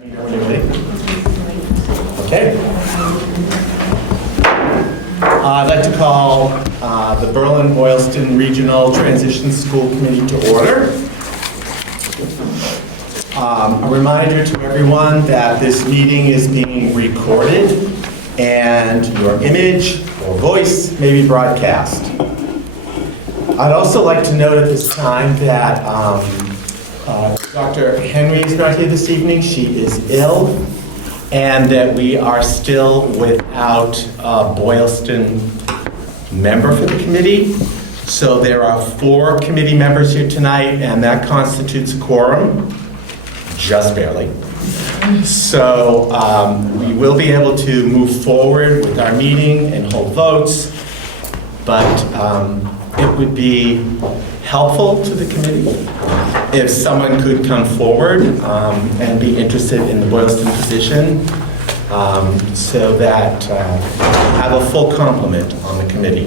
When you're ready. Okay. I'd like to call the Berlin-Boylston Regional Transition School Committee to order. A reminder to everyone that this meeting is being recorded and your image or voice may be broadcast. I'd also like to note at this time that Dr. Henry is not here this evening. She is ill, and that we are still without a Boylston member for the committee. So there are 4 committee members here tonight, and that constitutes a quorum, just barely. So we will be able to move forward with our meeting and hold votes, but it would be helpful to the committee if someone could come forward and be interested in the Boylston position so that have a full complement on the committee.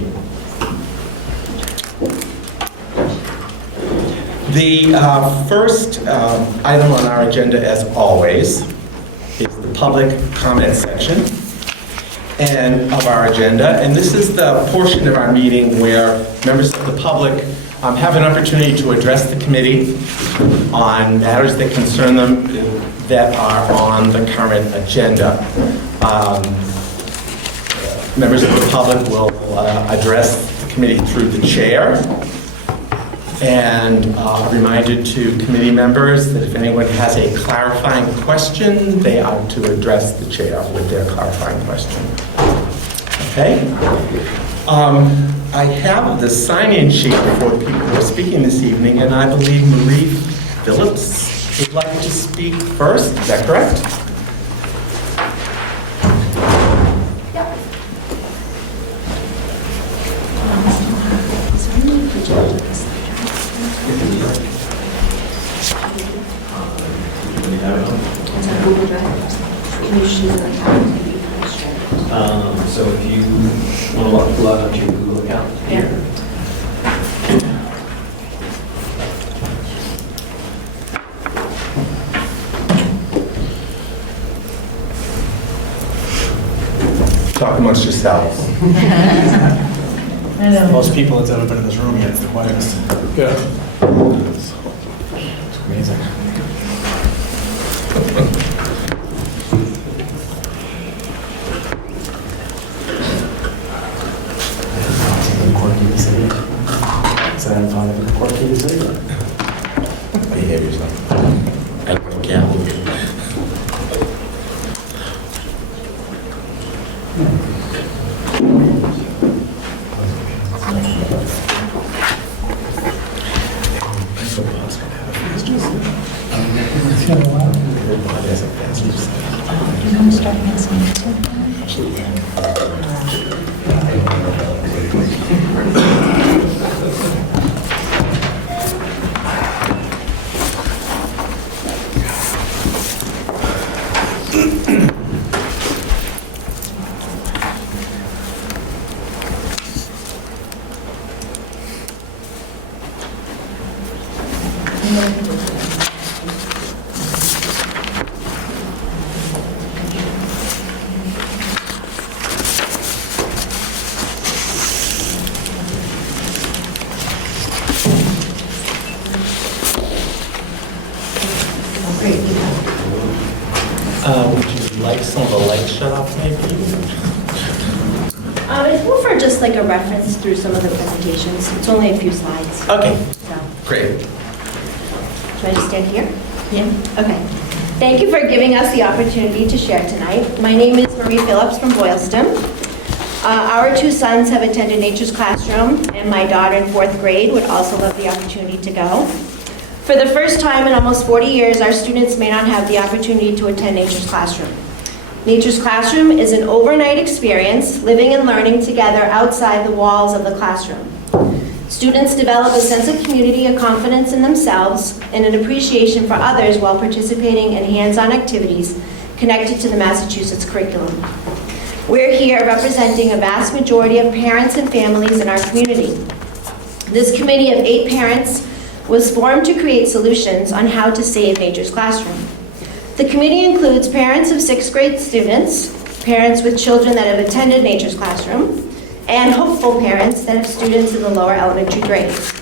The first item on our agenda, as always, is the public comment section of our agenda. And this is the portion of our meeting where members of the public have an opportunity to address the committee on matters that concern them that are on the current agenda. Members of the public will address the committee through the chair. And a reminder to committee members that if anyone has a clarifying question, they are to address the chair with their clarifying question. Okay? I have the sign-in sheet for the people who are speaking this evening, and I believe Marie Phillips would like to speak first. Is that correct? Yep. So if you want to log on to your Google account here. Talk amongst yourselves. Most people that's ever been in this room yet, it's the quietest. Yeah. It's amazing. Is that fun of a quirky to say? Behave yourself. I can't believe it. Would you like some of the lights shut off, maybe? It's more for just like a reference through some of the presentations. It's only a few slides. Okay, So, great. should I just stand here? Yeah. Okay. Thank you for giving us the opportunity to share tonight. My name is Marie Phillips from Boylston. Our 2 sons have attended Nature's Classroom, and my daughter in 4th grade would also love the opportunity to go. For the first time in almost 40 years, our students may not have the opportunity to attend Nature's Classroom. Nature's Classroom is an overnight experience, living and learning together outside the walls of the classroom. Students develop a sense of community, a confidence in themselves, and an appreciation for others while participating in hands-on activities connected to the Massachusetts curriculum. We're here representing a vast majority of parents and families in our community. This committee of 8 parents was formed to create solutions on how to save Nature's Classroom. The committee includes parents of 6th grade students, parents with children that have attended Nature's Classroom, and hopeful parents that have students in the lower elementary grades.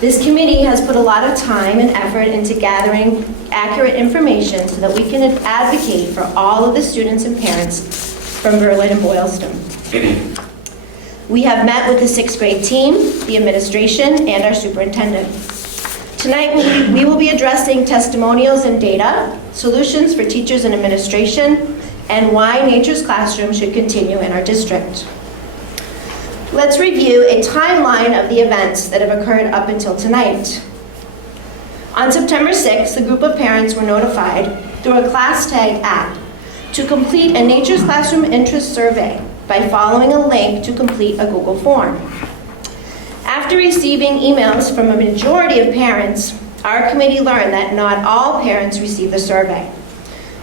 This committee has put a lot of time and effort into gathering accurate information so that we can advocate for all of the students and parents from Berlin and Boylston. We have met with the 6th grade team, the administration, and our superintendent. Tonight, we will be addressing testimonials and data, solutions for teachers and administration, and why Nature's Classroom should continue in our district. Let's review a timeline of the events that have occurred up until tonight. On September 6th, a group of parents were notified through a Class Tag app to complete a Nature's Classroom interest survey by following a link to complete a Google form. After receiving emails from a majority of parents, our committee learned that not all parents received the survey.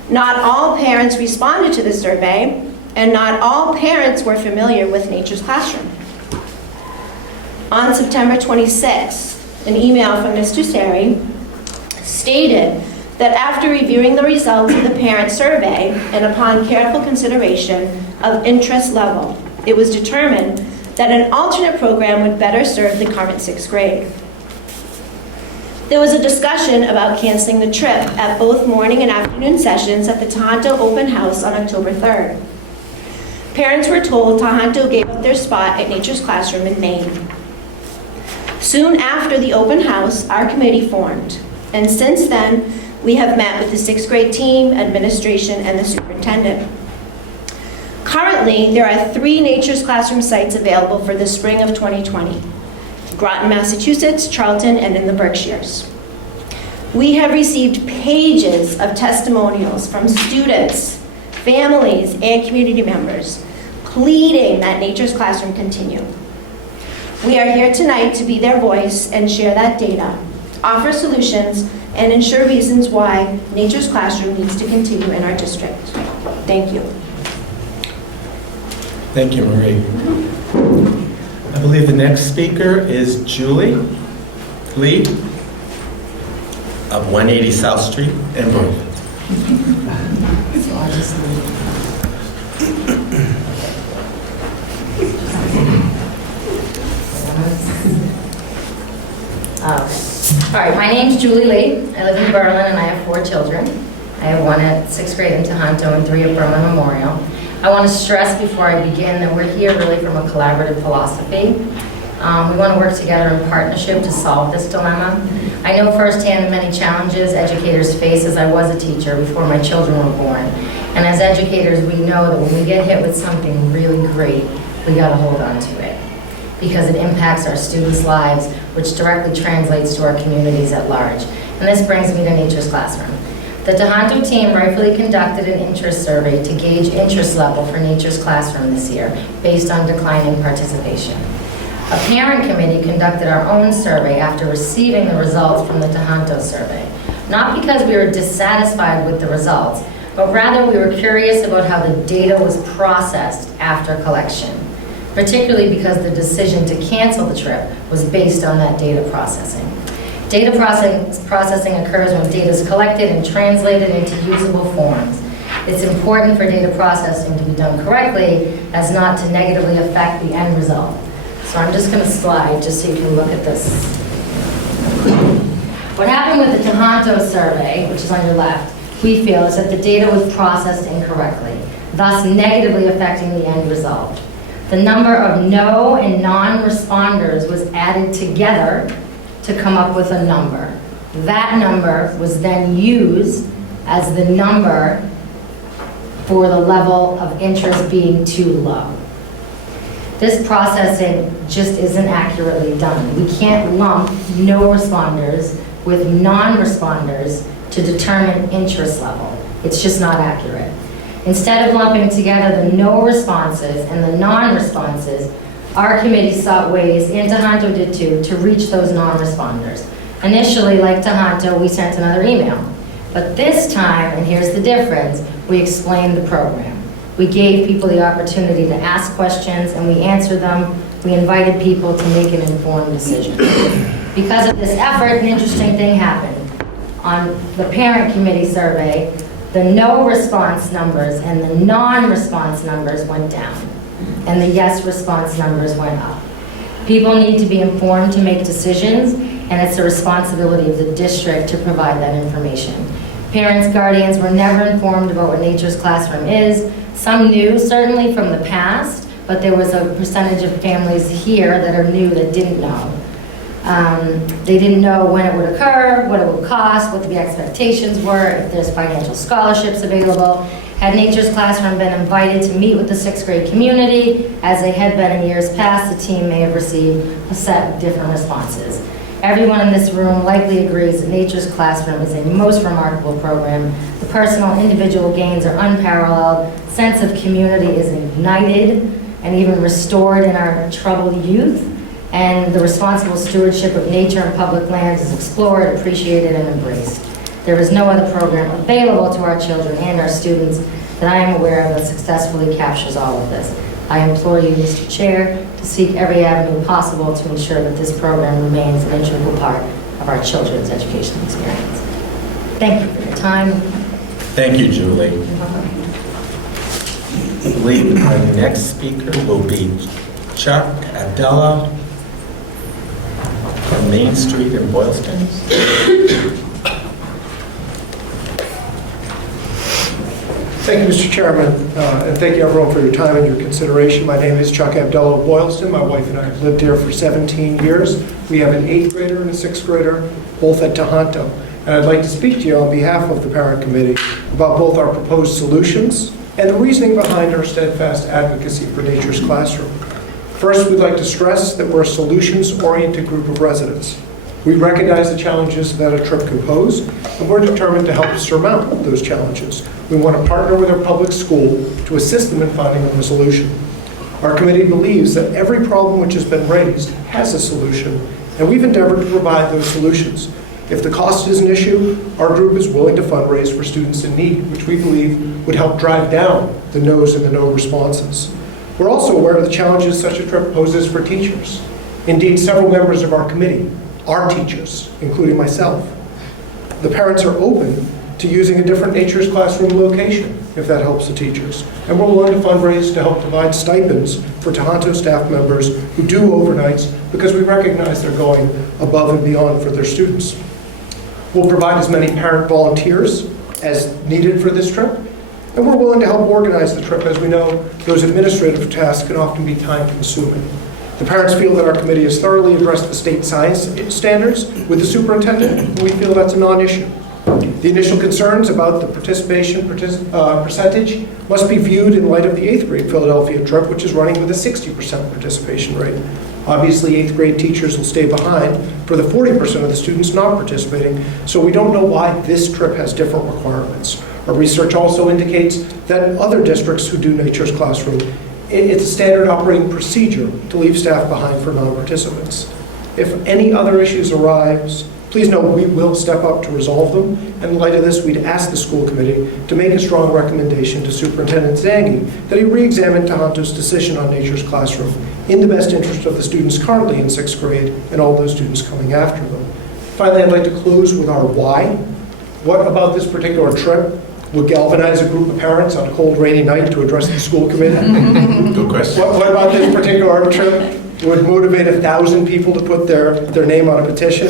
Not all parents responded to the survey, and not all parents were familiar with Nature's Classroom. On September 26th, an email from Ms. Tusseri stated that after reviewing the results of the parent survey and upon careful consideration of interest level, it was determined that an alternate program would better serve the current 6th grade. There was a discussion about canceling the trip at both morning and afternoon sessions at the Tohoto Open House on October 3rd. Parents were told Tohoto gave up their spot at Nature's Classroom in Maine. Soon after the open house, our committee formed, and since then, we have met with the 6th grade team, administration, and the superintendent. Currently, there are 3 Nature's Classroom sites available for the spring of 2020. Groton, Massachusetts, Charlton, and in the Berkshires. We have received pages of testimonials from students, families, and community members pleading that Nature's Classroom continue. We are here tonight to be their voice and share that data, offer solutions, and ensure reasons why Nature's Classroom needs to continue in our district. Thank you. Thank you, Marie. I believe the next speaker is Julie Lee of 180 South Street in Berlin. So I'll just leave. All right, my name's Julie Lee. I live in Berlin and I have 4 children. I have 1 at 6th grade in Tohoto and 3 at Berlin Memorial. I want to stress before I begin that we're here really from a collaborative philosophy. We want to work together in partnership to solve this dilemma. I know firsthand the many challenges educators face as I was a teacher before my children were born. And as educators, we know that when we get hit with something really great, we got to hold on to it because it impacts our students' lives, which directly translates to our communities at large. And this brings me to Nature's Classroom. The Tohoto team rightfully conducted an interest survey to gauge interest level for Nature's Classroom this year based on declining participation. A parent committee conducted our own survey after receiving the results from the Tohoto survey. Not because we were dissatisfied with the results, but rather we were curious about how the data was processed after collection, particularly because the decision to cancel the trip was based on that data processing. Data processing occurs when data is collected and translated into usable forms. It's important for data processing to be done correctly as not to negatively affect the end result. So I'm just going to slide just so you can look at this. What happened with the Tohoto survey, which is on your left, we feel is that the data was processed incorrectly, thus negatively affecting the end result. The number of no and non-responders was added together to come up with a number. That number was then used as the number for the level of interest being too low. This processing just isn't accurately done. We can't lump no responders with non-responders to determine interest level. It's just not accurate. Instead of lumping together the no responses and the non-responses, our committee sought ways, and Tohoto did too, to reach those non-responders. Initially, like Tohoto, we sent another email. But this time, and here's the difference, we explained the program. We gave people the opportunity to ask questions and we answered them. We invited people to make an informed decision. Because of this effort, an interesting thing happened. on the parent committee survey, the no response numbers and the non-response numbers went down, and the yes response numbers went up. People need to be informed to make decisions, and it's the responsibility of the district to provide that information. Parents, guardians were never informed about what Nature's Classroom is. Some knew, certainly from the past, but there was a percentage of families here that are new that didn't know. They didn't know when it would occur, what it would cost, what the expectations were, if there's financial scholarships available. Had Nature's Classroom been invited to meet with the sixth grade community, as they had been in years past, the team may have received a set of different responses. Everyone in this room likely agrees that Nature's Classroom is a most remarkable program. The personal, individual gains are unparalleled, sense of community is ignited and even restored in our troubled youth, and the responsible stewardship of nature and public lands is explored, appreciated, and embraced. There is no other program available to our children and our students that I am aware of that successfully captures all of this. I implore you, Mr. Chair, to seek every avenue possible to ensure that this program remains an integral part of our children's educational experience. Thank you for your time. Thank you, Julie. I believe our next speaker will be Chuck Abdullah from Main Street in Boylston. Thank you, Mr. Chairman, and thank you everyone for your time and your consideration. My name is Chuck Abdullah of Boylston. My wife and I have lived here for 17 years. We have an 8th grader and a 6th grader, both at Tohoto. And I'd like to speak to you on behalf of the parent committee about both our proposed solutions and the reasoning behind our steadfast advocacy for Nature's Classroom. First, we'd like to stress that we're a solutions-oriented group of residents. We recognize the challenges that a trip can pose, and we're determined to help surmount those challenges. We want to partner with our public school to assist them in finding a solution. Our committee believes that every problem which has been raised has a solution, and we've endeavored to provide those solutions. If the cost is an issue, our group is willing to fundraise for students in need, which we believe would help drive down the no's and the no responses. We're also aware of the challenges such a trip poses for teachers. Indeed, several members of our committee are teachers, including myself. The parents are open to using a different Nature's Classroom location, if that helps the teachers. And we're willing to fundraise to help provide stipends for Tohoto staff members who do overnights, because we recognize they're going above and beyond for their students. We'll provide as many parent volunteers as needed for this trip, and we're willing to help organize the trip, as we know those administrative tasks can often be time-consuming. The parents feel that our committee has thoroughly addressed the state science standards with the superintendent, and we feel that's a non-issue. The initial concerns about the participation percentage must be viewed in light of the 8th grade Philadelphia trip, which is running with a 60% participation rate. Obviously, 8th grade teachers will stay behind for the 40% of the students not participating, so we don't know why this trip has different requirements. Our research also indicates that other districts who do Nature's Classroom, it's a standard operating procedure to leave staff behind for non-participants. If any other issues arise, please know we will step up to resolve them. And in light of this, we'd ask the school committee to make a strong recommendation to Superintendent Zangi that he re-examine Tohonto's decision on Nature's Classroom in the best interest of the students currently in 6th grade and all those students coming after them. Finally, I'd like to close with our why. What about this particular trip would galvanize a group of parents on a cold, rainy night to address the school committee? Good question. What about this particular trip would motivate 1,000 people to put their name on a petition?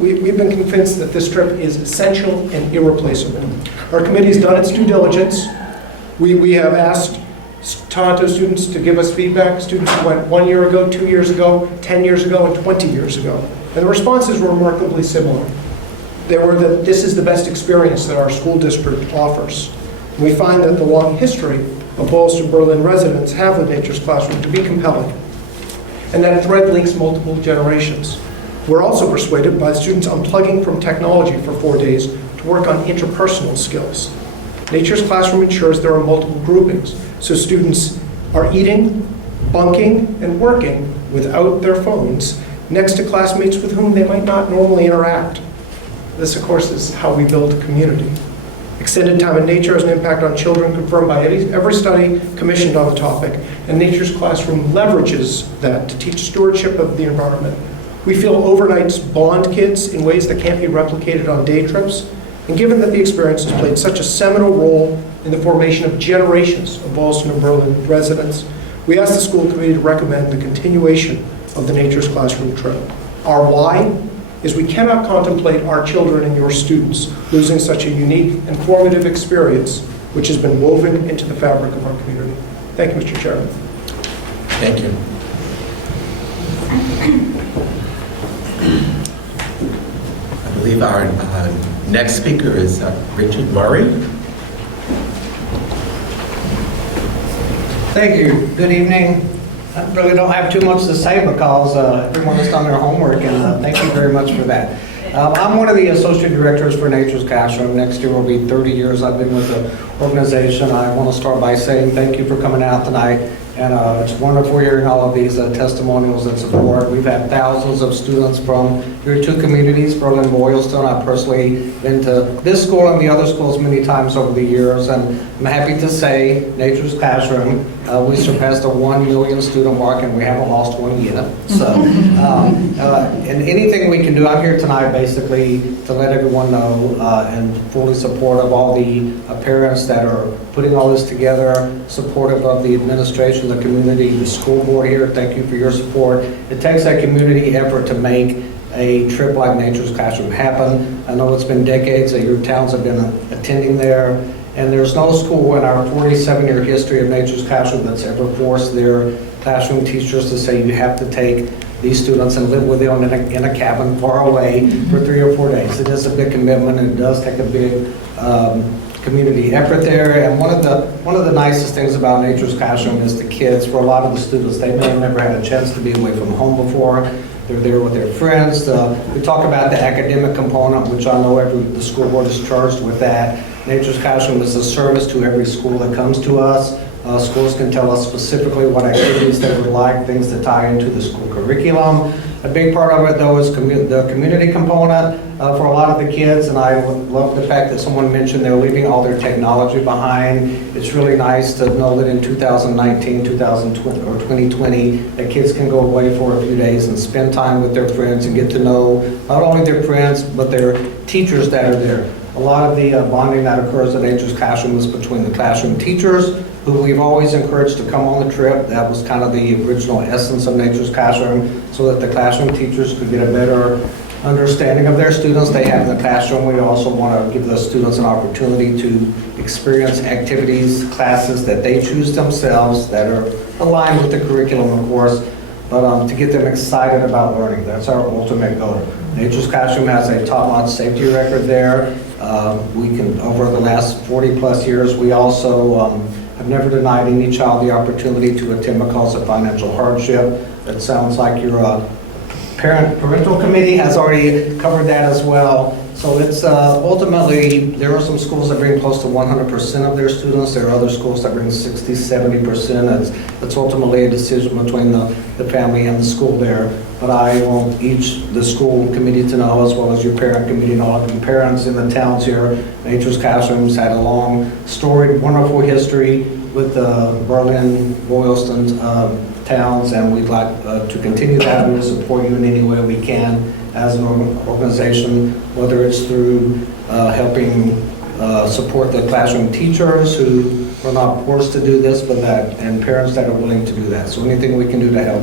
We've been convinced that this trip is essential and irreplaceable. Our committee's done its due diligence. We have asked Tohoto students to give us feedback. Students who went 1 year ago, 2 years ago, 10 years ago, and 20 years ago. And the responses were remarkably similar. They were that this is the best experience that our school district offers. And we find that the long history of Boylston Berlin residents have with Nature's Classroom to be compelling, and that thread links multiple generations. We're also persuaded by students unplugging from technology for 4 days to work on interpersonal skills. Nature's Classroom ensures there are multiple groupings, so students are eating, bunking, and working without their phones next to classmates with whom they might not normally interact. This, of course, is how we build a community. Extended time in nature has an impact on children confirmed by every study commissioned on the topic, and Nature's Classroom leverages that to teach stewardship of the environment. We feel overnights bond kids in ways that can't be replicated on day trips. And given that the experience has played such a seminal role in the formation of generations of Boylston and Berlin residents, we ask the school committee to recommend the continuation of the Nature's Classroom trip. Our why is we cannot contemplate our children and your students losing such a unique and formative experience which has been woven into the fabric of our community. Thank you, Mr. Chairman. Thank you. I believe our next speaker is Richard Murray. Thank you. Good evening. I really don't have too much to say because everyone has done their homework, and thank you very much for that. I'm one of the associate directors for Nature's Classroom. Next year will be 30 years I've been with the organization. I want to start by saying thank you for coming out tonight. And it's wonderful hearing all of these testimonials and support. We've had thousands of students from your two communities, Berlin and Boylston. I've personally been to this school and the other schools many times over the years, and I'm happy to say Nature's Classroom, we surpassed the 1 million student mark, and we haven't lost one yet. So, and anything we can do, I'm here tonight basically to let everyone know and fully support of all the parents that are putting all this together, supportive of the administration, the community, the school board here. Thank you for your support. It takes a community effort to make a trip like Nature's Classroom happen. I know it's been decades that your towns have been attending there, and there's no school in our 47-year history of Nature's Classroom that's ever forced their classroom teachers to say you have to take these students and live with them in a cabin far away for 3 or 4 days. It is a big commitment, and it does take a big community effort there. And one of the nicest things about Nature's Classroom is the kids. For a lot of the students, they may have never had a chance to be away from home before. They're there with their friends. We talk about the academic component, which I know the school board is charged with that. Nature's Classroom is a service to every school that comes to us. Schools can tell us specifically what activities they would like, things that tie into the school curriculum. A big part of it, though, is the community component for a lot of the kids, and I love the fact that someone mentioned they're leaving all their technology behind. It's really nice to know that in 2019, 2020, or 2020, that kids can go away for a few days and spend time with their friends and get to know not only their friends, but their teachers that are there. A lot of the bonding that occurs at Nature's Classroom is between the classroom teachers, who we've always encouraged to come on the trip. That was kind of the original essence of Nature's Classroom, so that the classroom teachers could get a better understanding of their students they have in the classroom. We also want to give those students an opportunity to experience activities, classes that they choose themselves that are aligned with the curriculum, of course, but to get them excited about learning. That's our ultimate goal. Nature's Classroom has a top-notch safety record there. Over the last 40 plus years, we also have never denied any child the opportunity to attend because of financial hardship. It sounds like your parental committee has already covered that as well. So it's ultimately, there are some schools that bring close to 100% of their students. There are other schools that bring 60, 70%. It's ultimately a decision between the family and the school there. But I want the school committee to know, as well as your parent committee and all of you parents in the towns here, Nature's Classroom's had a long, storied, wonderful history with the Berlin, Boylston towns, and we'd like to continue that. We'll support you in any way we can as an organization, whether it's through helping support the classroom teachers who are not forced to do this, and parents that are willing to do that. So anything we can do to help,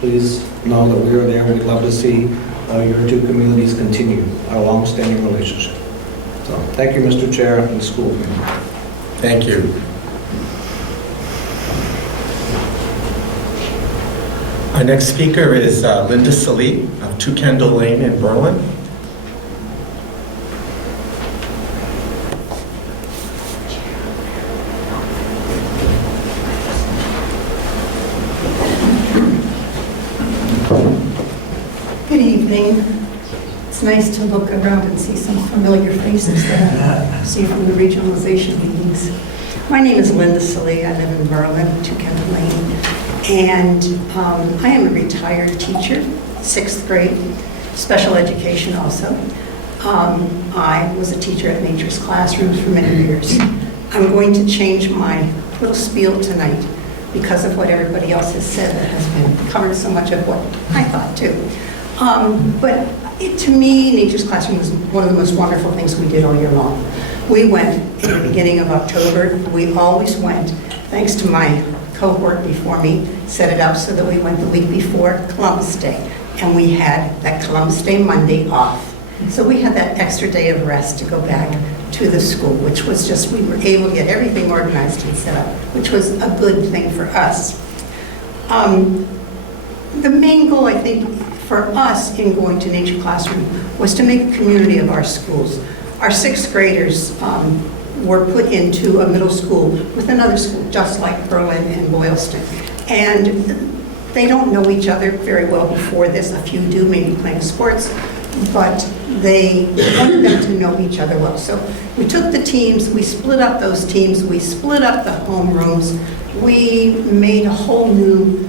please know that we are there. We'd love to see your two communities continue our long-standing relationship. So thank you, Mr. Chair and school committee. Thank you. Our next speaker is Linda Salit of 2 Kendall Lane in Berlin. Good evening. It's nice to look around and see some familiar faces that I see from the regionalization meetings. My name is Linda Salee. I live in Berlin, 2 Kendall Lane, and I am a retired teacher, 6th grade, special education also. I was a teacher at Nature's Classrooms for many years. I'm going to change my little spiel tonight because of what everybody else has said that has been covered so much of what I thought too. But to me, Nature's Classroom was one of the most wonderful things we did all year long. We went in the beginning of October. We always went, thanks to my cohort before me, set it up so that we went the week before Columbus Day. And we had that Columbus Day Monday off. So we had that extra day of rest to go back to the school, which was just, we were able to get everything organized and set up, which was a good thing for us. The main goal, I think, for us in going to Nature Classroom was to make a community of our schools. Our sixth graders were put into a middle school with another school, just like Berlin and Boylston. And they don't know each other very well before this. A few do, maybe playing sports, but they wanted them to know each other well. So we took the teams, we split up those teams, we split up the homerooms, we made a whole new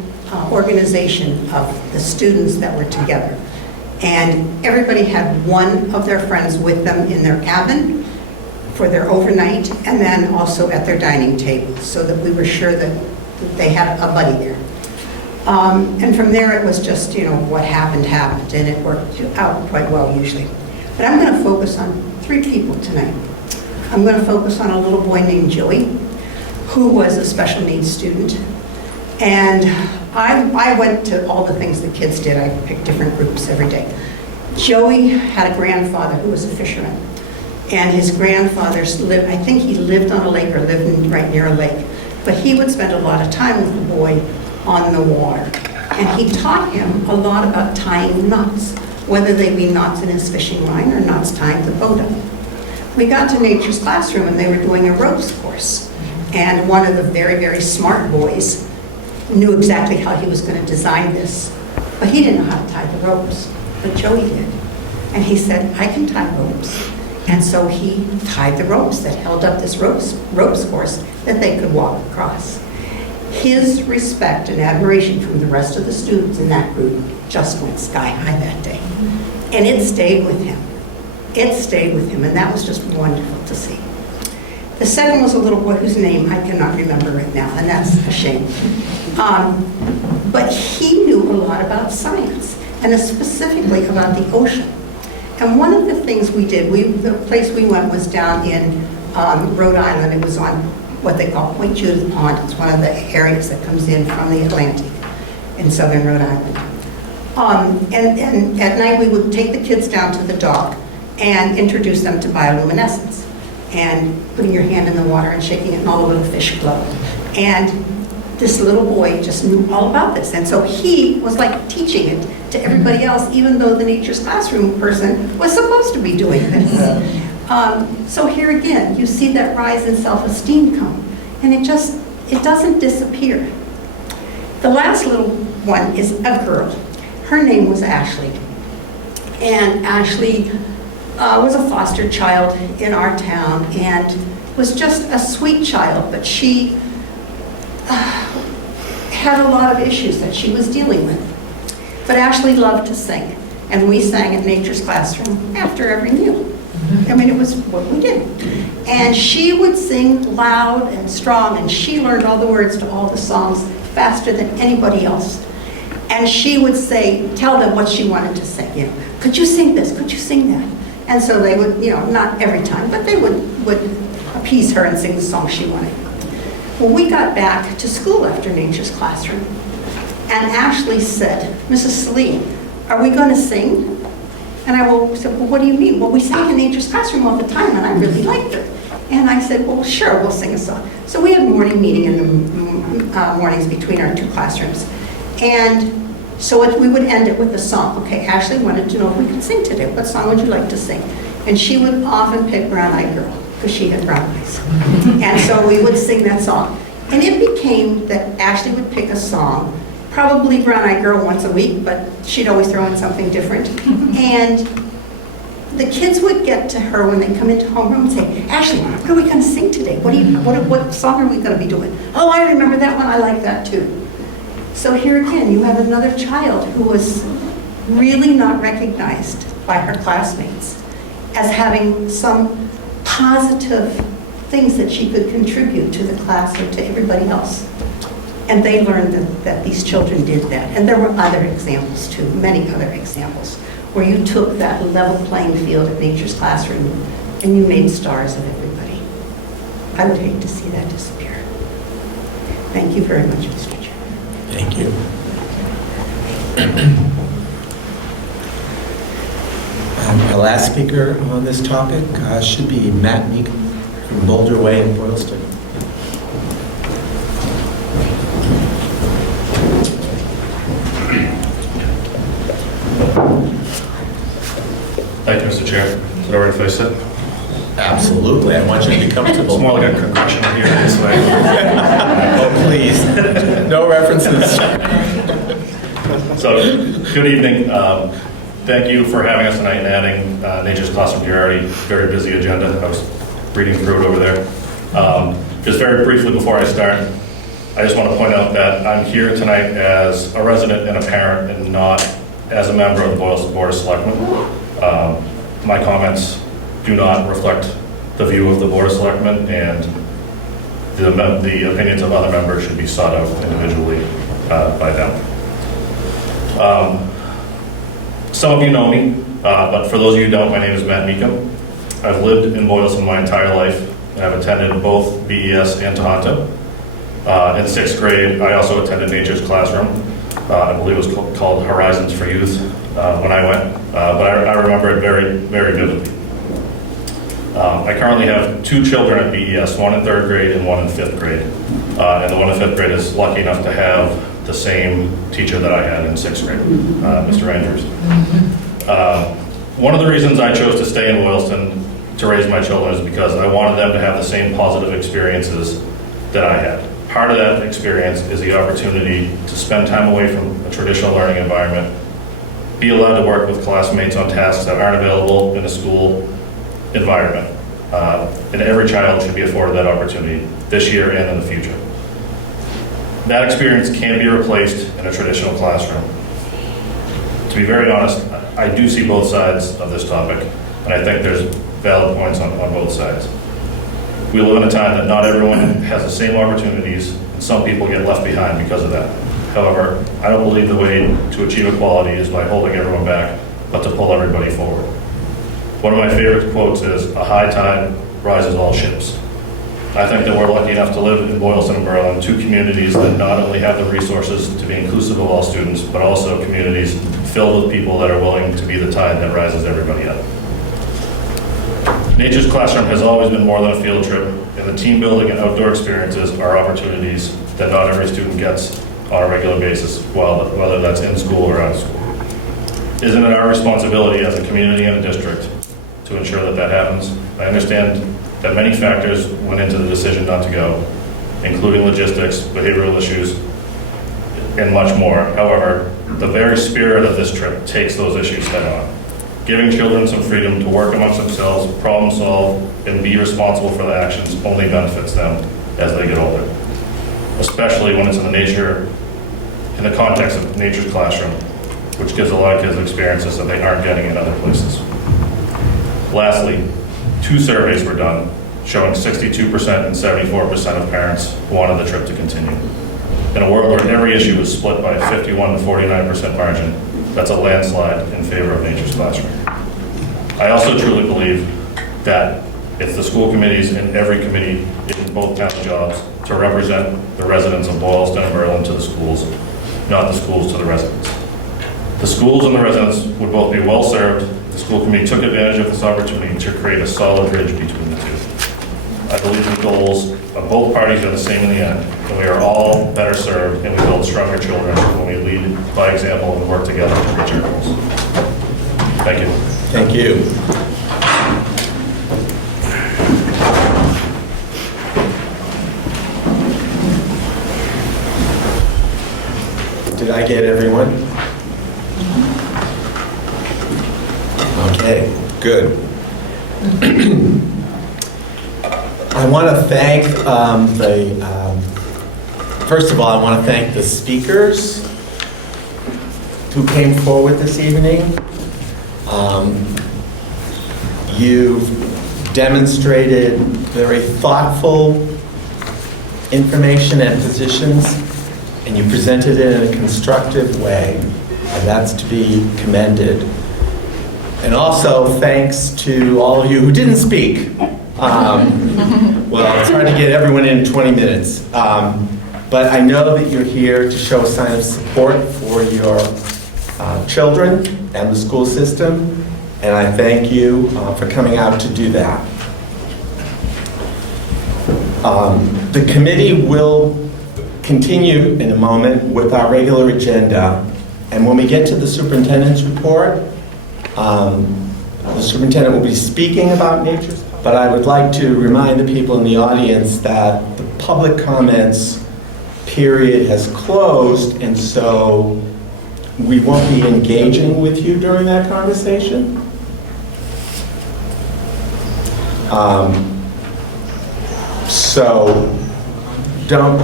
organization of the students that were together. And everybody had one of their friends with them in their cabin for their overnight, and then also at their dining table, so that we were sure that they had a buddy there. And from there, it was just, what happened, and it worked out quite well usually. But I'm going to focus on 3 people tonight. I'm going to focus on a little boy named Joey, who was a special needs student. And I went to all the things the kids did. I picked different groups every day. Joey had a grandfather who was a fisherman. And his grandfather lived, I think he lived on a lake or lived right near a lake. But he would spend a lot of time with the boy on the water. And he taught him a lot about tying knots, whether they be knots in his fishing line or knots tying the boat up. We got to Nature's Classroom and they were doing a ropes course. And one of the very, very smart boys knew exactly how he was going to design this. But he didn't know how to tie the ropes, but Joey did. And he said, I can tie ropes. And so he tied the ropes that held up this ropes course that they could walk across. His respect and admiration from the rest of the students in that group just went sky high that day. And it stayed with him. It stayed with him, and that was just wonderful to see. The second was a little boy whose name I cannot remember right now, and that's a shame. But he knew a lot about science, and specifically about the ocean. And one of the things we did, the place we went was down in Rhode Island. It was on what they call Point Judith Pond. It's one of the areas that comes in from the Atlantic in southern Rhode Island. And at night we would take the kids down to the dock and introduce them to bioluminescence, and putting your hand in the water and shaking it, and all over the fish glow. And this little boy just knew all about this. And so he was like teaching it to everybody else, even though the Nature's Classroom person was supposed to be doing this. So here again, you see that rise in self-esteem come, and it doesn't disappear. The last little one is a girl. Her name was Ashley. And Ashley was a foster child in our town and was just a sweet child, but she had a lot of issues that she was dealing with. But Ashley loved to sing, and we sang at Nature's Classroom after every meal. I mean, it was what we did. And she would sing loud and strong, and she learned all the words to all the songs faster than anybody else. And she would tell them what she wanted to sing. Could you sing this? Could you sing that? And so they would, not every time, but they would appease her and sing the song she wanted. Well, we got back to school after Nature's Classroom, and Ashley said, Mrs. Salee, are we going to sing? And I said, well, what do you mean? Well, we sang in Nature's Classroom all the time, and I really liked it. And I said, well, sure, we'll sing a song. So we had a morning meeting in the mornings between our 2 classrooms. And so we would end it with a song. Okay, Ashley wanted to know if we could sing today. What song would you like to sing? And she would often pick Brown Eyed Girl, because she had brown eyes. And so we would sing that song. And it became that Ashley would pick a song, probably Brown Eyed Girl once a week, but she'd always throw in something different. And the kids would get to her when they come into homeroom and say, Ashley, what are we going to sing today? What song are we going to be doing? Oh, I remember that one. I like that too. So here again, you have another child who was really not recognized by her classmates as having some positive things that she could contribute to the class or to everybody else. And they learned that these children did that. And there were other examples too, many other examples, where you took that level playing field at Nature's Classroom and you made stars of everybody. I would hate to see that disappear. Thank you very much, Mr. Chairman. Thank you. Our last speaker on this topic should be Matt Meek from Boulder Way in Boylston. Thank you, Mr. Chair. Is it all right if I sit? Absolutely. I want you to be comfortable. It's more like a concussion here this way. Oh, please. No references. So, good evening. Thank you for having us tonight and adding Nature's Classroom to your already very busy agenda. I was reading through it over there. Just very briefly before I start, I just want to point out that I'm here tonight as a resident and a parent and not as a member of the Boylston Board of Selectmen. My comments do not reflect the view of the Board of Selectmen, and the opinions of other members should be sought out individually by them. Some of you know me, but for those of you who don't, my name is Matt Meekum. I've lived in Boylston my entire life, and I've attended both BES and Tohoto. In 6th grade, I also attended Nature's Classroom. I believe it was called Horizons for Youth when I went, but I remember it very, very vividly. I currently have 2 children at BES, one in 3rd grade and one in 5th grade. And the one in 5th grade is lucky enough to have the same teacher that I had in 6th grade, Mr. Andrews. One of the reasons I chose to stay in Boylston to raise my children is because I wanted them to have the same positive experiences that I had. Part of that experience is the opportunity to spend time away from a traditional learning environment, be allowed to work with classmates on tasks that aren't available in a school environment. And every child should be afforded that opportunity this year and in the future. That experience can be replaced in a traditional classroom. To be very honest, I do see both sides of this topic, and I think there's valid points on both sides. We live in a time that not everyone has the same opportunities, and some people get left behind because of that. However, I don't believe the way to achieve equality is by holding everyone back, but to pull everybody forward. One of my favorite quotes is, "A high tide rises all ships." I think that we're lucky enough to live in Boylston and Berlin, 2 communities that not only have the resources to be inclusive of all students, but also communities filled with people that are willing to be the tide that rises everybody up. Nature's Classroom has always been more than a field trip, and the team building and outdoor experiences are opportunities that not every student gets on a regular basis, whether that's in school or out of school. Isn't it our responsibility as a community and a district to ensure that that happens? I understand that many factors went into the decision not to go, including logistics, behavioral issues, and much more. However, the very spirit of this trip takes those issues head on. Giving children some freedom to work amongst themselves, problem solve, and be responsible for the actions only benefits them as they get older, especially when it's in the context of Nature's Classroom, which gives a lot of kids experiences that they aren't getting in other places. Lastly, 2 surveys were done showing 62% and 74% of parents wanted the trip to continue. In a world where every issue is split by a 51 to 49% margin, that's a landslide in favor of Nature's Classroom. I also truly believe that it's the school committees and every committee in both town jobs to represent the residents of Boylston and Berlin to the schools, not the schools to the residents. The schools and the residents would both be well served. The school committee took advantage of this opportunity to create a solid bridge between the two. I believe the goals of both parties are the same in the end, and we are all better served and we build stronger children when we lead by example and work together to reach our goals. Thank you. Thank you. Did I get everyone? Okay, good. I want to thank first of all, I want to thank the speakers who came forward this evening. You've demonstrated very thoughtful information and positions and you presented it in a constructive way, and that's to be commended. And also, thanks to all of you who didn't speak. Well, it's hard to get everyone in 20 minutes. But I know that you're here to show a sign of support for your children and the school system, and I thank you for coming out to do that. The committee will continue in a moment with our regular agenda, and when we get to the superintendent's report, the superintendent will be speaking about nature's, but I would like to remind the people in the audience that the public comments period has closed, and so we won't be engaging with you during that conversation. So don't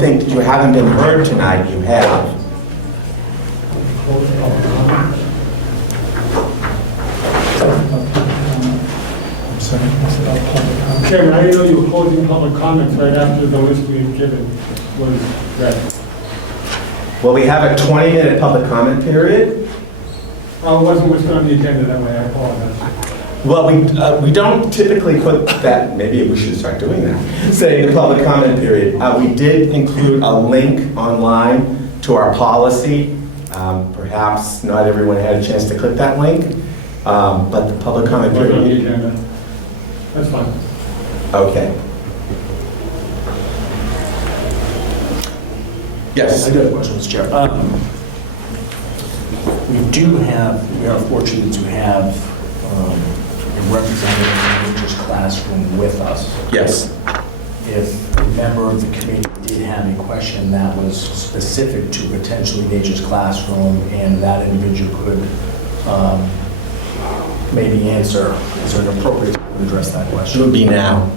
think that you haven't been heard tonight. You have. Chairman, I didn't know you were closing public comments right after the list we had given was read. Well, we have a 20-minute public comment period. Oh, it wasn't listed on the agenda that way, I apologize. Well, we don't typically put that, maybe we should start doing that, saying a public comment period. We did include a link online to our policy. Perhaps not everyone had a chance to click that link, but the public comment It wasn't on the period. agenda. That's fine. Okay. Yes. I do have a question, Mr. Chair. We are fortunate to have a representative of Nature's Classroom with us. Yes. If a member of the committee did have a question that was specific to potentially Nature's Classroom and that individual could maybe answer, is there an appropriate time to address that It question? would be now.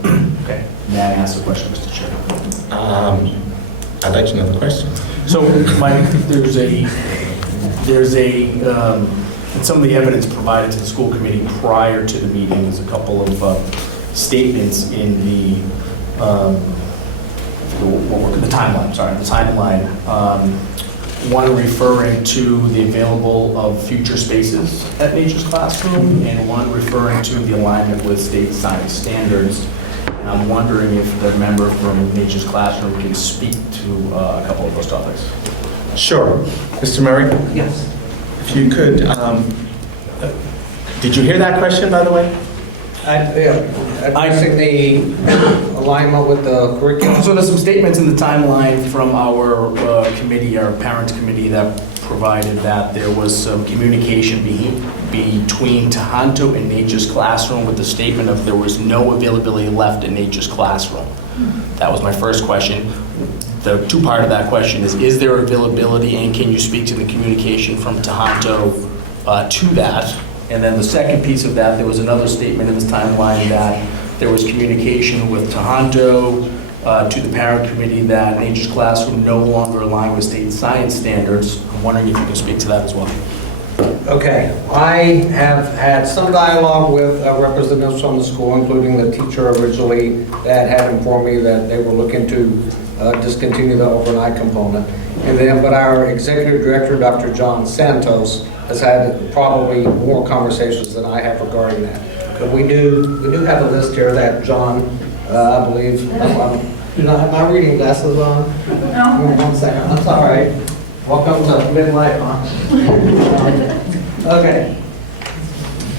Okay, may I ask the question, Mr. Chair? I'd like to know the question. So, Mike, there's some of the evidence provided to the school committee prior to the meeting. There's a couple of statements in the timeline. One referring to the available of future spaces at Nature's Classroom, and one referring to the alignment with state science standards. And I'm wondering if the member from Nature's Classroom can speak to a couple of those topics. Sure. Mr. Murray? Yes. If you could, did you hear that question, by the way? Addressing the alignment with the curriculum. So there's some statements in the timeline from our committee, our parent committee, that provided that there was some communication between Tohoto and Nature's Classroom with the statement of there was no availability left in Nature's Classroom. That was my first question. The two-part of that question is there availability, and can you speak to the communication from Tohoto to that? And then the second piece of that, there was another statement in this timeline that there was communication with Tohoto to the parent committee that Nature's Classroom no longer aligned with state science standards. I'm wondering if you can speak to that as well. Okay, I have had some dialogue with representatives from the school, including the teacher originally, that had informed me that they were looking to discontinue the overnight component. And then, but our executive director, Dr. John Santos, has had probably more conversations than I have regarding that. But we do have a list here that John, I believe, do not have my reading glasses on? No. 1 second, I'm sorry. Welcome to midlife, huh? Okay.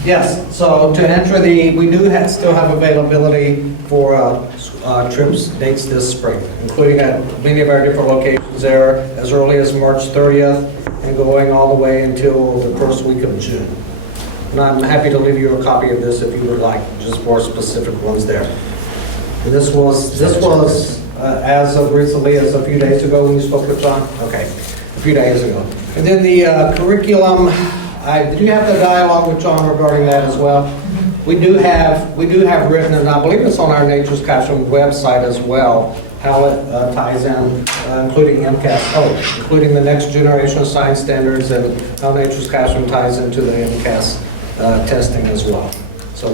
Yes, so to enter we do still have availability for trips, dates this spring, including at many of our different locations there as early as March 30th and going all the way until the first week of June. And I'm happy to leave you a copy of this if you would like, just more specific ones there. And this was as of recently as a few days ago when you spoke with John? Okay, a few days ago. And then the curriculum, did you have the dialogue with John regarding that as well? We do have written, and I believe it's on our Nature's Classroom website as well, how it ties in, including MCAS, including the next generation of science standards, and how Nature's Classroom ties into the MCAS testing as well. So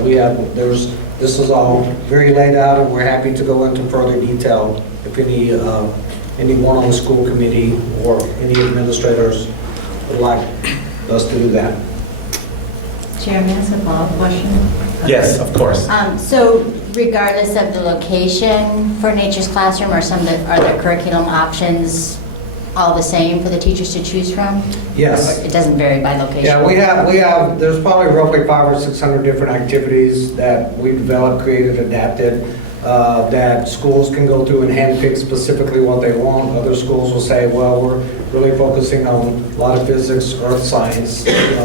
this is all very laid out, and we're happy to go into further detail if anyone on the school committee or any administrators would like us to do that. Chairman, that's a follow-up question. Yes, of course. So regardless of the location for Nature's Classroom, are the curriculum options all the same for the teachers to choose from? Yes. Or it doesn't vary by location? Yeah, we have, there's probably roughly 500 or 600 different activities that we developed, created, adapted, that schools can go through and handpick specifically what they want. Other schools will say, well, we're really focusing on a lot of physics, earth science,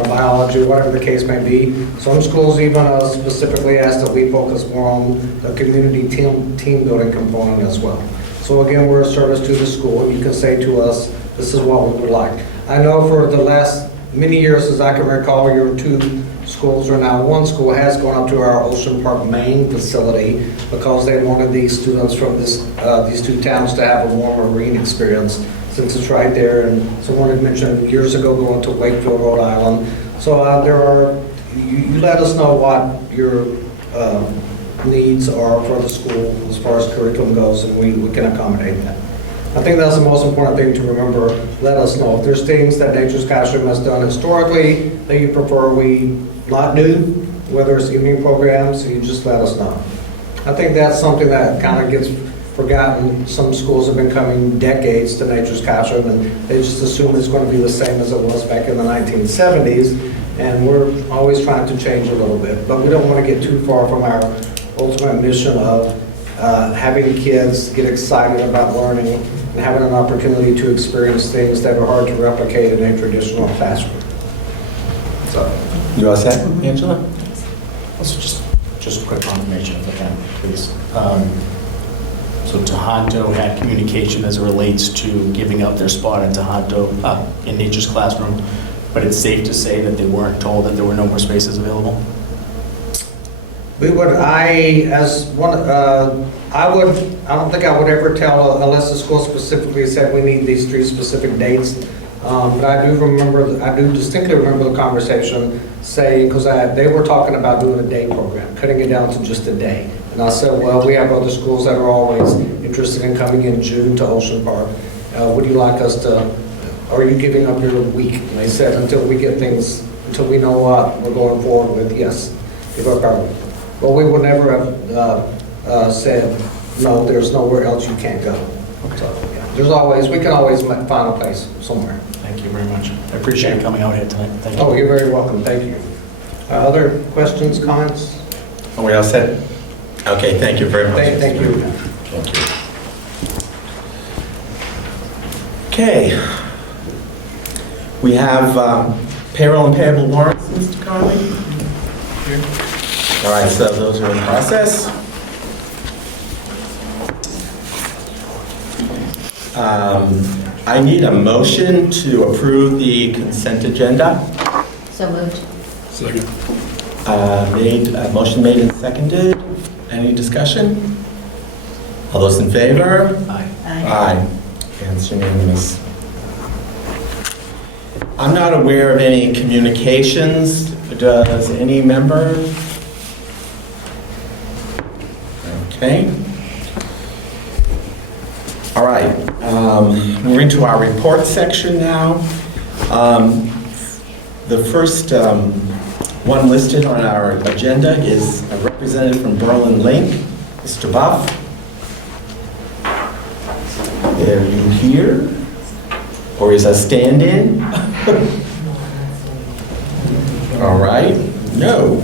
biology, whatever the case may be. Some schools even specifically ask that we focus more on the community team building component as well. So again, we're a service to the school. You can say to us, this is what we would like. I know for the last many years, as I can recall, your 2 schools, or now 1 school, has gone up to our Ocean Park, Maine facility because they wanted these students from these 2 towns to have a more marine experience, since it's right there. And someone had mentioned years ago going to Wakefield, Rhode Island. So you let us know what your needs are for the school as far as curriculum goes, and we can accommodate that. I think that's the most important thing to remember. Let us know if there's things that Nature's Classroom has done historically that you prefer we not do, whether it's evening programs, you just let us know. I think that's something that kind of gets forgotten. Some schools have been coming decades to Nature's Classroom, and they just assume it's going to be the same as it was back in the 1970s, and we're always trying to change a little bit. But we don't want to get too far from our ultimate mission of having kids get excited about learning and having an opportunity to experience things that are hard to replicate in a traditional classroom. So, You all set, Angela? Also, just a quick confirmation if I can, please. So Tohoto had communication as it relates to giving up their spot at Tohoto in Nature's Classroom, but it's safe to say that they weren't told that there were no more spaces available? I don't think I would ever tell unless the school specifically said we need these 3 specific dates. But I do distinctly remember the conversation saying, because they were talking about doing a day program, cutting it down to just a day. And I said, well, we have other schools that are always interested in coming in June to Ocean Park. Would you like us to, are you giving up your week? And they said, until we know what we're going forward with, yes, give up our week. But we would never have said, no, there's nowhere else you can't go. So, yeah, we can always find a place somewhere. Thank you very much. I appreciate you coming out here tonight. Thank you. Oh, you're very welcome. Thank you. Other questions, comments? Are we all set? Okay, thank you very much. Thank you. Thank you. Okay. We have payroll and payable warrants, Mr. Conley. Here. All right, so those are in process. I need a motion to approve the consent agenda. So moved. Motion made and seconded. Any discussion? All those in favor? Aye. Aye. And it's unanimous. I'm not aware of any communications. Does any member? Okay. All right. Moving to our report section now. The first one listed on our agenda is a representative from Berlin Link, Mr. Buff. Are you here? Or is a stand-in? All right. No.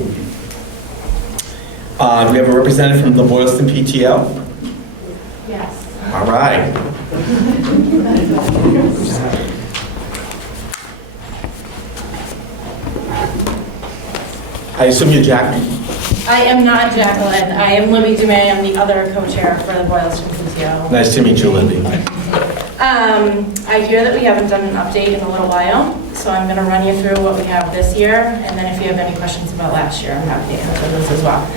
Do we have a representative from the Boylston PTO? Yes. All right. I assume you're Jackie? I am not Jacqueline. I am Libby Dumay. I'm the other co-chair for the Boylston PTO. Nice to meet you, Libby. I hear that we haven't done an update in a little while, so I'm going to run you through what we have this year, and then if you have any questions about last year, I'm happy to answer those as well.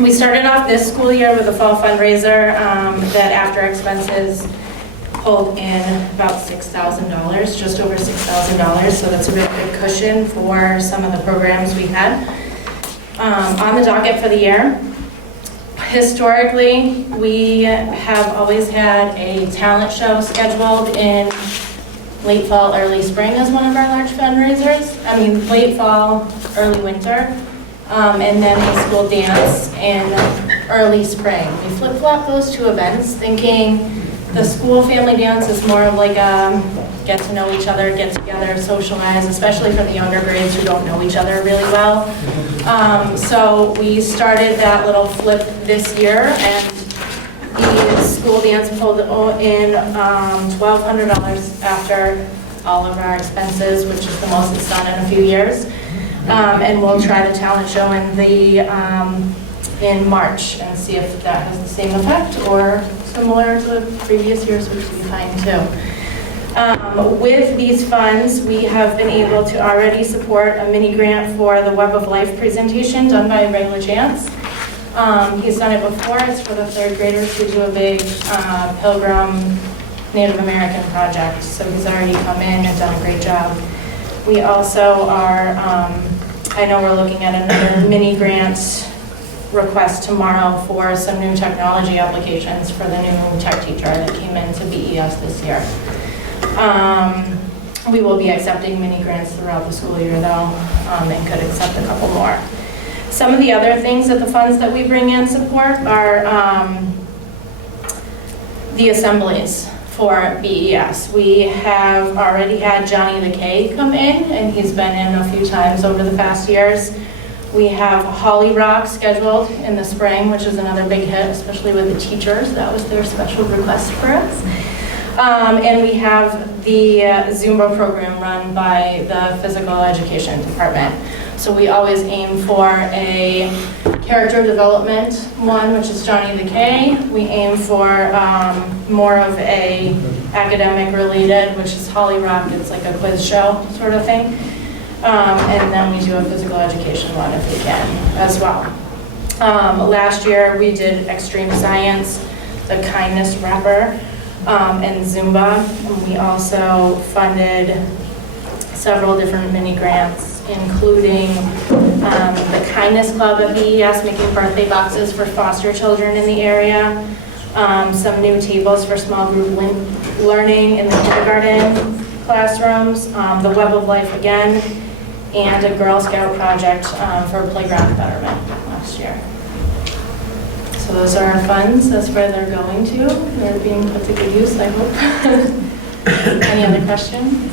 We started off this school year with a fall fundraiser that after expenses pulled in about $6,000, just over $6,000, so that's a really good cushion for some of the programs we had. On the docket for the year, historically, we have always had a talent show scheduled in late fall, early spring as one of our large fundraisers. I mean, late fall, early winter, and then a school dance in early spring. We flip-flop those two events, thinking the school family dance is more of like a get to know each other, get together, socialize, especially for the younger grades who don't know each other really well. So we started that little flip this year, and the school dance pulled in $1,200 after all of our expenses, which is the most it's done in a few years. And we'll try the talent show in March and see if that has the same effect or similar to previous years, which would be fine too. With these funds, we have been able to already support a mini grant for the Web of Life presentation done by Regular Chance. He's done it before. It's for the third graders who do a big Pilgrim Native American project. So he's already come in and done a great job. We also are, I know we're looking at another mini grant request tomorrow for some new technology applications for the new tech teacher that came into BES this year. We will be accepting mini grants throughout the school year though, and could accept a couple more. Some of the other things that the funds that we bring in support are the assemblies for BES. We have already had Johnny the K come in, and he's been in a few times over the past years. We have Holly Rock scheduled in the spring, which is another big hit, especially with the teachers. That was their special request for us. And we have the Zumba program run by the physical education department. So we always aim for a character development one, which is Johnny the K. We aim for more of a academic related, which is Holly Rock. It's like a quiz show sort of thing. And then we do a physical education one if we can as well. Last year we did extreme science, the kindness wrapper, and Zumba. And we also funded several different mini grants, including the Kindness Club at BES, making birthday boxes for foster children in the area, some new tables for small group learning in the kindergarten classrooms, the Web of Life again, and a Girl Scout project for playground betterment last year. So those are our funds. That's where they're going to. They're being put to good use, I hope. Any other questions?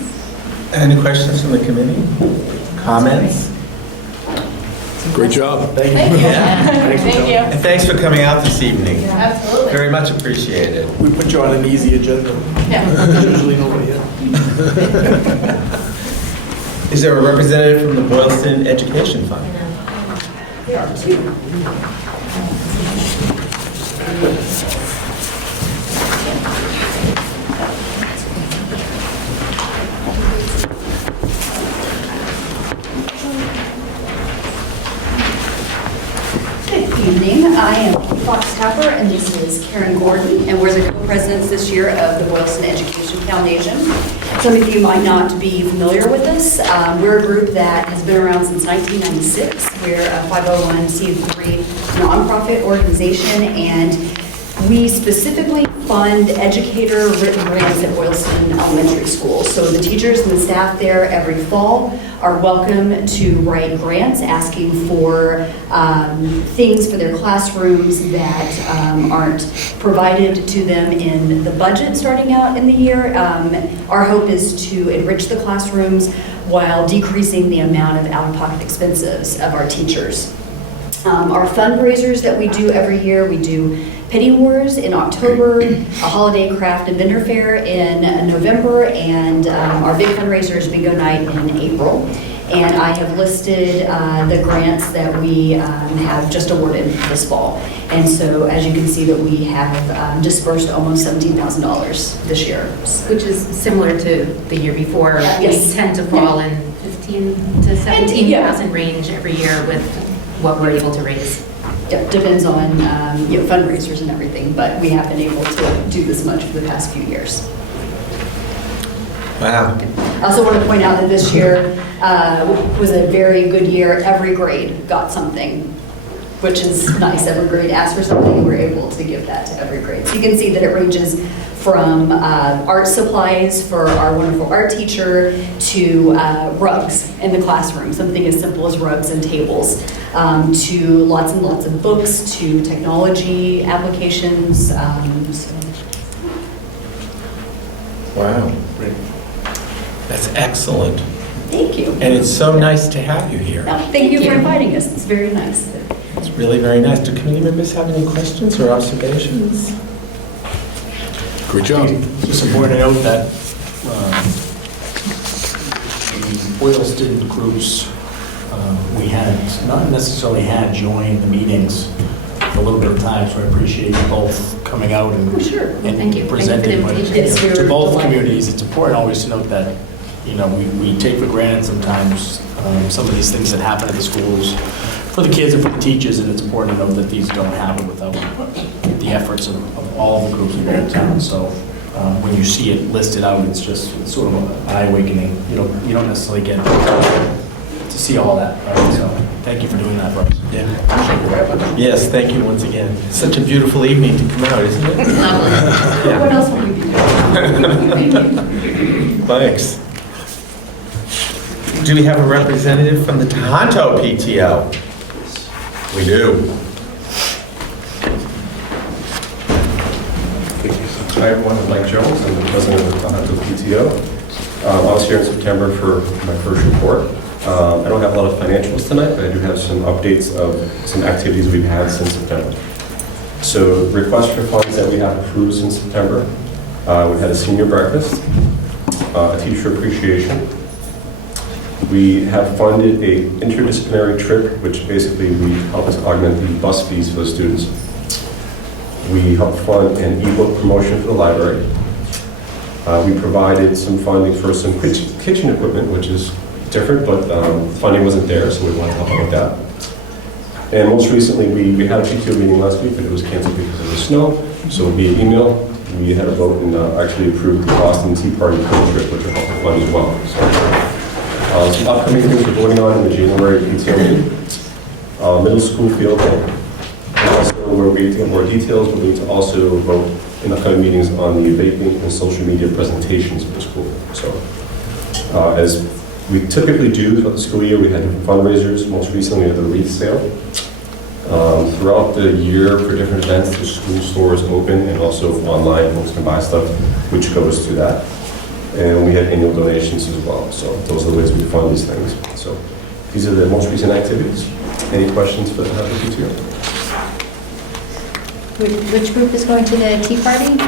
Any questions from the committee? Comments? Great job. Thank you. Yeah. Thank you. And thanks for coming out this evening. Absolutely. Very much appreciated. We put you on an easy agenda. Yeah. Usually nobody else. Is there a representative from the Boylston Education Fund? There are two. Good evening. I am Fox Tapper, and this is Karen Gordon, and we're the co-presidents this year of the Boylston Education Foundation. Some of you might not be familiar with us. We're a group that has been around since 1996. We're a 501c3 nonprofit organization, and we specifically fund educator-written grants at Boylston Elementary School. So the teachers and the staff there every fall are welcome to write grants asking for things for their classrooms that aren't provided to them in the budget starting out in the year. Our hope is to enrich the classrooms while decreasing the amount of out-of-pocket expenses of our teachers. Our fundraisers that we do every year, we do Penny Wars in October, a holiday craft and vendor fair in November, and our big fundraiser is Bingo Night in April. And I have listed the grants that we have just awarded this fall. And so as you can see that we have dispersed almost $17,000 this year. Which is similar to the year before. Yes. We tend to fall in 15 to 17,000 range every year with what we're able to raise. Yeah, depends on fundraisers and everything, but we have been able to do this much for the past few years. Wow. I also want to point out that this year was a very good year. Every grade got something. which is nice. Every grade asks for something, and we're able to give that to every grade. So you can see that it ranges from art supplies for our wonderful art teacher to rugs in the classroom, something as simple as rugs and tables, to lots and lots of books, to technology applications. Wow. That's excellent. Thank you. And it's so nice to have you here. Thank you for inviting us. It's very nice. It's really very nice. Do committee members have any questions or observations? Great job. Just important to note that the Boylston groups, we had not necessarily had join the meetings for a little bit of time, so I appreciate you both coming out and, For sure. and Thank you. presenting. Thank you for the But, invitation. Yes, to we're both delighted. communities, it's important always to note that, we take for granted sometimes some of these things that happen at the schools for the kids and for the teachers, and it's important to note that these don't happen without the efforts of all the groups in the town. So when you see it listed out, it's sort of an eye-awakening. You don't necessarily get to see all that. Right? So thank you for doing that for us. Yeah. Yes, thank you once again. It's such a beautiful evening to come out, isn't it? What else will we be doing? Thanks. Do we have a representative from the Tohoto PTO? We do. Hi everyone, I'm Mike Jones, I'm the president of the Tohoto PTO. I was here in September for my first report. I don't have a lot of financials tonight, but I do have some updates of some activities we've had since September. So requests for funds that we have approved since September. We've had a senior breakfast, a teacher appreciation. We have funded a interdisciplinary trip, which basically we help us augment the bus fees for the students. We helped fund an ebook promotion for the library. We provided some funding for some kitchen equipment, which is different, but funding wasn't there, so we wanted to help out with that. And most recently, we had a PTO meeting last week, but it was canceled because of the snow. So via email, we had a vote and actually approved the Boston Tea Party field trip, which will help the fund as well. So, some upcoming things we're voting on in the January PTO meeting. Middle school field day. And also, where we get more details, we need to also vote in upcoming meetings on the vaping and social media presentations for the school. So, as we typically do throughout the school year, we had different fundraisers. Most recently, we had the wreath sale. Throughout the year, for different events, the school store is open, and also online, folks can buy stuff, which goes to that. And we had annual donations as well. So those are the ways we fund these things. So these are the most recent activities. Any questions for the PTO? Which group is going to the tea party?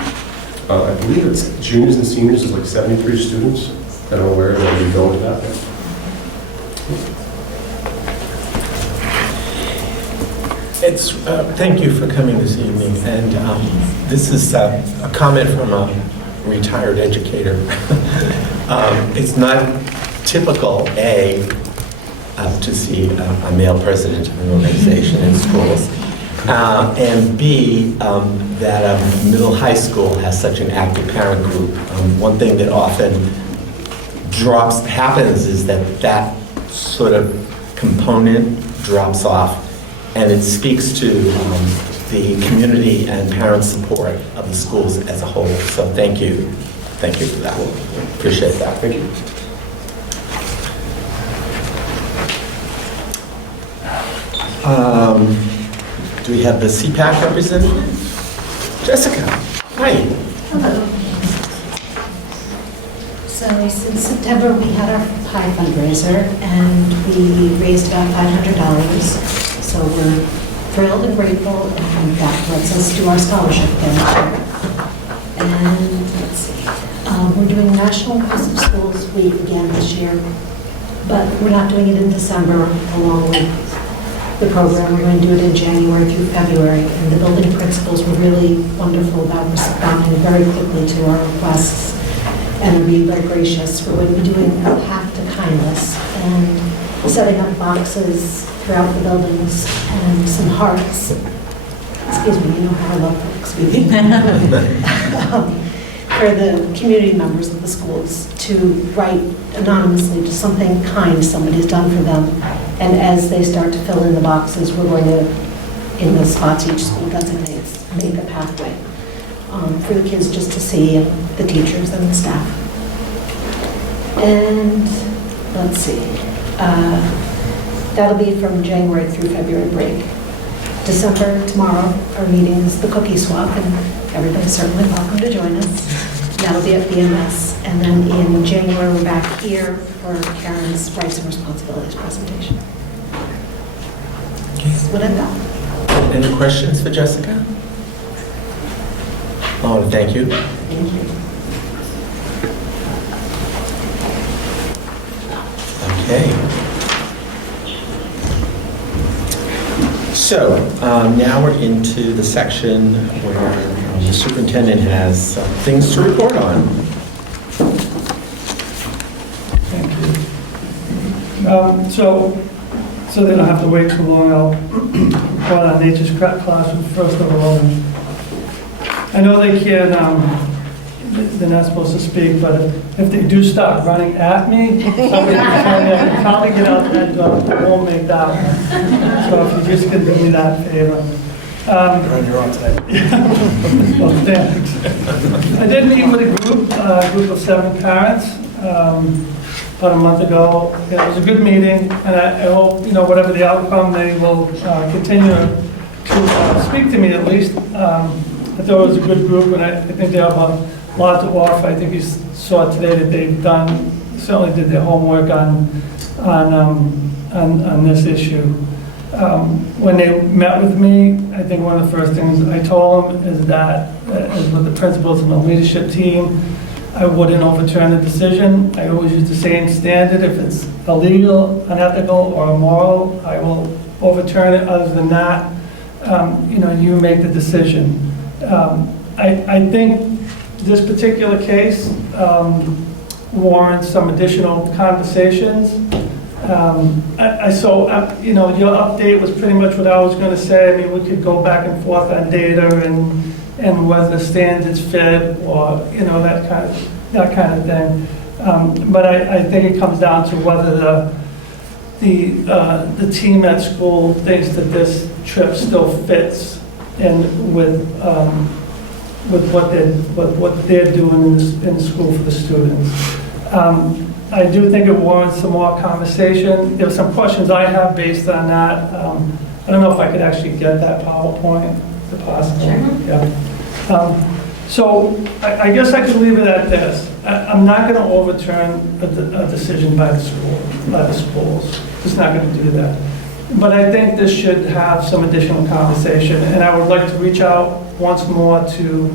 I believe it's juniors and seniors. There's like 73 students that are aware that we go to that. Thank you for coming this evening. And this is a comment from a retired educator. It's not typical, to see a male president of an organization in schools, and B, that middle high school has such an active parent group. One thing that often happens is that sort of component drops off, and it speaks to the community and parent support of the schools as a whole. So thank you for that. Appreciate that. Thank you. Do we have the CPAC representative? Jessica, hi. Hello. So since September, we had our pie fundraiser, and we raised about $500. So we're thrilled and grateful, and that lets us do our scholarship there. And let's see, we're doing National Quiz of Schools Week again this year, but we're not doing it in December along with the program. We're going to do it in January through February, and the building principals were really wonderful about responding very quickly to our requests and are being very gracious. We're going to be doing a Path to Kindness and setting up boxes throughout the buildings and some hearts. Excuse me, you know how I love that, excuse me. For the community members of the schools to write anonymously to something kind somebody's done for them. And as they start to fill in the boxes, we're going to in the spots each school designates, make a pathway for the kids just to see, and the teachers and the staff. And let's see, that'll be from January through February break. December, tomorrow, our meeting is the cookie swap, and everybody's certainly welcome to join us. That'll be at BMS. And then in January, we're back here for Karen's Rights and Responsibilities presentation. That's what I've got. Any questions for Jessica? I want to thank you. Thank you. Okay. So now we're into the section where the superintendent has things to report on. Thank you. So they don't have to wait too long, I'll report on Nature's Classroom first of all. I know they can't, they're not supposed to speak, but if they do start running at me, somebody can tell me I can probably get out that door, I won't make that one. So if you just can do me that favor. You're on today. Well, thanks. I did meet with a group of 7 parents about a month ago. It was a good meeting, and I hope, whatever the outcome, they will continue to speak to me at least. I thought it was a good group, and I think they have a lot to offer. I think you saw today that they've certainly did their homework on this issue. When they met with me, I think one of the first things I told them is that, as with the principals and the leadership team, I wouldn't overturn the decision. I always use the same standard. If it's illegal, unethical, or immoral, I will overturn it. Other than that, you make the decision. I think this particular case warrants some additional conversations. Your update was pretty much what I was going to say. I mean, we could go back and forth on data and whether the standards fit, or that kind of thing. But I think it comes down to whether the team at school thinks that this trip still fits in with what they're doing in the school for the students. I do think it warrants some more conversation. There are some questions I have based on that. I don't know if I could actually get that PowerPoint, if possible. Sure. Yeah. So I guess I could leave it at this. I'm not going to overturn a decision by the schools. Just not going to do that. But I think this should have some additional conversation, and I would like to reach out once more to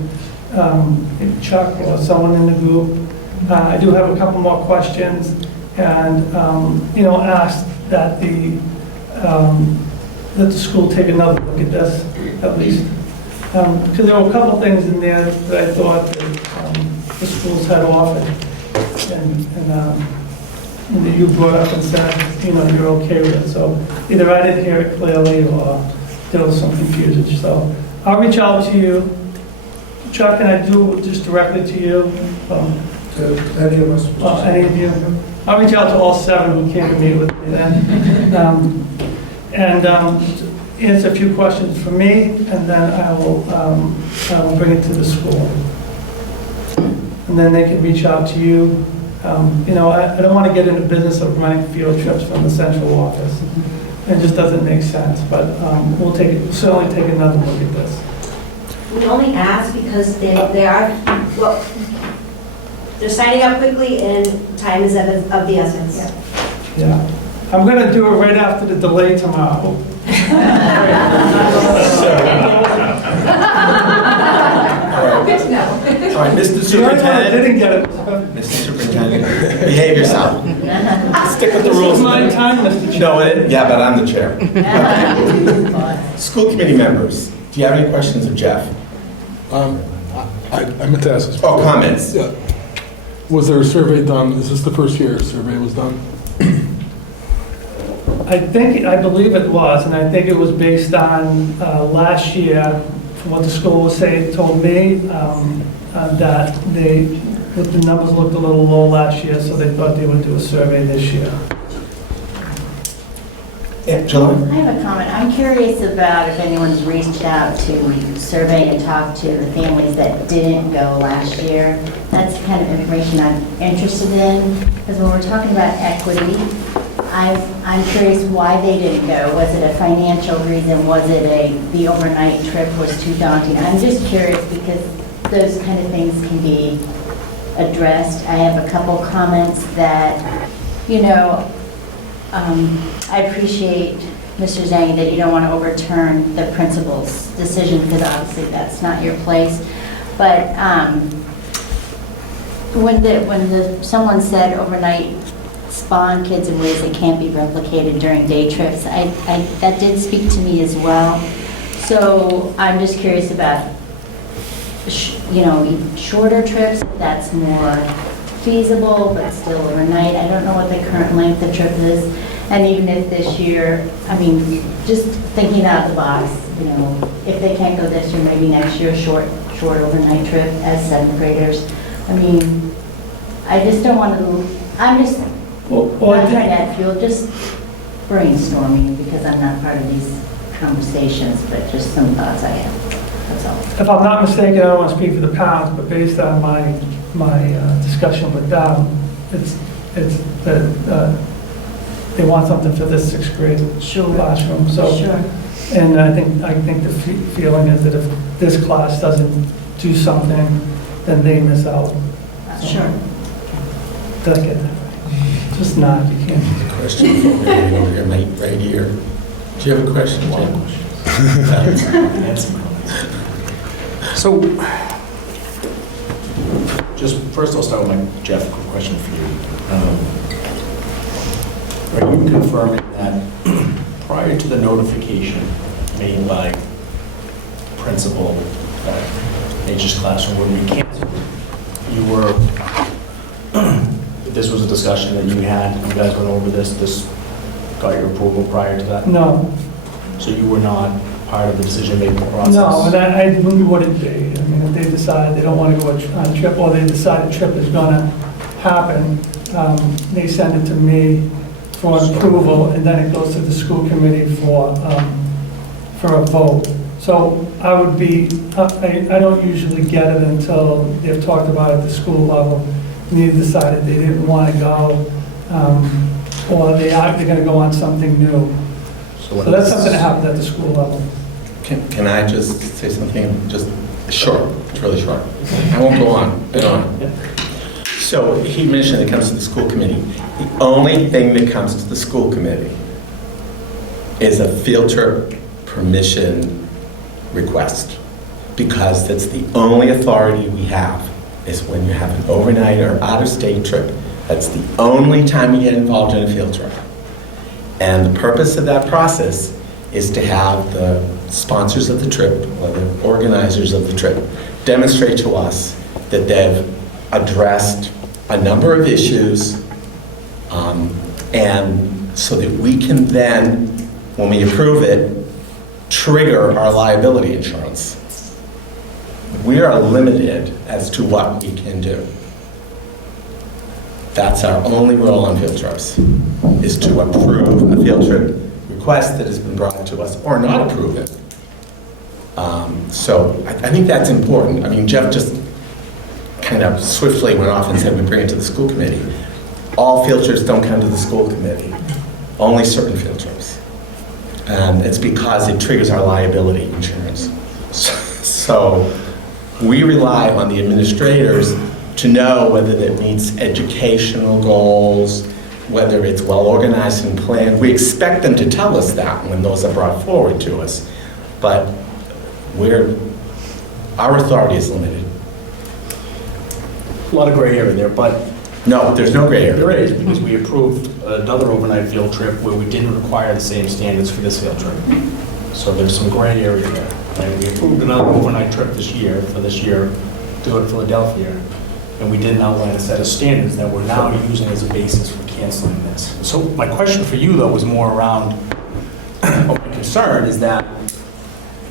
Chuck or someone in the group. I do have a couple more questions, and ask that the school take another look at this, at least, because there were a couple things in there that I thought that the schools had offered, and that you brought up and said you're okay with it. So either I didn't hear it clearly, or there was some confusion. So I'll reach out to you, Chuck, and I do just directly to you. To any of us? Any of you. I'll reach out to all 7 who came to meet with me then. Answer a few questions for me, and then I will bring it to the school. And then they can reach out to you. I don't want to get into the business of running field trips from the central office. It just doesn't make sense, but we'll certainly take another look at this. We only ask because they're signing up quickly, and time is of the essence. Yeah. I'm going to do it right after the delay tomorrow. Good to know. All right, Mr. Superintendent. Didn't get it. Mr. Superintendent, behave yourself. Stick with the rules. This is my time, Mr. Chair. No, yeah, but I'm the chair. School committee members, do you have any questions of Jeff? I meant to ask this. Oh, comments. Yeah. Was there a survey done? Is this the first year a survey was done? I believe it was, and I think it was based on last year, from what the school was saying, told me that the numbers looked a little low last year, so they thought they would do a survey this year. Angela? I have a comment. I'm curious about if anyone's reached out to survey and talk to the families that didn't go last year. That's the kind of information I'm interested in, because when we're talking about equity, I'm curious why they didn't go. Was it a financial reason? Was it the overnight trip was too daunting? I'm just curious because those kind of things can be addressed. I have a couple comments that, I appreciate, Mr. Zhang, that you don't want to overturn the principal's decision because obviously that's not your place. But when someone said overnight spawn kids in ways that can't be replicated during day trips, that did speak to me as well. So I'm just curious about, shorter trips, if that's more feasible, but still overnight. I don't know what the current length of trip is. And even if this year, just thinking out of the box, if they can't go this year, maybe next year, short overnight trip as 7th graders. I just don't want to, I'm just not trying to add fuel, just brainstorming because I'm not part of these conversations, but just some thoughts I have. That's all. If I'm not mistaken, I don't want to speak for the parents, but based on my discussion with them, it's that they want something for this 6th grade classroom. So, and I think the feeling is that if this class doesn't do something, then they miss out. Sure. Did I get that right? Just nod. You can't. Question over here, mate, right here. Do you have a question, Jim? So, just first I'll start with Jeff, quick question for you. Are you confirming that prior to the notification made by principal that Nature's Classroom would be canceled, you were, this was a discussion that you had, you guys went over this got your approval prior to that? No. So you were not part of the decision-making process? No, and I knew what it'd be. If they decide they don't want to go on a trip, or they decide a trip is going to happen, they send it to me for approval, and then it goes to the school committee for a vote. So I would be, I don't usually get it until they've talked about it at the school level, and they decided they didn't want to go, or they're going to go on something new. So that's something that happens at the school level. Can I just say something? Just short, it's really short. I won't go on. So he mentioned it comes to the school committee. The only thing that comes to the school committee is a field trip permission request, because that's the only authority we have, is when you have an overnight or out-of-state trip. That's the only time you get involved in a field trip. And the purpose of that process is to have the sponsors of the trip, or the organizers of the trip, demonstrate to us that they've addressed a number of issues, and so that we can then, when we approve it, trigger our liability insurance. We are limited as to what we can do. That's our only role on field trips, is to approve a field trip request that has been brought to us, or not approve it. So I think that's important. Jeff just kind of swiftly went off and said we bring it to the school committee. All field trips don't come to the school committee, only certain field trips. And it's because it triggers our liability insurance. So we rely on the administrators to know whether that meets educational goals, whether it's well organized and planned. We expect them to tell us that when those are brought forward to us, but our authority is limited. A lot of gray area there, but... No, there's no gray area. There is, because we approved another overnight field trip where we didn't require the same standards for this field trip. So there's some gray area there. And we approved another overnight trip this year, to go to Philadelphia, and we didn't outline a set of standards that we're now using as a basis for canceling this. So my question for you, though, was more around, my concern is that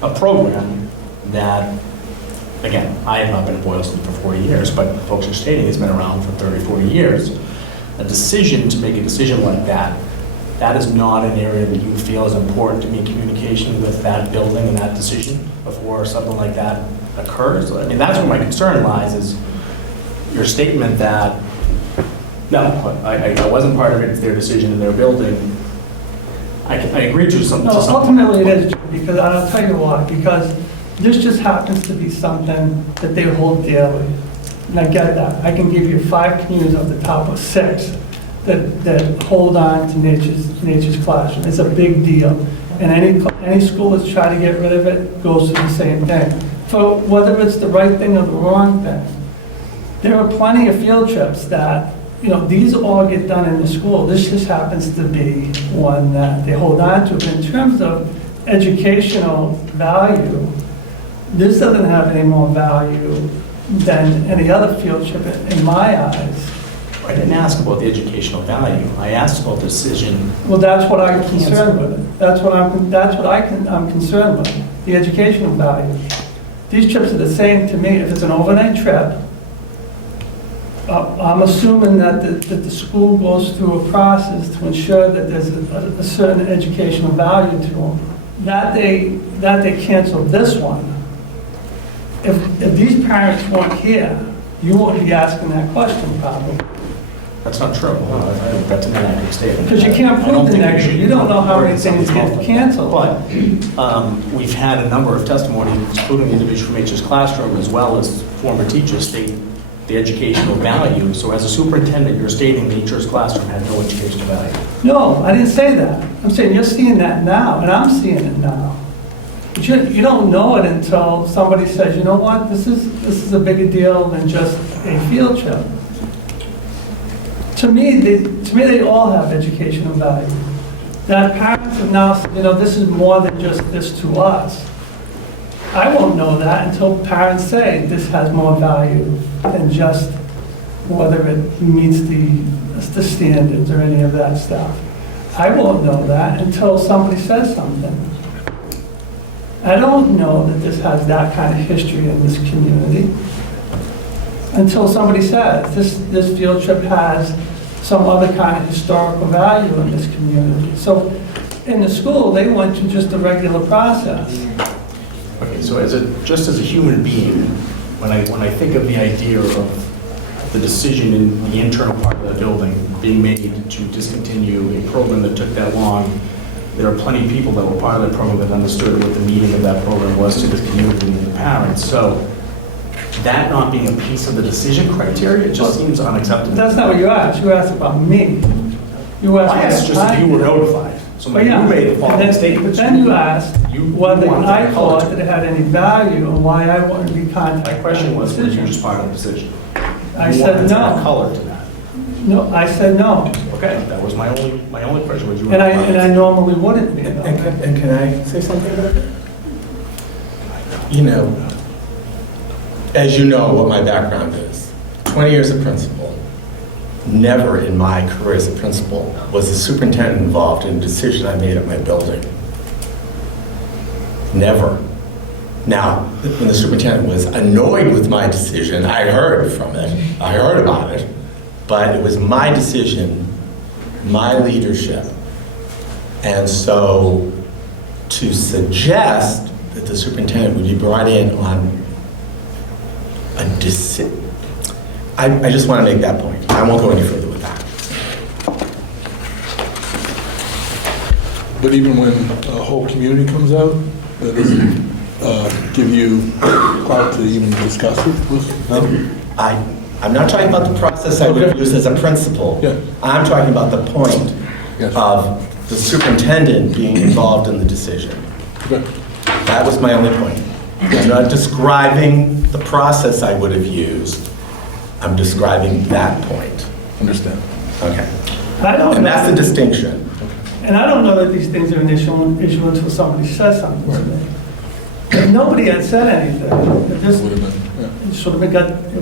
a program that, again, I have not been in Boylston for 40 years, but folks are stating it's been around for 30, 40 years. A decision to make a decision like that that is not an area that you feel is important to be in communication with that building and that decision before something like that occurs? I mean, that's where my concern lies, is your statement that, no, I wasn't part of it, it's their decision in their building. I agree to some. No, ultimately it is, because I'll tell you why, because this just happens to be something that they hold dearly. And I get that. I can give you 5 communities off the top of 6 that hold on to Nature's Classroom. It's a big deal. And any school that's trying to get rid of it goes through the same thing. So whether it's the right thing or the wrong thing, there are plenty of field trips that, you know, these all get done in the school. This just happens to be one that they hold on to. But in terms of educational value, this doesn't have any more value than any other field trip in my eyes. I didn't ask about the educational value. I asked about the decision. Well, that's what I'm concerned with. That's what I'm concerned with, the educational value. These trips are the same to me. If it's an overnight trip, I'm assuming that the school goes through a process to ensure that there's a certain educational value to them. That they cancel this one. If these parents weren't here, you wouldn't be asking that question probably. That's not true. That's an inaccurate statement. Because you can't prove the negative. You don't know how many things get canceled. But we've had a number of testimonies, including the individual from Nature's Classroom, as well as former teachers state the educational value. So as a superintendent, you're stating Nature's Classroom had no educational value. No, I didn't say that. I'm saying you're seeing that now, and I'm seeing it now. But you don't know it until somebody says, you know what, this is a bigger deal than just a field trip. To me, they all have educational value. That parents have now said, you know, this is more than just this to us. I won't know that until parents say this has more value than just whether it meets the standards or any of that stuff. I won't know that until somebody says something. I don't know that this has that kind of history in this community until somebody says this field trip has some other kind of historical value in this community. So in the school, they went to just a regular process. Okay, so just as a human being, when I think of the idea of the decision in the internal part of the building being made to discontinue a program that took that long, there are plenty of people that were part of that program that understood what the meaning of that program was to the community and the parents. So that not being a piece of the decision criteria, it just seems unacceptable. That's not what you asked. You asked about me. You asked I asked just if you were notified. So you made the following statement. But then you asked whether I thought that it had any value and why I wouldn't be contacted. My question was, were you just part of the decision? I said no. Color to that. No, I said no. Okay, that was my only question. Was you? And I normally wouldn't be. Though. And can I say something about it? You know, as you know what my background is, 20 years as principal. Never in my career as a principal was the superintendent involved in a decision I made at my building. Never. Now, when the superintendent was annoyed with my decision, I heard from it. I heard about it. But it was my decision, my leadership. And so to suggest that the superintendent would be brought in on a decision, I just want to make that point. I won't go any further with that. But even when a whole community comes out, that doesn't give you clout to even discuss it with them? I'm not talking about the process I would use as a principal. Yeah. I'm talking about the point of the superintendent being involved in the decision. Okay. That was my only point. I'm not describing the process I would have used. I'm describing that point. Understand. Okay. And that's the distinction. And I don't know that these things are an issue until somebody says something to me. If nobody had said anything, it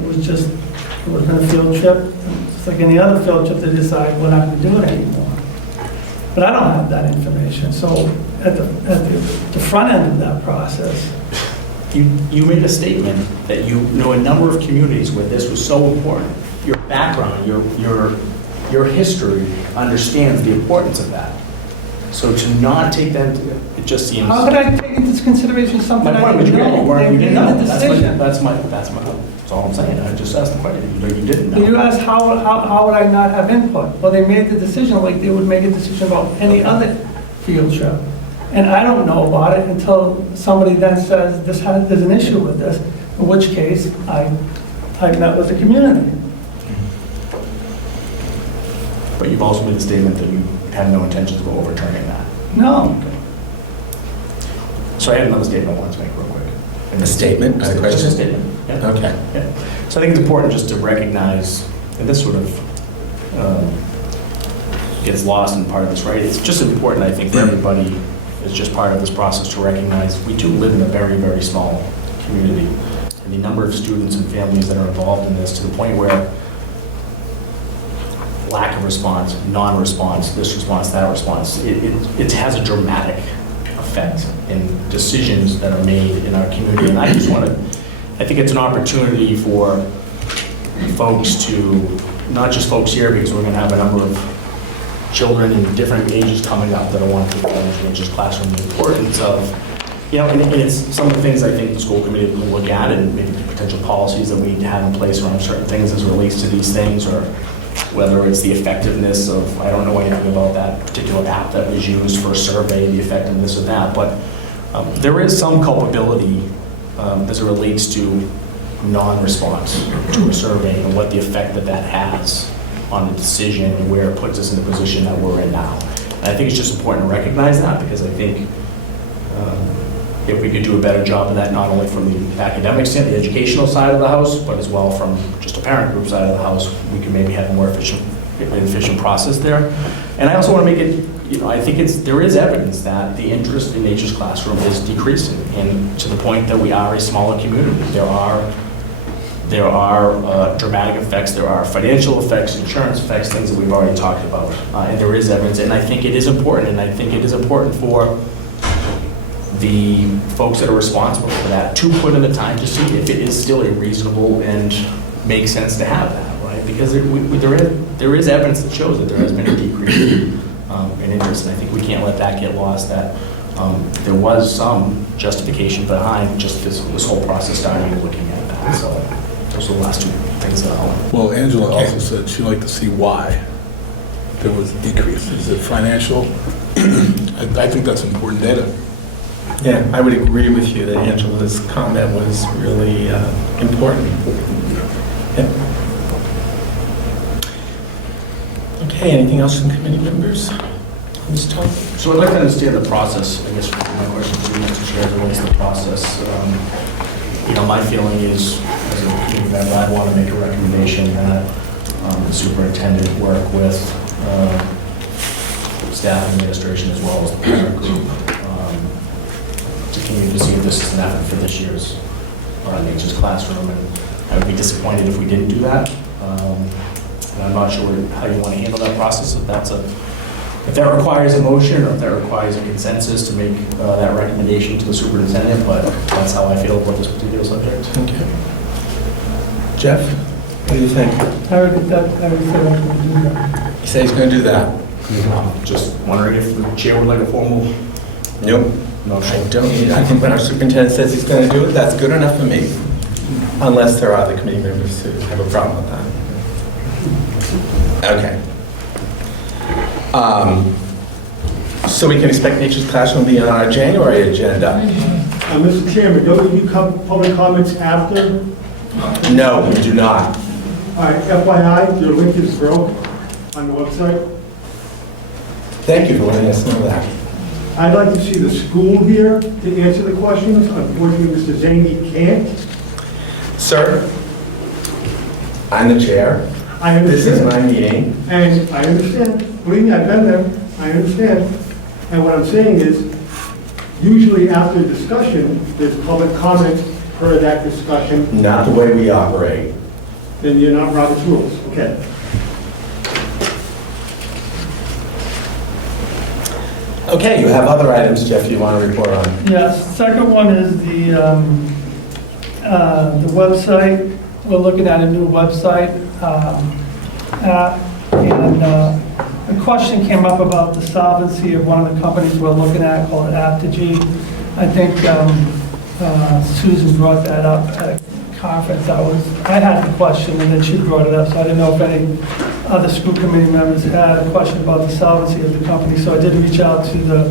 was just, it would have been a field trip. It's like any other field trip, they decide we're not going to do it anymore. But I don't have that information. So at the front end of that process, You made a statement that you know a number of communities where this was so important. Your background, your history understands the importance of that. So to not take that, it just seems. How could I take into consideration something My I point was, didn't you know? They didn't made know. the decision. That's all I'm saying. I just asked the question. You didn't You know. asked how would I not have input? Well, they made the decision like they would make a decision about any other field trip. And I don't know about it until somebody then says, there's an issue with this, in which case I met with the community. But you've also made the statement that you have no intentions of overturning that. No. So I had another statement I wanted to make real quick. A statement, not a Just question? a statement. Yeah. Okay. Yeah. So I think it's important just to recognize, and this sort of gets lost in part of this, right? It's just important, I think, for everybody is just part of this process to recognize we do live in a very, very small community. And the number of students and families that are involved in this to the point where lack of response, non-response, this response, that response, it has a dramatic effect in decisions that are made in our community. And I just want to, I think it's an opportunity for folks to, not just folks here, because we're going to have a number of children in different ages coming up that want to learn just classroom, the importance of, and it's some of the things I think the school committee will look at and maybe potential policies that we need to have in place around certain things as it relates to these things, or whether it's the effectiveness of, I don't know anything about that particular app that was used for a survey, the effectiveness of that, but there is some culpability as it relates to non-response to a survey and what the effect that has on the decision and where it puts us in the position that we're in now. And I think it's just important to recognize that, because I think if we could do a better job of that, not only from the academic standpoint, the educational side of the house, but as well from just a parent group side of the house, we can maybe have a more efficient process there. And I also want to make it, I think there is evidence that the interest in Nature's Classroom is decreasing, and to the point that we are a smaller community. There are dramatic effects, there are financial effects, insurance effects, things that we've already talked about. And there is evidence, and I think it is important, for the folks that are responsible for that to put in the time to see if it is still a reasonable and makes sense to have that, right? Because there is evidence that shows that there has been a decrease in interest, and I think we can't let that get lost, that there was some justification behind just this whole process starting and looking at that. So those are the last two things that I'll... Well, Angela also said she'd like to see why there was a decrease. Is it financial? I think that's important data. Yeah, I would agree with you that Angela's comment was really important. Yeah. Okay, anything else from committee members on this topic? So I'd like to understand the process, I guess, for my question to you, Mr. Chair, as it relates to the process. My feeling is, as a committee member, I want to make a recommendation that the superintendent work with staff and administration as well as the parent group to continue to see if this is an effort for this year's Nature's Classroom. And I would be disappointed if we didn't do that. And I'm not sure how you want to handle that process, if that requires a motion or if that requires a consensus to make that recommendation to the superintendent, but that's how I feel about this particular subject. Okay. Jeff, what do you think? I already said I was going to do that. You say he's going to do that? Just wondering if the chair would like a formal... Nope. No, I don't. I think when our superintendent says he's going to do it, that's good enough for me. Unless there are other committee members who have a problem with that. Okay. So we can expect Nature's Classroom to be on our January agenda? Mr. Chairman, don't you come public comments after? No, we do not. All right, FYI, your link is broke on the website. Thank you for letting us know that. I'd like to see the school here to answer the questions. Unfortunately, Mr. Zaney can't. Sir, I'm the chair. I understand. This is my meeting. And I understand. Believe me, I've been there. I understand. And what I'm saying is, usually after discussion, there's public comment per that discussion. Not the way we operate. Then you're not Robert's rules. Okay. Okay, you have other items, Jeff, you want to report on? Yes, second one is the website. We're looking at a new website app, and a question came up about the solvency of one of the companies we're looking at called Apogee. I think Susan brought that up at a conference. I had the question and then she brought it up, so I didn't know if any other school committee members had a question about the solvency of the company. So I did reach out to the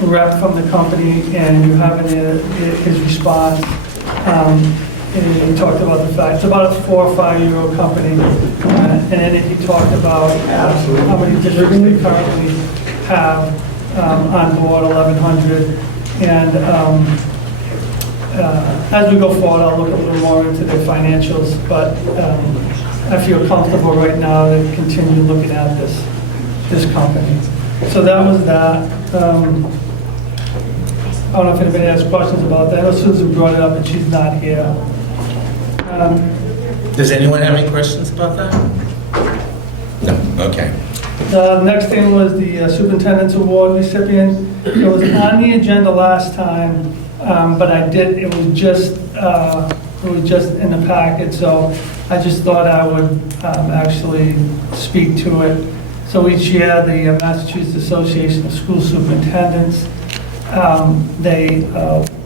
rep from the company, and you have his response. And he talked about the fact it's about a 4 or 5-year-old company, and then he talked about how many districts they currently have on board, 1,100. And as we go forward, I'll look a little more into their financials, but I feel comfortable right now to continue looking at this company. So that was that. I don't know if anybody has questions about that. I know Susan brought it up and she's not here. Does anyone have any questions about that? No, okay. The next thing was the Superintendent's Award recipient. It was on the agenda last time, but it was just in the packet, so I just thought I would actually speak to it. So each year, the Massachusetts Association of School Superintendents, they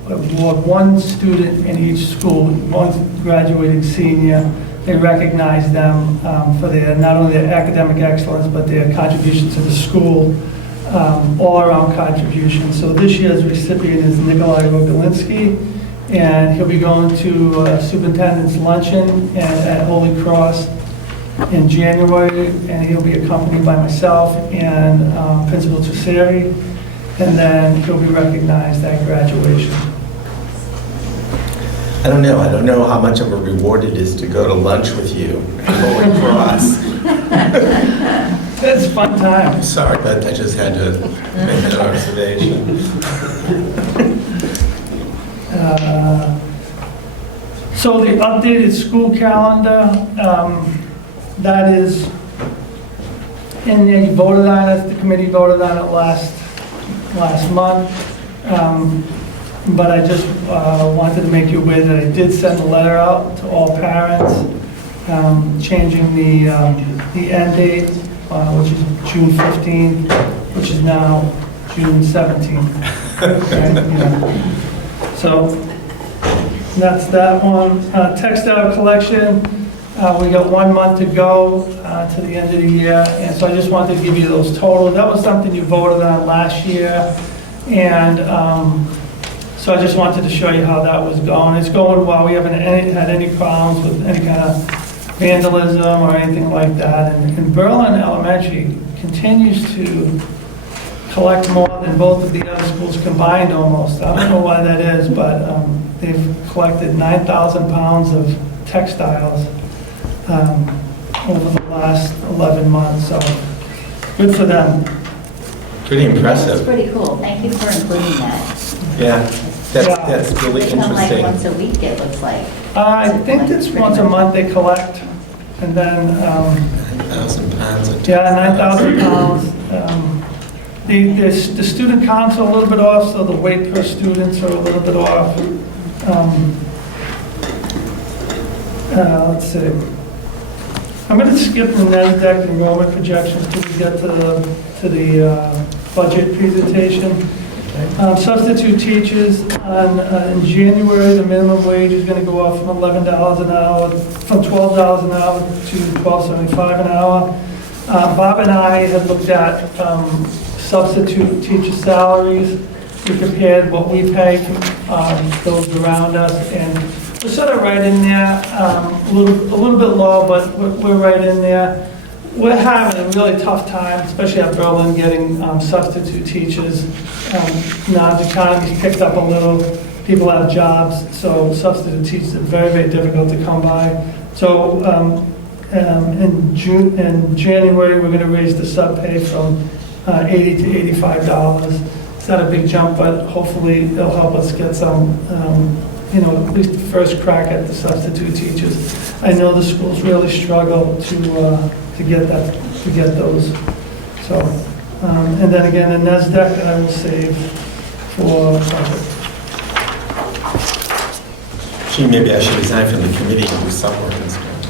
award one student in each school, one graduating senior. They recognize them for not only their academic excellence, but their contribution to the school, all-around contribution. So this year's recipient is Nikolai Rogolinski, and he'll be going to Superintendent's Luncheon at Holy Cross in January, and he'll be accompanied by myself and Principal Tusseri, and then he'll be recognized at graduation. I don't know how much of a reward it is to go to lunch with you at Holy Cross. It's a fun time. Sorry, but I just had to make an observation. So the updated school calendar, that is in there. You voted on it, the committee voted on it last month. But I just wanted to make you aware that I did send a letter out to all parents, changing the end date, which is June 15th, which is now June 17th. Okay, so that's that one. Textile collection, we got 1 month to go to the end of the year, and so I just wanted to give you those totals. That was something you voted on last year, and so I just wanted to show you how that was going. It's going well. We haven't had any problems with any kind of vandalism or anything like that. And Berlin Elementary continues to collect more than both of the other schools combined almost. I don't know why that is, but they've collected 9,000 pounds of textiles over the last 11 months. So good for them. Pretty That's impressive. pretty cool. Thank you for including that. Yeah, that's really They come like interesting. once a week, it looks like. I think it's once a month they collect, and then 9,000 pounds of 9,000 pounds. The student counts are a little bit off, so the weight per students are a little bit off. Let's see. I'm going to skip the NASDAQ enrollment projections until we get to the budget presentation. Substitute teachers, in January, the minimum wage is going to go up from $11 an hour, from $12 an hour to $12.75 an hour. Bob and I have looked at substitute teacher salaries. We compared what we pay those around us, and we're sort of right in there, a little bit low, but we're right in there. We're having a really tough time, especially at Berlin, getting substitute teachers. Now the economy's picked up a little, people have jobs, so substitute teachers are very, very difficult to come by. So in January, we're going to raise the sub pay from $80 to $85. It's not a big jump, but hopefully it'll help us get some, at least the first crack at the substitute teachers. I know the schools really struggle to get those. So, and then again, the NASDAQ I will save for budget. Gee, maybe I should resign from the committee and do some work instead.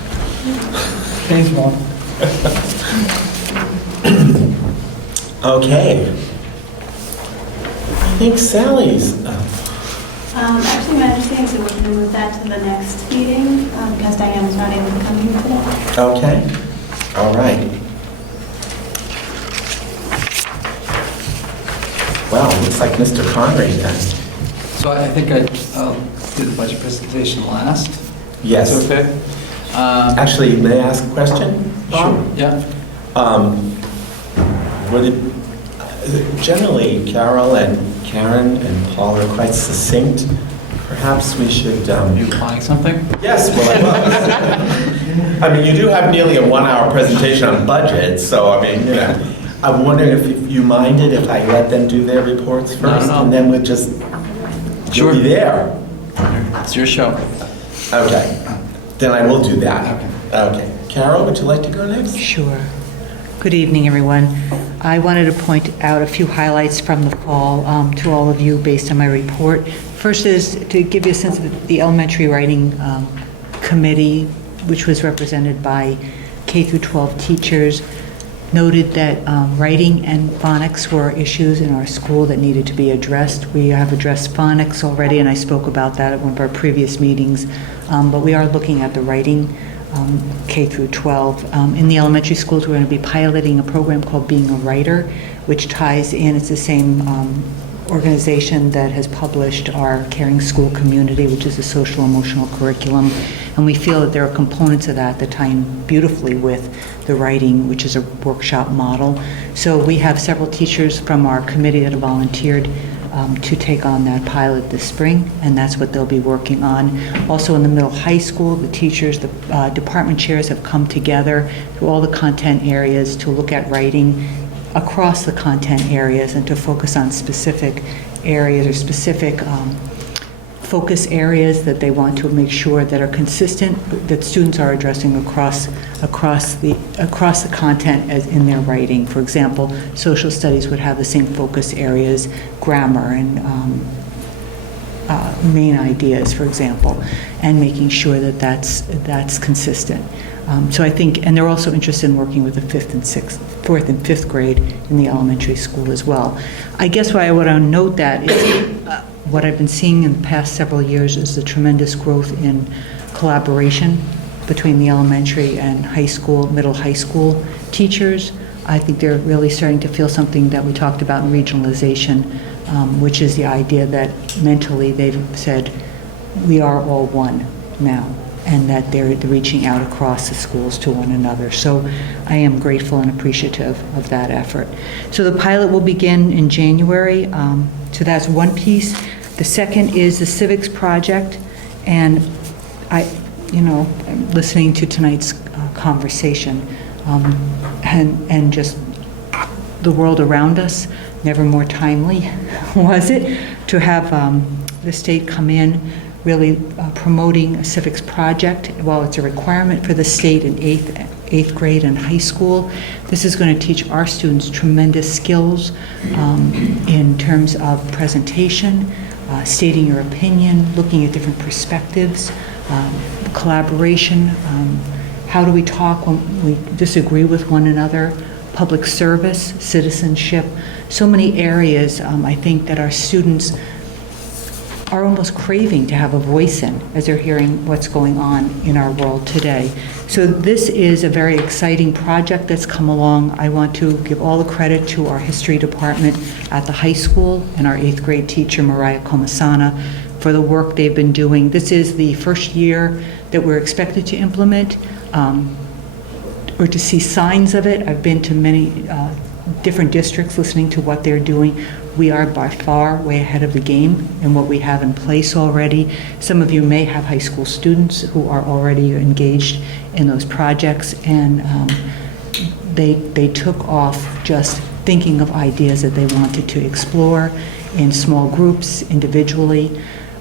Phase one. Okay. I think Sally's up. Actually, my understanding is that we're going to move that to the next meeting because Diane was not able to come here today. Okay. All right. Well, looks like Mr. Connery then. So I think I'll do the budget presentation last. Yes. That's okay? Actually, may I ask a question? Sure, yeah. Generally, Carol and Karen and Paul are quite succinct. Perhaps we should... You applying something? Yes, well, I was. I mean, you do have nearly a 1-hour presentation on budget, so I mean, you know, I'm wondering if you minded if I let them do their reports first, and then we'll just... Sure. You'll be there. It's your show. Okay. Then I will do that. Okay. Carol, would you like to go next? Sure. Good evening, everyone. I wanted to point out a few highlights from the fall to all of you based on my report. First is to give you a sense of the elementary writing committee, which was represented by K through 12 teachers, noted that writing and phonics were issues in our school that needed to be addressed. We have addressed phonics already, and I spoke about that at one of our previous meetings, but we are looking at the writing K through 12. In the elementary schools, we're going to be piloting a program called Being a Writer, which ties in, it's the same organization that has published our Caring School Community, which is a social emotional curriculum. And we feel that there are components of that that tie in beautifully with the writing, which is a workshop model. So we have several teachers from our committee that have volunteered to take on that pilot this spring, and that's what they'll be working on. Also in the middle high school, the teachers, the department chairs have come together through all the content areas to look at writing across the content areas and to focus on specific areas or specific focus areas that they want to make sure that are consistent, that students are addressing across the content as in their writing. For example, social studies would have the same focus areas, grammar and main ideas, for example, and making sure that that's consistent. So I think, and they're also interested in working with the fourth and fifth grade in the elementary school as well. I guess what I want to note that is what I've been seeing in the past several years is the tremendous growth in collaboration between the elementary and high school, middle high school teachers. I think they're really starting to feel something that we talked about in regionalization, which is the idea that mentally they've said, we are all one now, and that they're reaching out across the schools to one another. So I am grateful and appreciative of that effort. So the pilot will begin in January. So that's one piece. The second is the civics project, and listening to tonight's conversation and just the world around us, never more timely was it to have the state come in really promoting a civics project. While it's a requirement for the state in eighth grade and high school, this is going to teach our students tremendous skills in terms of presentation, stating your opinion, looking at different perspectives, collaboration, how do we talk when we disagree with one another, public service, citizenship, so many areas I think that our students are almost craving to have a voice in as they're hearing what's going on in our world today. So this is a very exciting project that's come along. I want to give all the credit to our history department at the high school and our 8th grade teacher, Mariah Comasana, for the work they've been doing. This is the first year that we're expected to implement or to see signs of it. I've been to many different districts listening to what they're doing. We are by far way ahead of the game in what we have in place already. Some of you may have high school students who are already engaged in those projects, and they took off just thinking of ideas that they wanted to explore in small groups, individually.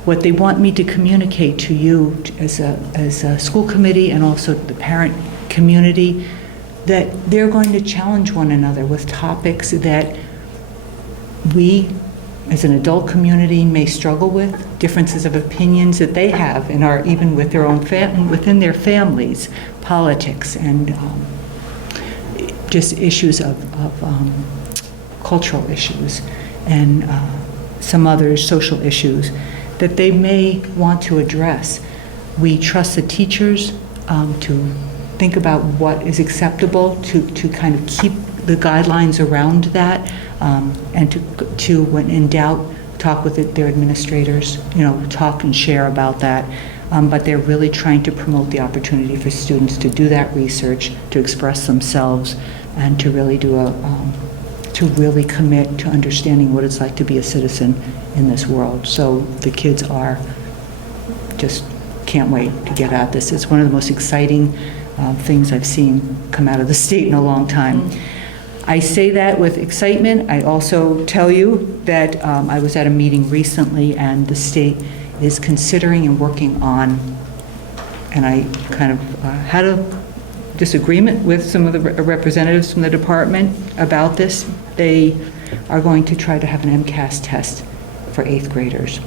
What they want me to communicate to you as a school committee and also the parent community, that they're going to challenge one another with topics that we, as an adult community, may struggle with, differences of opinions that they have in even with their own within their families, politics, and just issues of cultural issues and some other social issues that they may want to address. We trust the teachers to think about what is acceptable, to kind of keep the guidelines around that, and to, when in doubt, talk with their administrators, talk and share about that. But they're really trying to promote the opportunity for students to do that research, to express themselves, and to really to really commit to understanding what it's like to be a citizen in this world. So the kids are just can't wait to get at this. It's one of the most exciting things I've seen come out of the state in a long time. I say that with excitement. I also tell you that I was at a meeting recently, and the state is considering and working on, and I kind of had a disagreement with some of the representatives from the department about this. They are going to try to have an MCAS test for 8th graders,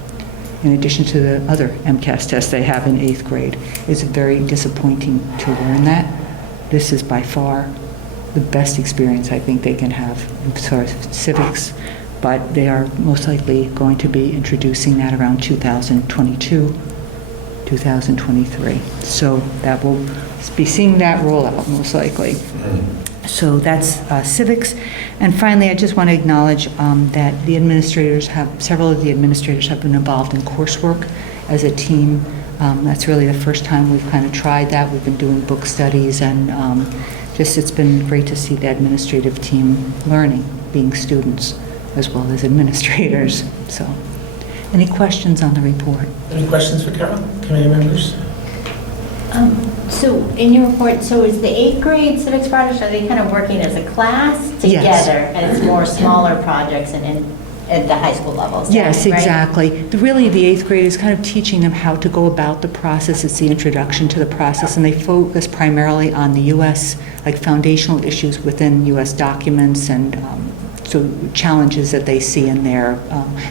in addition to the other MCAS tests they have in 8th grade. It's very disappointing to learn that. This is by far the best experience I think they can have in sort of civics, but they are most likely going to be introducing that around 2022, 2023. So that will be seeing that roll out most likely. So that's civics. And finally, I just want to acknowledge that the administrators several of the administrators have been involved in coursework as a team. That's really the first time we've kind of tried that. We've been doing book studies, and it's been great to see the administrative team learning, being students as well as administrators. So, any questions on the report? Any questions for Carol, committee members? So in your report, so is the 8th grade civics project, are they kind of working as a class together? Yes. And it's more smaller projects and at the high school level? Yes, right? exactly. Really, the 8th grade is kind of teaching them how to go about the process. It's the introduction to the process, and they focus primarily on the U.S., like foundational issues within U.S. documents and so challenges that they see in there.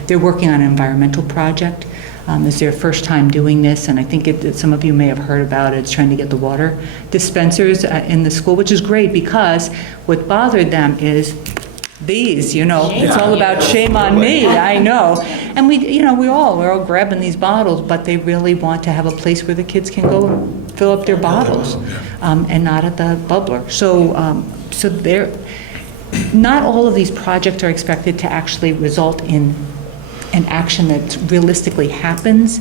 They're working on an environmental project. It's their first time doing this, and I think some of you may have heard about it. It's trying to get the water dispensers in the school, which is great because what bothered them is these, it's all about shame on me, I know. And we're all grabbing these bottles, but they really want to have a place where the kids can go and fill up their bottles, and not at the bubbler. So not all of these projects are expected to actually result in an action that realistically happens,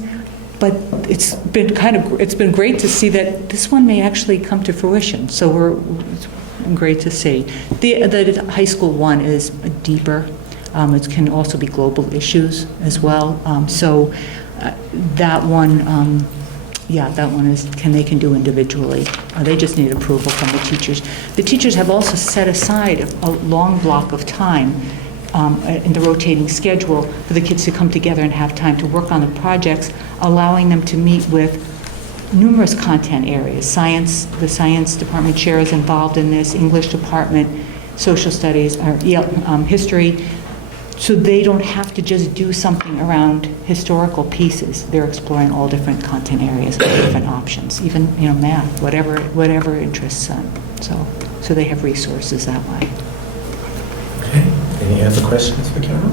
but it's been great to see that this one may actually come to fruition. So it's great to see. The high school one is deeper. It can also be global issues as well. That one, that one is they can do individually. They just need approval from the teachers. The teachers have also set aside a long block of time in the rotating schedule for the kids to come together and have time to work on the projects, allowing them to meet with numerous content areas. Science, the science department chair is involved in this, English department, social studies, history, so they don't have to just do something around historical pieces. They're exploring all different content areas, all different options, even math, whatever interests them. So they have resources that way. Okay. Any other questions for Carol?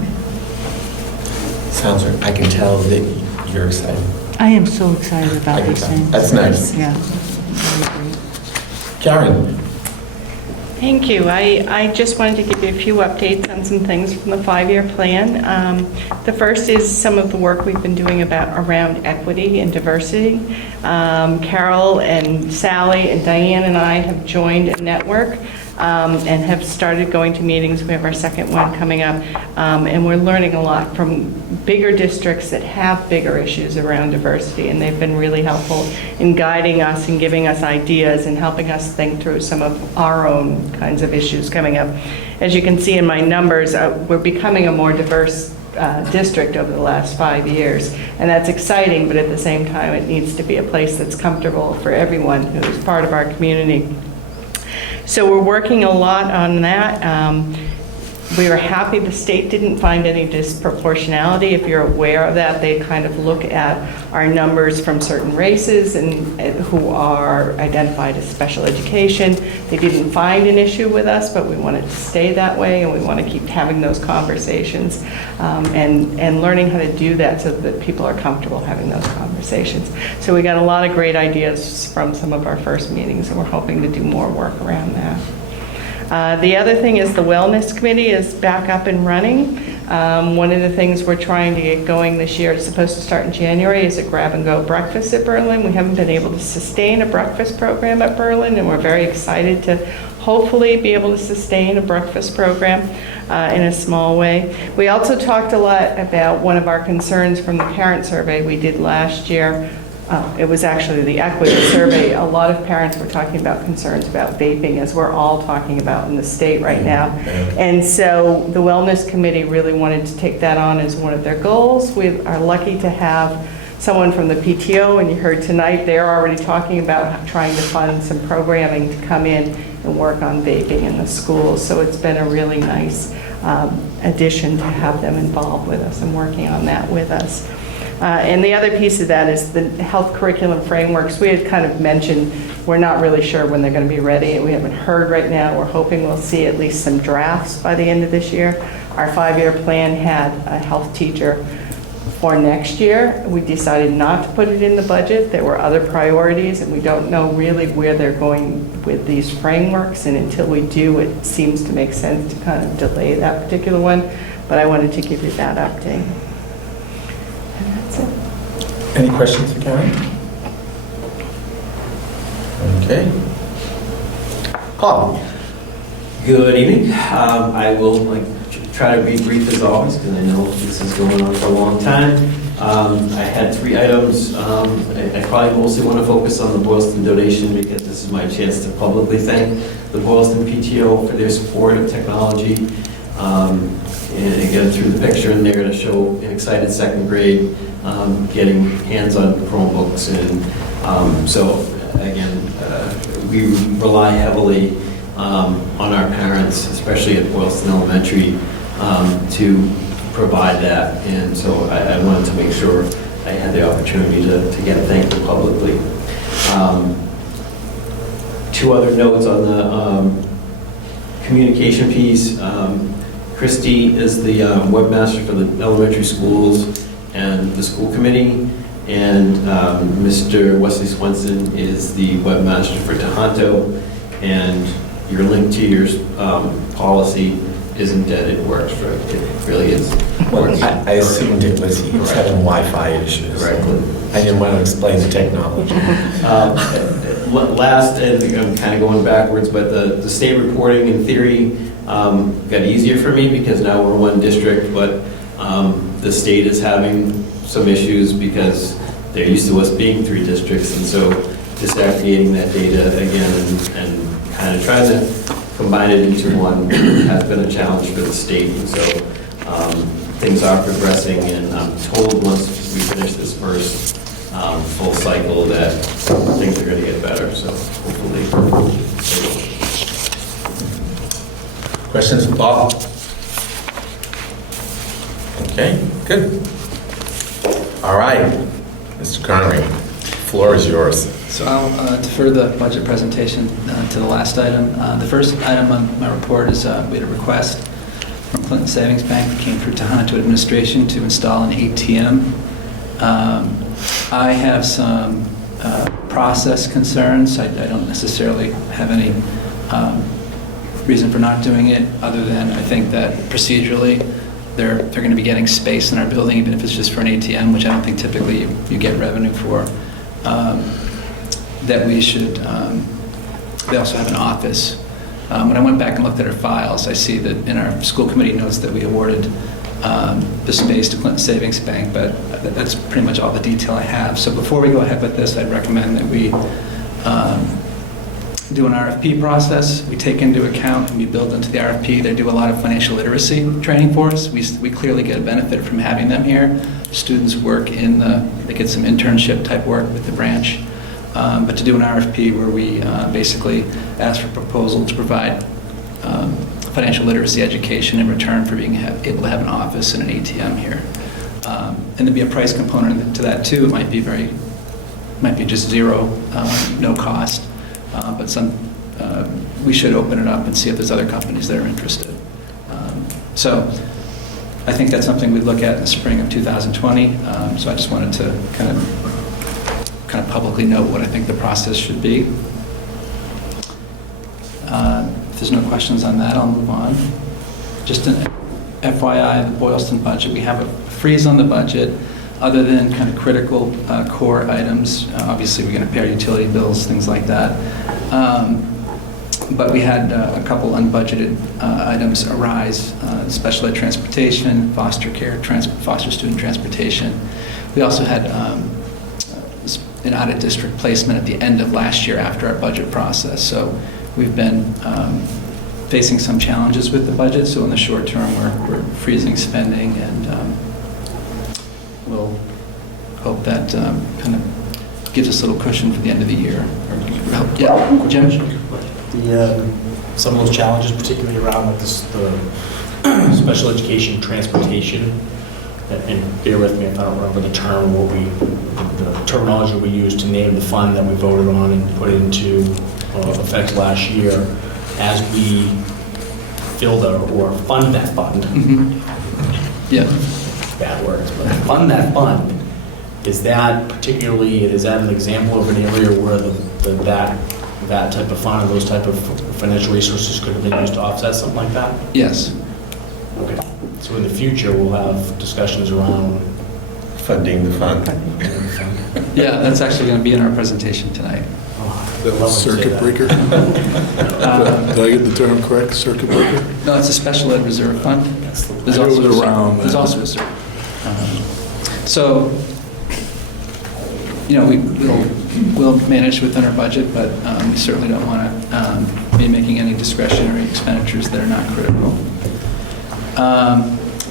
Sounds like I can tell that you're excited. I am so excited about these things. That's nice. Yeah. Karen. Thank you. I just wanted to give you a few updates on some things from the 5-year plan. The first is some of the work we've been doing around equity and diversity. Carol and Sally and Diane and I have joined a network and have started going to meetings. We have our second one coming up, and we're learning a lot from bigger districts that have bigger issues around diversity, and they've been really helpful in guiding us and giving us ideas and helping us think through some of our own kinds of issues coming up. As you can see in my numbers, we're becoming a more diverse district over the last 5 years, and that's exciting, but at the same time it needs to be a place that's comfortable for everyone who's part of our community. So we're working a lot on that. We were happy the state didn't find any disproportionality. If you're aware of that, they kind of look at our numbers from certain races and who are identified as special education. They didn't find an issue with us, but we wanted to stay that way, and we want to keep having those conversations and learning how to do that so that people are comfortable having those conversations. So we got a lot of great ideas from some of our first meetings, and we're hoping to do more work around that. The other thing is the Wellness Committee is back up and running. One of the things we're trying to get going this year, it's supposed to start in January, is a grab-and-go breakfast at Berlin. We haven't been able to sustain a breakfast program at Berlin, and we're very excited to hopefully be able to sustain a breakfast program in a small way. We also talked a lot about one of our concerns from the parent survey we did last year. It was actually the equity survey. A lot of parents were talking about concerns about vaping, as we're all talking about in the state right now. And so the Wellness Committee really wanted to take that on as one of their goals. We are lucky to have someone from the PTO, and you heard tonight they're already talking about trying to fund some programming to come in and work on vaping in the schools. So it's been a really nice addition to have them involved with us and working on that with us. And the other piece of that is the health curriculum frameworks. We had kind of mentioned we're not really sure when they're going to be ready. We haven't heard right now. We're hoping we'll see at least some drafts by the end of this year. Our 5-year plan had a health teacher for next year. We decided not to put it in the budget. There were other priorities, and we don't know really where they're going with these frameworks. And until we do, it seems to make sense to kind of delay that particular one. But I wanted to give you that update. Any questions for Karen? Okay. Paul. Good evening. I will try to be brief as always, because I know this is going on for a long time. I had 3 items. I probably mostly want to focus on the Boylston donation, because this is my chance to publicly thank the Boylston PTO for their support of technology. And again, through the picture in there to show an excited 2nd grade getting hands-on Chromebooks. And so again, we rely heavily on our parents, especially at Boylston Elementary, to provide that. And so I wanted to make sure I had the opportunity to get thanked publicly. 2 other notes on the communication piece. Christy is the webmaster for the elementary schools and the school committee, and Mr. Wesley Swenson is the webmaster for Tohoto, and your link to your policy isn't dead, it works, for it really is. I assumed it was he was having Wi-Fi issues. Correctly. I didn't want to explain the technology. Last, and I'm kind of going backwards, but the state reporting in theory got easier for me, because now we're one district, but the state is having some issues because they're used to us being 3 districts, and so disaggregating that data again and kind of trying to combine it into one has been a challenge for the state. And so things are progressing, and I'm told once we finish this first full cycle that things are going to get better, so hopefully. Questions for Paul? Okay, good. All right, Mr. Connery, floor is yours. So I'll defer the budget presentation to the last item. The first item on my report is we had a request from Clinton Savings Bank that came through Tohoto administration to install an ATM. I have some process concerns. I don't necessarily have any reason for not doing it, other than I think that procedurally they're going to be getting space in our building, even if it's just for an ATM, which I don't think typically you get revenue for. That we should, they also have an office. When I went back and looked at our files, I see that in our school committee notes that we awarded the space to Clinton Savings Bank, but that's pretty much all the detail I have. So before we go ahead with this, I'd recommend that we do an RFP process. We take into account and we build into the RFP. They do a lot of financial literacy training for us. We clearly get a benefit from having them here. Students work they get some internship type work with the branch. But to do an RFP where we basically ask for proposal to provide financial literacy education in return for being able to have an office and an ATM here. And there'd be a price component to that too. It might be just zero, no cost, but we should open it up and see if there's other companies that are interested. So I think that's something we'd look at in the spring of 2020. So I just wanted to kind of publicly note what I think the process should be. If there's no questions on that, I'll move on. Just an FYI, the Boylston budget, we have a freeze on the budget other than kind of critical core items. Obviously, we're going to pay our utility bills, things like that. But we had a couple unbudgeted items arise, special ed transportation, foster care, foster student transportation. We also had an out-of-district placement at the end of last year after our budget process. So we've been facing some challenges with the budget. So in the short term, we're freezing spending, and we'll hope that kind of gives us a little cushion for the end of the year. Yeah, Jim? Some of those challenges, particularly around like the special education transportation, and bear with me if I don't remember the term, the terminology we used to name the fund that we voted on and put into effect last year, as we build or fund that fund. Mm-hmm. Yeah. Bad words, but fund that fund. Is that an example of an area where that type of fund or those type of financial resources could have been used to offset something like that? Yes. Okay. So in the future, we'll have discussions around funding the fund. Yeah, that's actually going to be in our presentation tonight. That was circuit breaker? Did I get the term correct, circuit breaker? No, it's a special ed reserve fund. There's also a reserve. So, we'll manage within our budget, but we certainly don't want to be making any discretionary expenditures that are not critical.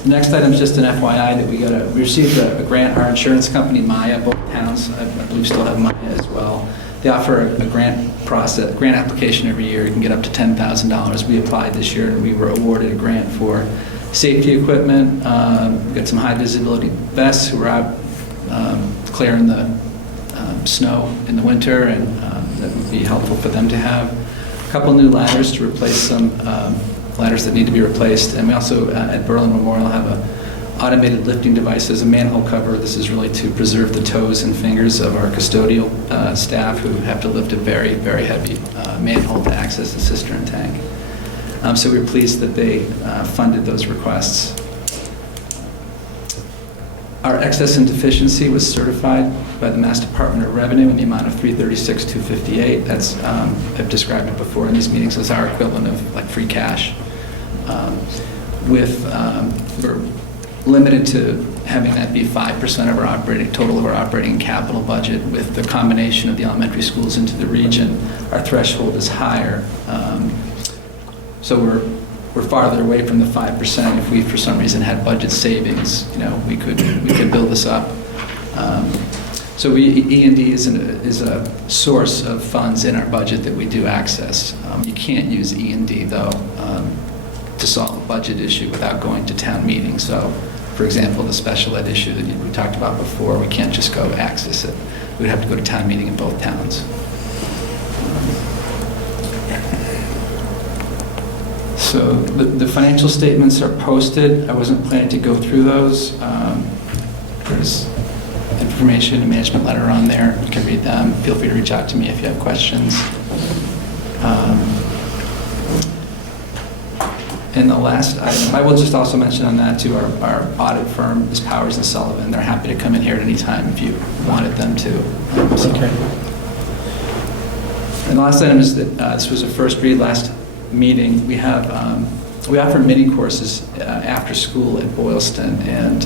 Next item is just an FYI that we received a grant. Our insurance company, Maya, both towns, I believe still have Maya as well. They offer a grant application every year. You can get up to $10,000. We applied this year and we were awarded a grant for safety equipment. We got some high visibility vests who were out clearing the snow in the winter, and that would be helpful for them to have. A couple new ladders to replace some ladders that need to be replaced. And we also, at Berlin Memorial, have a automated lifting device as a manhole cover. This is really to preserve the toes and fingers of our custodial staff who have to lift a very, very heavy manhole to access the cistern tank. So we're pleased that they funded those requests. Our excess and deficiency was certified by the Mass Department of Revenue in the amount of $336,258. That's, I've described it before in these meetings as our equivalent of like free cash. We're limited to having that be 5% of our total of our operating capital budget. With the combination of the elementary schools into the region, our threshold is higher. So we're farther away from the 5%. If we, for some reason, had budget savings, we could build this up. So E&D is a source of funds in our budget that we do access. You can't use E&D, though, to solve a budget issue without going to town meeting. So, for example, the special ed issue that we talked about before, we can't just go access it. We'd have to go to town meeting in both towns. So the financial statements are posted. I wasn't planning to go through those. There's information and management letter on there. You can read them. Feel free to reach out to me if you have questions. And the last item, I will just also mention on that too, our audit firm is Powers & Sullivan. They're happy to come in here at any time if you wanted them to. Okay. And the last item is that this was a first read last meeting. We offer mini courses after school at Boylston, and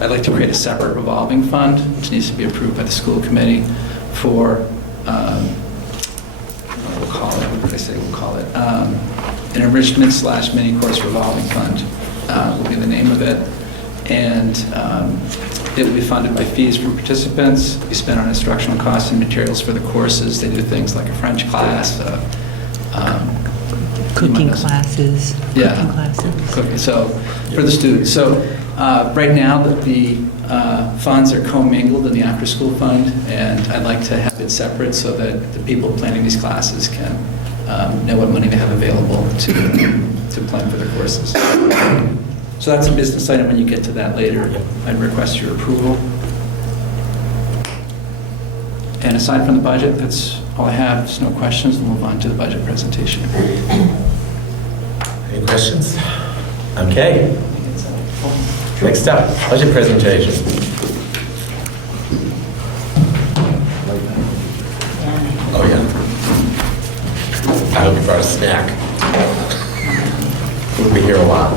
I'd like to create a separate revolving fund, which needs to be approved by the school committee for an enrichment/mini course revolving fund will be the name of it. And it will be funded by fees from participants, be spent on instructional costs and materials for the courses. They do things like a French class, Cooking classes. Yeah. Cooking classes. Cooking, so, for the students. So, right now, the funds are commingled in the after-school fund, and I'd like to have it separate so that the people planning these classes can know what money they have available to plan for their courses. So that's a business item. When you get to that later, I'd request your approval. And aside from the budget, that's all I have. There's no questions. We'll move on to the budget presentation. Any questions? Okay. Next up, budget presentation. Oh, yeah. I hope you brought a snack. We'll be here a while.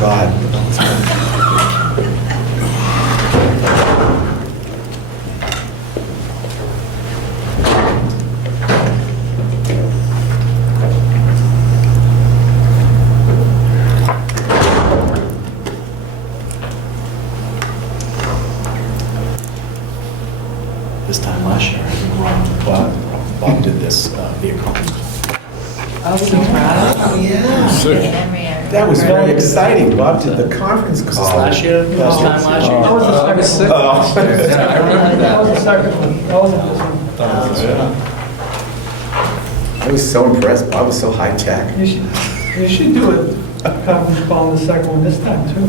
God. This time last year, I think Bob did this vehicle. Oh, so proud. Oh, yeah. That was very exciting. Bob did the conference call. Was this last year? Last time last year? That was the second one. Yeah, I remember That was the that. second one. That wasn't this one. I was so impressed. Bob was so high tech. You should do a conference call on the second one this time, too.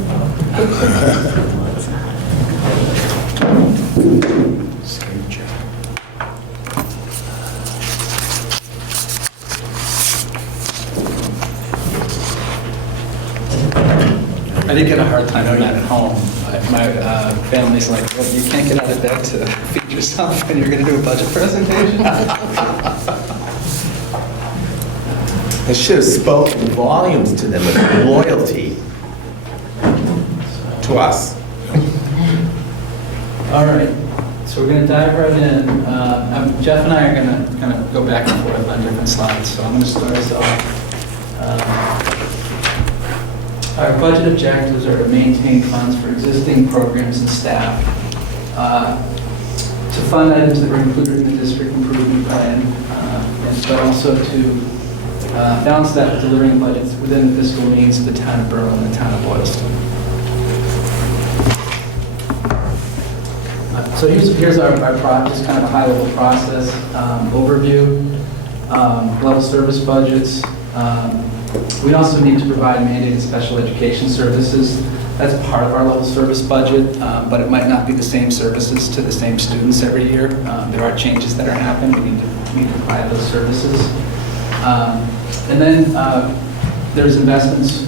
I did get a hard time doing that at home. My family's like, well, you can't get out of bed to feed yourself and you're going to do a budget presentation? I should have spoken volumes to them of loyalty to us. All right, so we're going to dive right in. Jeff and I are going to kind of go back and forth on different slides, so I'm going to start us off. Our budget objectives are to maintain funds for existing programs and staff, to fund items that were included in the district improvement plan, but also to balance that with delivering budgets within the fiscal means of the town of Berlin and the town of Boylston. So here's our just kind of a high-level process overview, level service budgets. We also need to provide mandated special education services. That's part of our level service budget, but it might not be the same services to the same students every year. There are changes that are happening. We need to provide those services. And then there's investments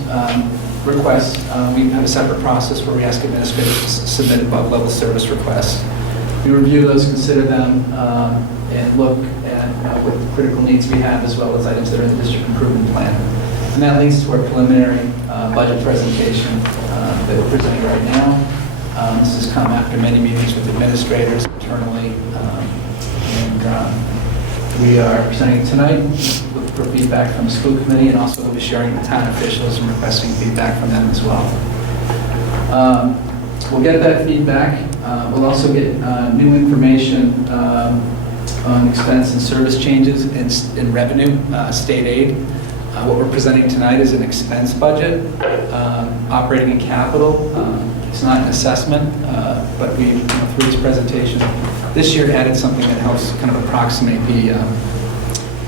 requests. We have a separate process where we ask administrators to submit above-level service requests. We review those, consider them, and look at what critical needs we have, as well as items that are in the district improvement plan. And that leads to our preliminary budget presentation that we're presenting right now. This has come after many meetings with administrators internally, and we are presenting tonight for feedback from the school committee, and also we'll be sharing with town officials and requesting feedback from them as well. We'll get that feedback. We'll also get new information on expense and service changes in revenue, state aid. What we're presenting tonight is an expense budget, operating and capital. It's not an assessment, but we, through this presentation, this year added something that helps kind of approximate the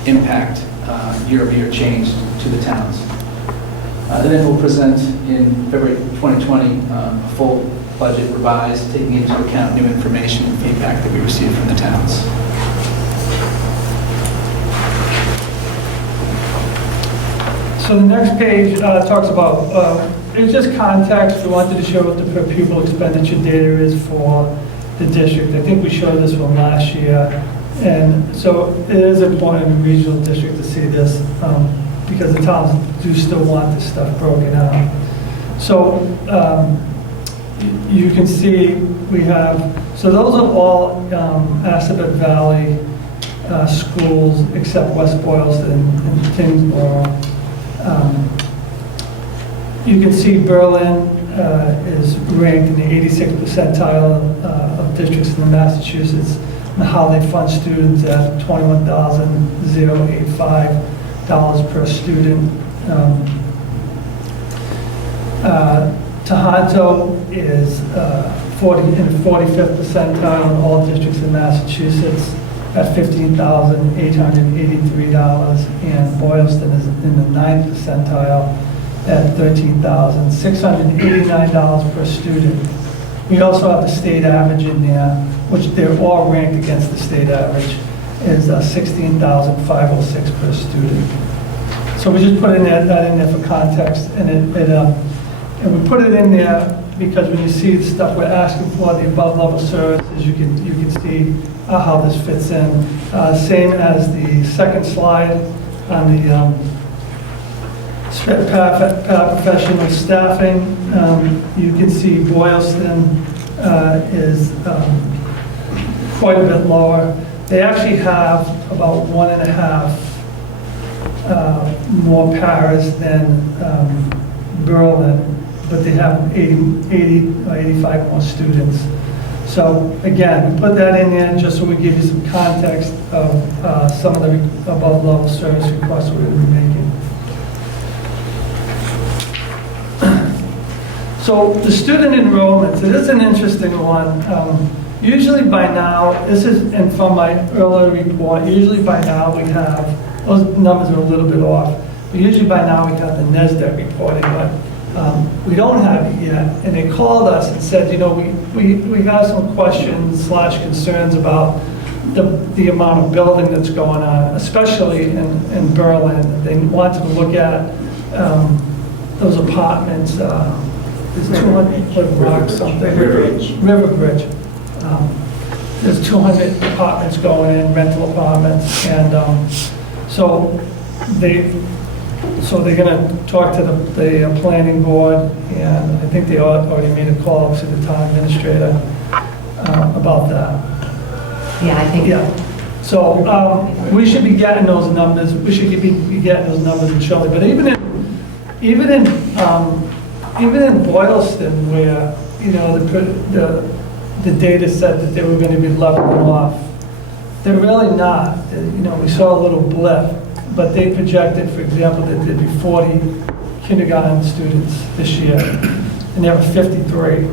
impact year-over-year change to the towns. And then we'll present in February 2020 a full budget revised, taking into account new information and feedback that we received from the towns. So the next page talks about, it's just context. We wanted to show what the per pupil expenditure data is for the district. I think we showed this one last year. And so it is important in the regional district to see this because the towns do still want this stuff broken out. So you can see we have, so those are all Assabet Valley schools except West Boylston and Tingsboro. You can see Berlin is ranked in the 86th percentile of districts in Massachusetts, and how they fund students at $21,085 per student. Tohoto is in the 45th percentile in all districts in Massachusetts at $15,883, and Boylston is in the 9th percentile at $13,689 per student. We also have the state average in there, which they're all ranked against the state average, is $16,506 per student. So we just put that in there for context, and and we put it in there because when you see the stuff we're asking for, the above level services, you can see how this fits in. Same as the second slide on the paraprofessional staffing. You can see Boylston is quite a bit lower. They actually have about 1.5 more paras than Berlin, but they have 80 or 85 more students. So again, we put that in there just so we give you some context of some of the above level service requests we're going to be making. So the student enrollments, it is an interesting one. Usually by now, and from my earlier report, usually by now we have, those numbers are a little bit off, but usually by now we have the NESDEC reporting, but we don't have it yet. And they called us and said, we have some questions / concerns about the amount of building that's going on, especially in Berlin. They wanted to look at those apartments. There's 200 something. River Bridge. There's 200 apartments going in, rental apartments, and so they're going to talk to the planning board, and I think they already made a call to the town administrator about that. Yeah, I think. Yeah. So we should be getting those numbers. We should be getting those numbers shortly. But even in Boylston, where the data said that they were going to be leveling off, they're really not. We saw a little blip, but they projected, for example, that there'd be 40 kindergarten students this year, and there were 53.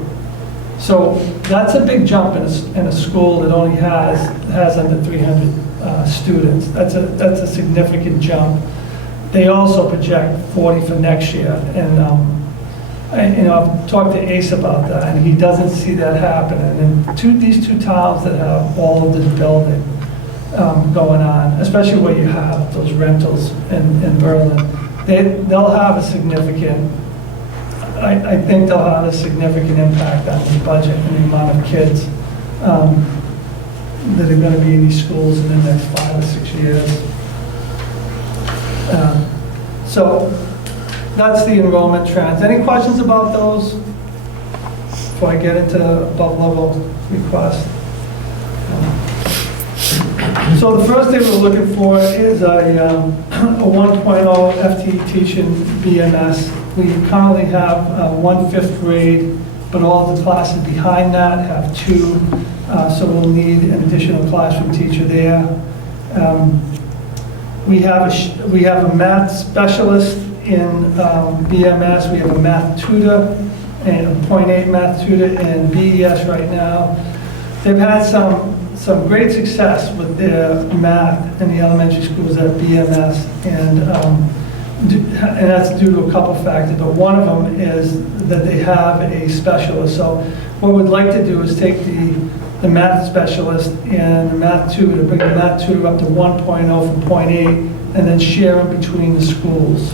So that's a big jump in a school that only has under 300 students. That's a significant jump. They also project 40 for next year, and I've talked to Ace about that, and he doesn't see that happening. And these two towns that have all of this building going on, especially where you have those rentals in Berlin, they'll have a significant, I think they'll have a significant impact on the budget and the amount of kids that are going to be in these schools in the next 5 or 6 years. So that's the enrollment trends. Any questions about those before I get into above level requests? So the first thing we're looking for is a 1.0 FTE teaching BMS. We currently have 1 5th grade, but all of the classes behind that have 2, so we'll need an additional classroom teacher there. We have a math specialist in BMS. We have a math tutor and a 0.8 math tutor in BES right now. They've had some great success with their math in the elementary schools at BMS, and that's due to a couple factors, but one of them is that they have a specialist. So what we'd like to do is take the math specialist and the math tutor, bring the math tutor up to 1.0 from 0.8, and then share them between the schools.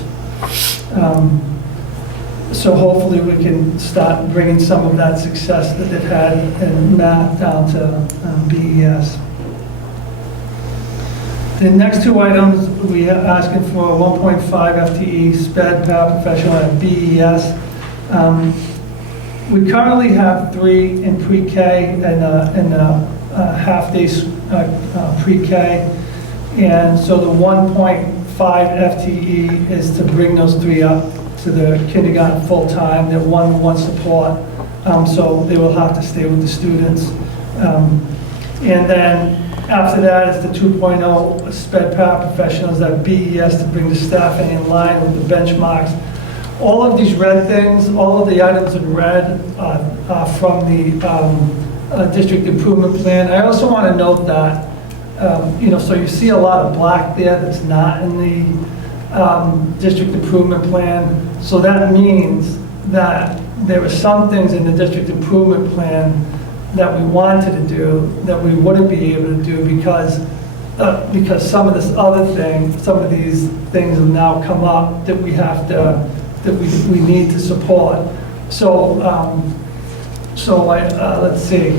So hopefully we can start bringing some of that success that they've had in math down to BES. The next 2 items, we are asking for 1.5 FTE SPED paraprofessional at BES. We currently have 3 in pre-K and half-day pre-K. And so the 1.5 FTE is to bring those 3 up to the kindergarten full-time. They're one-on-one support, so they will have to stay with the students. And then after that is the 2.0 sped paraprofessionals at BES to bring the staffing in line with the benchmarks. All of these red things, all of the items in red are from the district improvement plan. I also want to note that, so you see a lot of black there that's not in the district improvement plan. So that means that there were some things in the district improvement plan that we wanted to do that we wouldn't be able to do because some of this other thing, some of these things have now come up that we have to, that we need to support. So, let's see,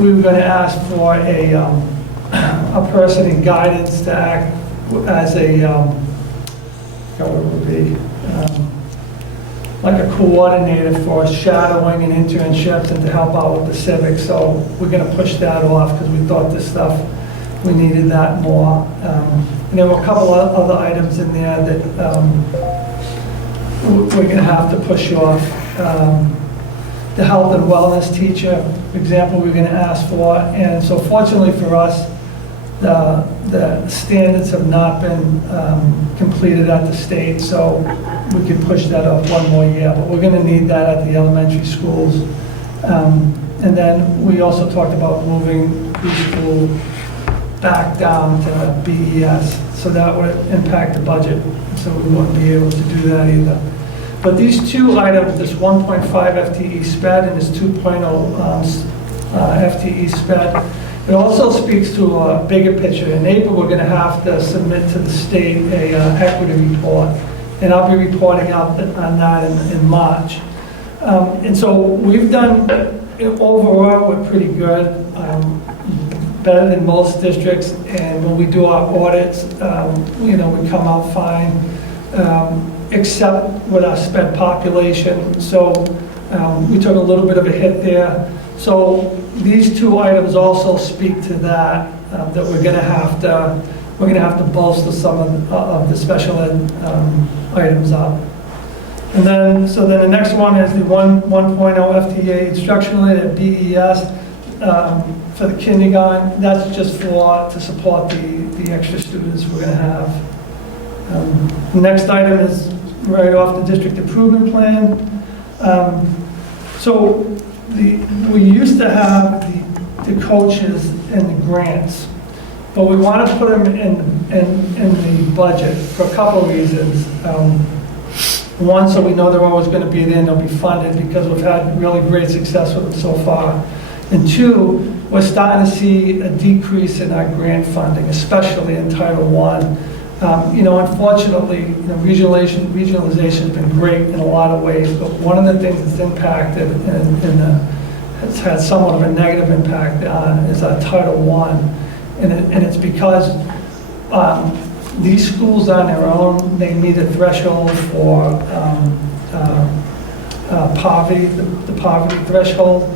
we were going to ask for a person in guidance to act as a, what would it be? Like a coordinator for shadowing and internships and to help out with the civics. So we're going to push that off because we thought this stuff, we needed that more. And there were a couple of other items in there that we're going to have to push off. The health and wellness teacher example we're going to ask for. And so fortunately for us, the standards have not been completed at the state, so we can push that up 1 more year. But we're going to need that at the elementary schools. And then we also talked about moving preschool back down to BES, so that would impact the budget. So we wouldn't be able to do that either. But these 2 items, this 1.5 FTE sped and this 2.0 FTE sped, it also speaks to a bigger picture. In April, we're going to have to submit to the state a equity report, and I'll be reporting out on that in March. And so we've done, overall, we're pretty good, better than most districts, and when we do our audits, we come out fine, except with our sped population. So we took a little bit of a hit there. So these 2 items also speak to that, that we're going to have to bolster some of the special ed items up. And then, so then the next one is the 1.0 FTE instructional aid at BES for the kindergarten. That's just to support the extra students we're going to have. The next item is right off the district improvement plan. We used to have the coaches and the grants, but we want to put them in the budget for a couple of reasons. One, so we know they're always going to be there and they'll be funded because we've had really great success with them so far. And 2, we're starting to see a decrease in our grant funding, especially in Title I. Unfortunately, regionalization has been great in a lot of ways, but one of the things that's impacted and has had somewhat of a negative impact on is our Title I. And it's because these schools on their own, they meet a threshold for poverty, the poverty threshold.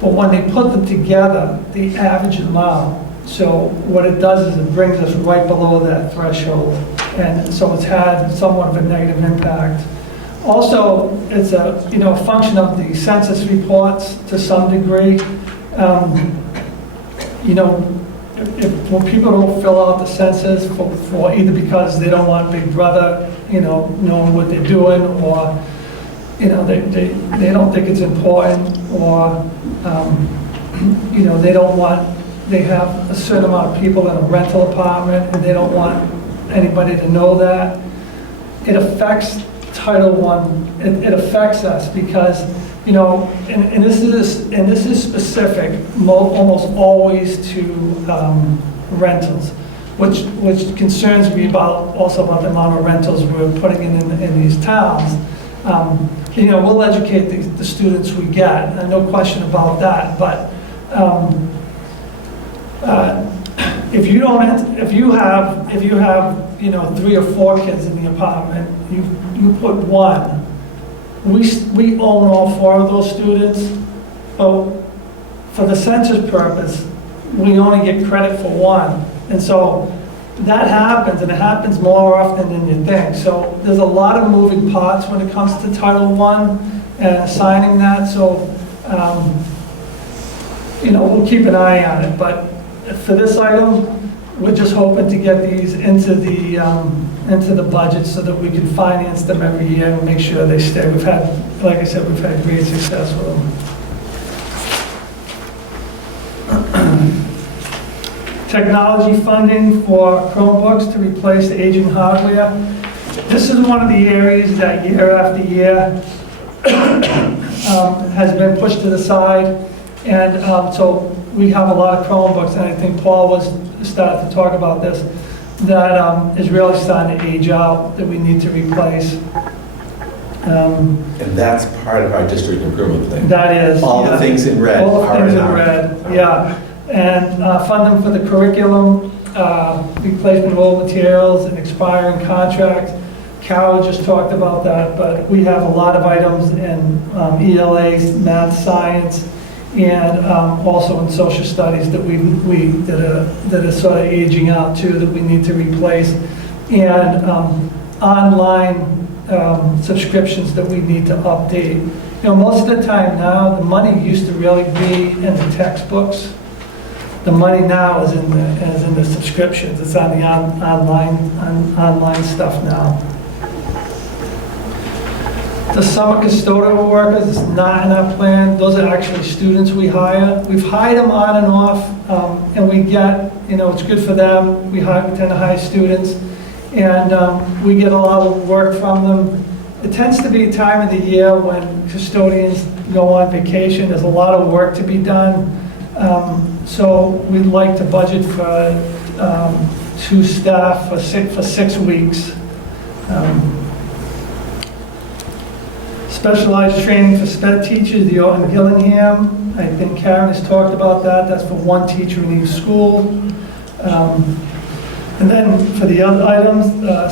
But when they put them together, they average them out. So what it does is it brings us right below that threshold. And so it's had somewhat of a negative impact. Also, it's a function of the census reports to some degree. When people don't fill out the census for either because they don't want Big Brother, knowing what they're doing, or they don't think it's important, or they have a certain amount of people in a rental apartment and they don't want anybody to know that. It affects Title I. It affects us because, and this is specific almost always to rentals, which concerns me also about the amount of rentals we're putting in these towns. We'll educate the students we get, no question about that, but if you have 3 or 4 kids in the apartment, you put 1, we own all 4 of those students, but for the census purpose, we only get credit for 1. And so that happens, and it happens more often than you think. So there's a lot of moving parts when it comes to Title I and assigning that, so, we'll keep an eye on it. But for this item, we're just hoping to get these into the budget so that we can finance them every year and make sure they stay. We've had, like I said, we've had great success with them. Technology funding for Chromebooks to replace the aging hardware. This is one of the areas that year after year has been pushed to the side. And so we have a lot of Chromebooks, and I think Paul was starting to talk about this, that is really starting to age out, that we need to replace. And that's part of our district improvement thing. That is. All the things in red All the are things in in our- red, yeah. And funding for the curriculum, replacement of old materials, and expiring contract. Carol just talked about that, but we have a lot of items in ELAs, math, science, and also in social studies that that are sort of aging out too, that we need to replace. And online subscriptions that we need to update. Most of the time now, the money used to really be in the textbooks. The money now is in the subscriptions. It's on the online stuff now. The summer custodial workers is not in our plan. Those are actually students we hire. We've hired them on and off, and we get, it's good for them. We tend to hire students, and we get a lot of work from them. It tends to be a time of the year when custodians go on vacation. There's a lot of work to be done. So we'd like to budget for 2 staff for 6 weeks. Specialized training for SPED teachers, the in Gillingham. I think Karen has talked about that. That's for 1 teacher in each school. And then for the other items,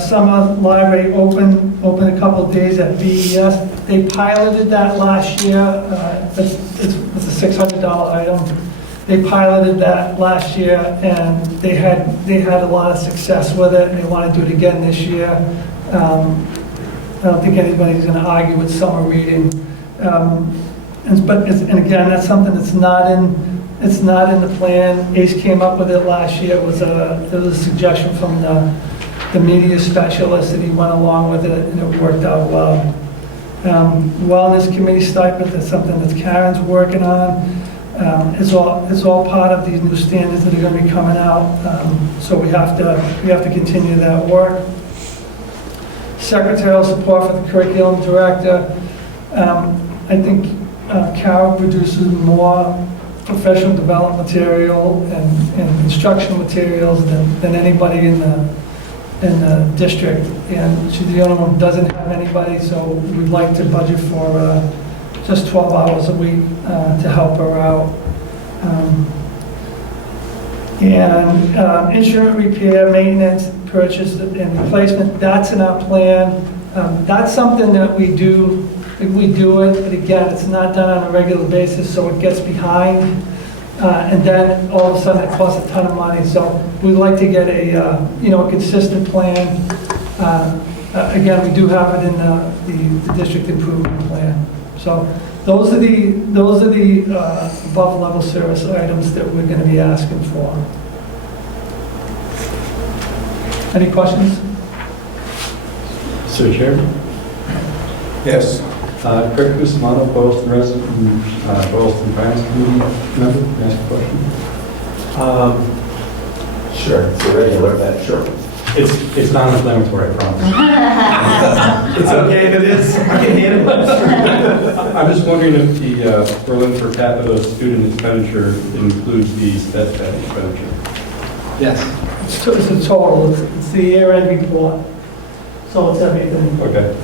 summer library open a couple of days at BES. They piloted that last year. It's a $600 item. They piloted that last year, and they had a lot of success with it, and they want to do it again this year. I don't think anybody's going to argue with summer reading. And again, that's something that's not in the plan. ACE came up with it last year. There was a suggestion from the media specialist, and he went along with it, and it worked out well. Wellness committee stipend, that's something that Karen's working on. It's all part of these new standards that are going to be coming out. So we have to continue that work. Secretarial support for the curriculum director. I think Carol produces more professional development material and instructional materials than anybody in the district. And she's the only one who doesn't have anybody, so we'd like to budget for just 12 hours a week to help her out. Insurance repair, maintenance, purchase, and replacement, that's in our plan. That's something that we do it, but again, it's not done on a regular basis, so it gets behind. And then all of a sudden it costs a ton of money. So we'd like to get a consistent plan. Again, we do have it in the district improvement plan. So those are the above level service items that we're going to be asking for. Any questions? Sir Chairman? Yes. Craig Cusimano, Boylston resident and Boylston Finance Committee member. Can I ask a question? Sure. So ready to learn that? Sure. It's non-inflammatory, I promise. It's okay if it is. I can handle it. I'm just wondering if the Berlin per capita student expenditure includes the SPED expenditure. Yes. It's a total. It's the year-end report. So it's everything. Okay.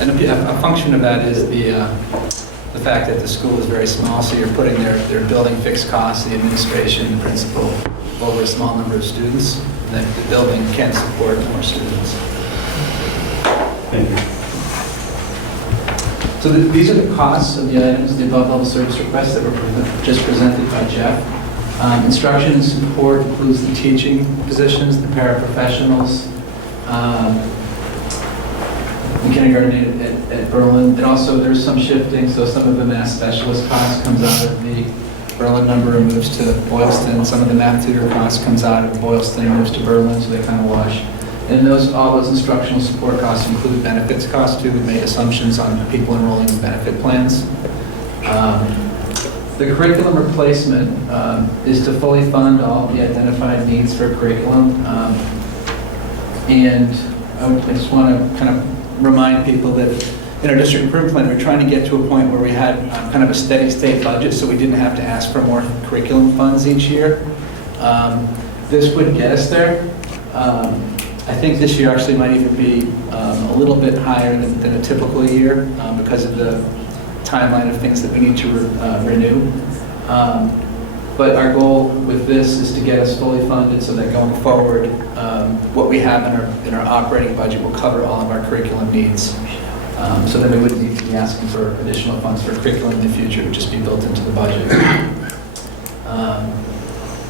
And a function of that is the fact that the school is very small, so you're putting their building fixed costs, the administration, the principal, over a small number of students. And the building can support more students. Thank you. So these are the costs of the items, the above-level service requests that were just presented by Jeff. Instruction and support includes the teaching positions, the paraprofessionals, the kindergarten at Berlin. And also there's some shifting, so some of the math specialist cost comes out of the Berlin number and moves to Boylston. Some of the math tutor cost comes out of Boylston and moves to Berlin, so they kind of wash. And all those instructional support costs include benefits costs too. We made assumptions on people enrolling in benefit plans. The curriculum replacement is to fully fund all the identified needs for curriculum. And I just want to kind of remind people that in our district improvement plan, we're trying to get to a point where we had kind of a steady state budget, so we didn't have to ask for more curriculum funds each year. This would get us there. I think this year actually might even be a little bit higher than a typical year because of the timeline of things that we need to renew. But our goal with this is to get us fully funded so that going forward, what we have in our operating budget will cover all of our curriculum needs. So then we wouldn't need to be asking for additional funds for curriculum in the future. It would just be built into the budget.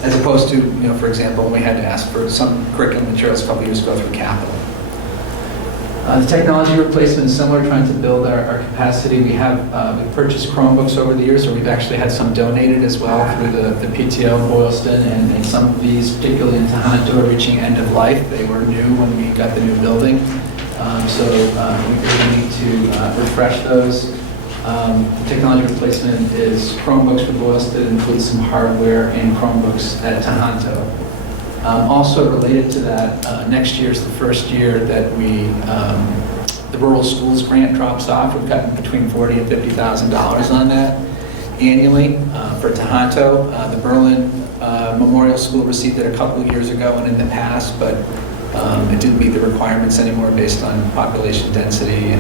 As opposed to, for example, when we had to ask for some curriculum materials a couple years ago through capital. The technology replacement is similar, trying to build our capacity. We've purchased Chromebooks over the years, or we've actually had some donated as well through the PTO in Boylston, and some of these, particularly in Tohoto, are reaching end of life. They were new when we got the new building. So we really need to refresh those. The technology replacement is Chromebooks for Boylston, includes some hardware and Chromebooks at Tohoto. Also related to that, next year is the first year that the rural schools grant drops off. We've gotten between $40,000 and $50,000 on that annually for Tohoto. The Berlin Memorial School received it a couple of years ago and in the past, but it didn't meet the requirements anymore based on population density.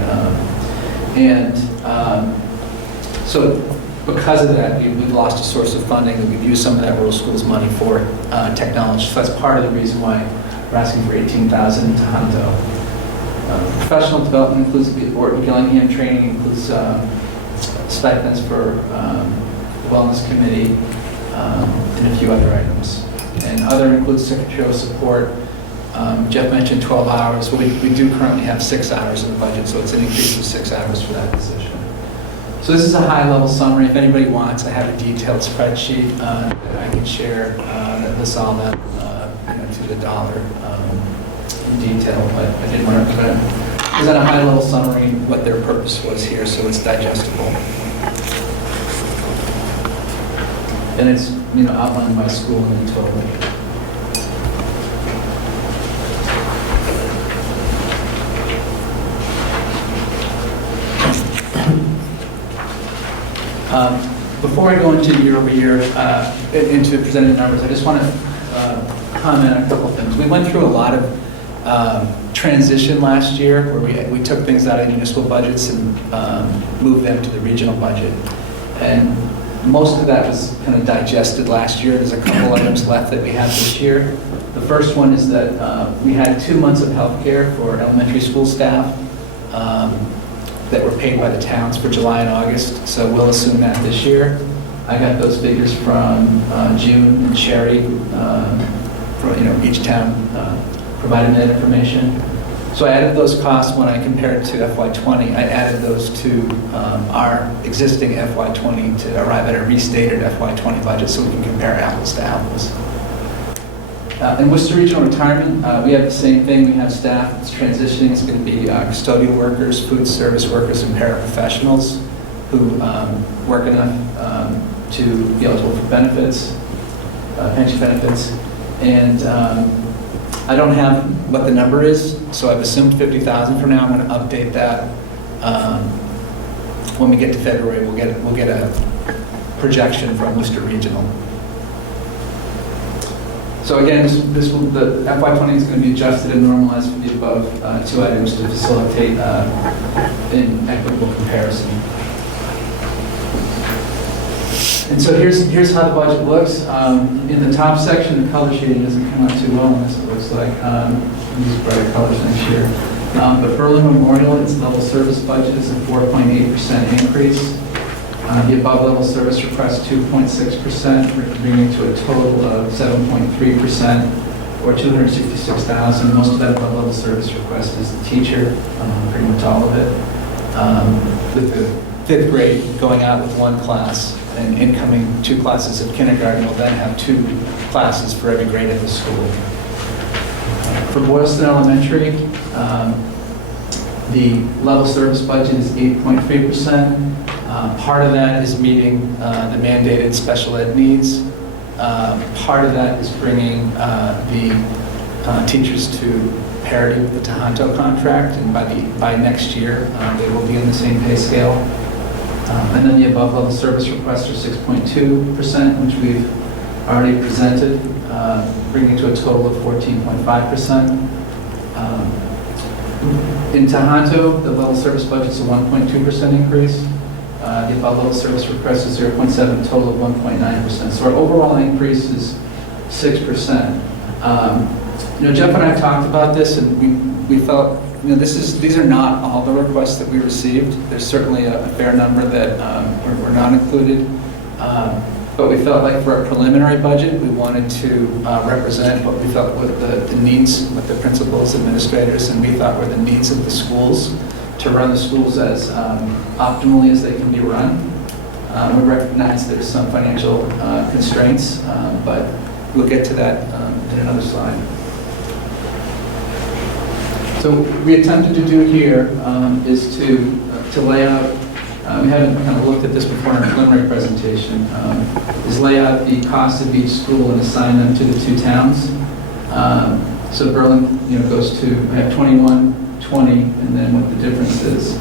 So because of that, we've lost a source of funding, that we've used some of that rural schools money for technology. So that's part of the reason why we're asking for $18,000 in Tohoto. Professional development includes Orton Gillingham training, includes stipends for the wellness committee, and a few other items. And other includes secretarial support. Jeff mentioned 12 hours. Well, we do currently have 6 hours in the budget, so it's an increase of 6 hours for that position. So this is a high-level summary. If anybody wants, I have a detailed spreadsheet that I can share that lists all that to the dollar in detail. But I didn't want to present a high-level summary what their purpose was here, so it's digestible. And it's outlined by school in total. Before I go into year over year, into presented numbers, I just want to comment on a couple of things. We went through a lot of transition last year where we took things out of municipal budgets and moved them to the regional budget. And most of that was kind of digested last year. There's a couple items left that we have this year. The first one is that we had 2 months of health care for elementary school staff that were paid by the towns for July and August, so we'll assume that this year. I got those figures from June and Sherry, from each town provided that information. So I added those costs when I compared to FY20. I added those to our existing FY20 to arrive at a restated FY20 budget so we can compare apples to apples. In Worcester Regional Retirement, we have the same thing. We have staff that's transitioning. It's going to be custodial workers, food service workers, and paraprofessionals who work enough to be eligible for benefits, pension benefits. And I don't have what the number is, so I've assumed 50,000 for now. I'm going to update that when we get to February. We'll get a projection from Worcester Regional. So again, the FY20 is going to be adjusted and normalized for the above 2 items to facilitate an equitable comparison. And so here's how the budget looks. In the top section, the color shading doesn't come out too well on this, it looks like. Use brighter colors next year. But Berlin Memorial, its level service budget is a 4.8% increase. The above level service request 2.6%, bringing it to a total of 7.3%, or $266,000. Most of that above level service request is the teacher, pretty much all of it. With the fifth grade going out with one class and incoming 2 classes of kindergarten, will then have 2 classes for every grade at the school. For Boylston Elementary, the level service budget is 8.3%. Part of that is meeting the mandated special ed needs. Part of that is bringing the teachers to parity with the Tohoto contract, and by next year, they will be in the same pay scale. And then the above level service requests are 6.2%, which we've already presented, bringing to a total of 14.5%. In Tohoto, the level service budget is a 1.2% increase. The above level service request is 0.7, total of 1.9%. So our overall increase is 6%. Jeff and I talked about this, and we felt, these are not all the requests that we received. There's certainly a fair number that were not included. But we felt like for a preliminary budget, we wanted to represent what we felt were the needs with the principals, administrators, and we thought were the needs of the schools to run the schools as optimally as they can be run. We recognize there's some financial constraints, but we'll get to that in another slide. So what we attempted to do here is to lay out, we haven't kind of looked at this before in our preliminary presentation, is lay out the cost of each school and assign them to the 2 towns. So Berlin, goes to, we have 21, 20, and then what the difference is.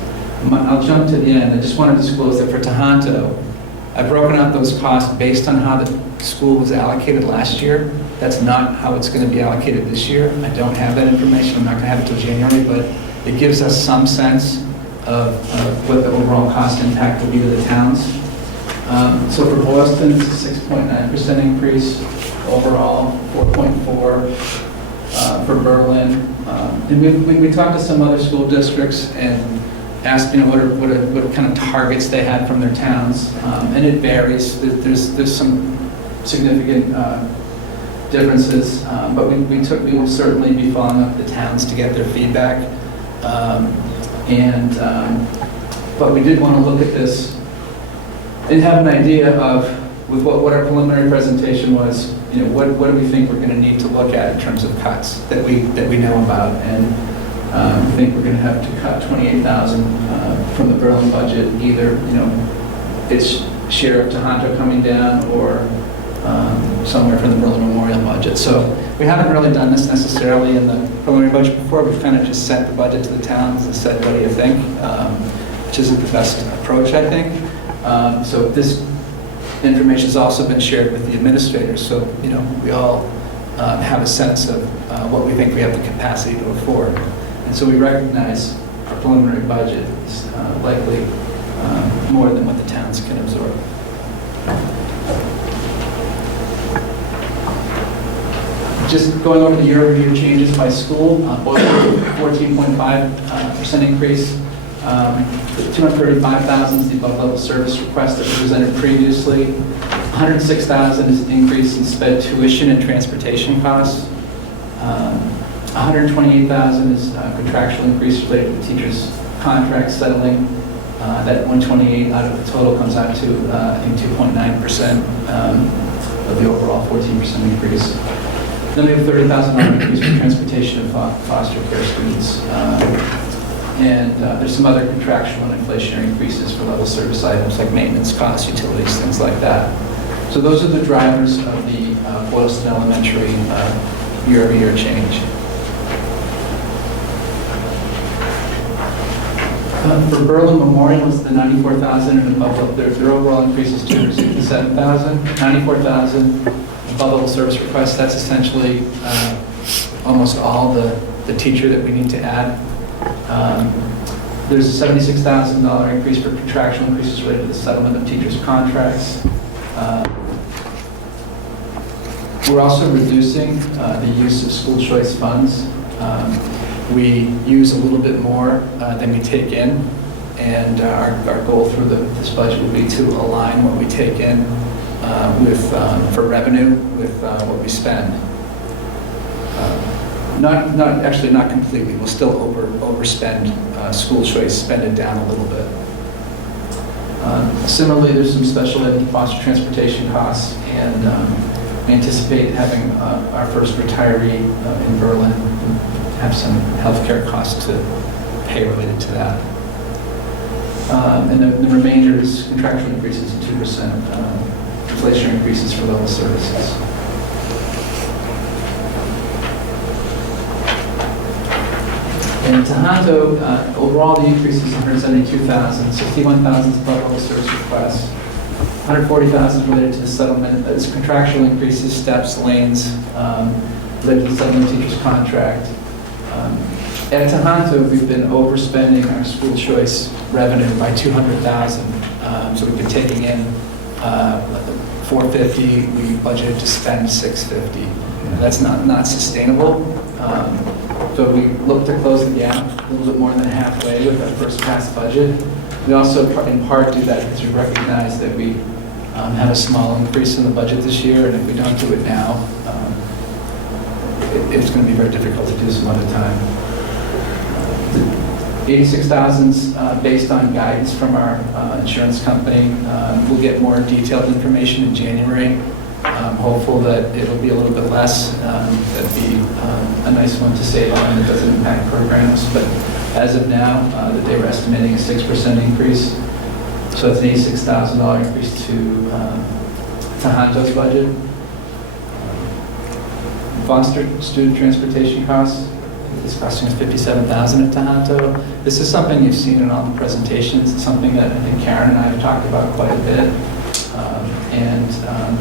I'll jump to the end. I just want to disclose that for Tohoto, I've broken out those costs based on how the school was allocated last year. That's not how it's going to be allocated this year. I don't have that information. I'm not going to have it until January, but it gives us some sense of what the overall cost impact will be to the towns. So for Boylston, it's a 6.9% increase. Overall, 4.4%. For Berlin. And we talked to some other school districts and asked, what kind of targets they had from their towns. And it varies. There's some significant differences, but we will certainly be following up the towns to get their feedback. But we did want to look at this and have an idea of, with what our preliminary presentation was, what do we think we're going to need to look at in terms of cuts that we know about, and we think we're going to have to cut $28,000 from the Berlin budget, either its share of Tohoto coming down or somewhere from the Berlin Memorial budget. So we haven't really done this necessarily in the preliminary budget before. We've kind of just sent the budget to the towns and said, what do you think? Which isn't the best approach, I think. So this information has also been shared with the administrators, so we all have a sense of what we think we have the capacity to afford. And so we recognize our preliminary budget is likely more than what the towns can absorb. Just going over the year-over-year changes by school, Boylston 14.5% increase. $235,000 is the above level service request that was presented previously. $106,000 is an increase in sped tuition and transportation costs. $128,000 is a contractual increase related to the teachers' contract settling. That $128,000 out of the total comes out to, I think, 2.9% of the overall 14% increase. Then we have a $30,000 increase for transportation of foster care students. And there's some other contractual and inflationary increases for level service items like maintenance costs, utilities, things like that. So those are the drivers of the Boylston Elementary year-over-year change. For Berlin Memorial, it's the $94,000 and above. Their overall increase is $267,000. $94,000 above level service requests. That's essentially almost all the teacher that we need to add. There's a $76,000 increase for contractual increases related to the settlement of teachers' contracts. We're also reducing the use of school choice funds. We use a little bit more than we take in, and our goal through this budget will be to align what we take in for revenue with what we spend. Not completely. We'll still overspend school choice, spend it down a little bit. Similarly, there's some special ed foster transportation costs, and we anticipate having our first retiree in Berlin have some healthcare costs to pay related to that. And the remainder is contractual increases of 2%, inflation increases for level services. In Tohoto, overall the increase is 172,000, 61,000 is above level service requests, 140,000 related to the settlement. It's contractual increases, steps, lanes, related to the settlement teacher's contract. At Tohoto, we've been overspending our school choice revenue by 200,000. So we've been taking in 450. We budgeted to spend 650. That's not sustainable. So we look to close the gap a little bit more than halfway with our first pass budget. We also, in part, do that because we recognize that we have a small increase in the budget this year, and if we don't do it now, it's going to be very difficult to do some other time. 86,000's based on guidance from our insurance company. We'll get more detailed information in January. I'm hopeful that it'll be a little bit less. That'd be a nice one to save on that doesn't impact programs. But as of now, that they were estimating a 6% increase. So it's an $86,000 increase to Tohonto's budget. Foster student transportation costs. It's costing us $57,000 at Tohoto. This is something you've seen in all the presentations. It's something that I think Karen and I have talked about quite a bit.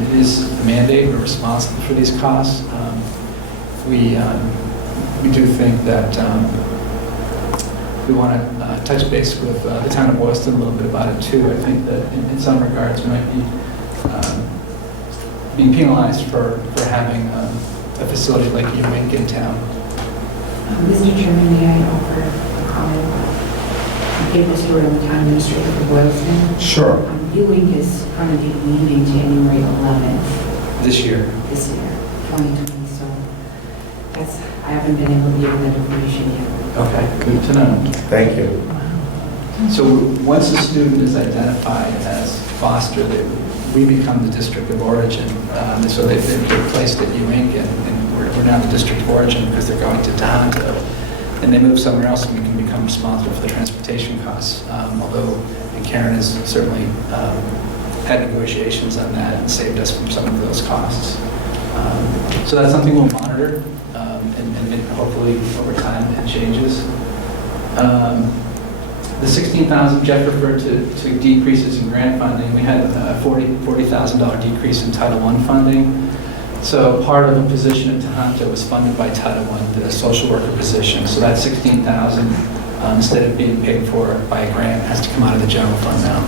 It is a mandate. We're responsible for these costs. We do think that we want to touch base with the town of Boylston a little bit about it too. I think that in some regards we might be being penalized for having a facility like UWink in town. Mr. Chairman, may I offer a comment? April Stewart, I'm the town administrator for Boylston. Sure. UWink is going to be leaving January 11th. This year? This year, 2020, so I haven't been able to give that information yet. Okay, good to know. Thank you. So once a student is identified as foster, we become the district of origin. So they're placed at UWink, and we're now the district of origin because they're going to Tohoto. And they move somewhere else, and we can become responsible for the transportation costs. Although Karen has certainly had negotiations on that and saved us from some of those costs. So that's something we'll monitor, and hopefully over time it changes. The $16,000 Jeff referred to decreases in grant funding. We had a $40,000 decrease in Title I funding. So part of the position at Tohoto was funded by Title I, the social worker position. So that $16,000, instead of being paid for by a grant, has to come out of the general fund now.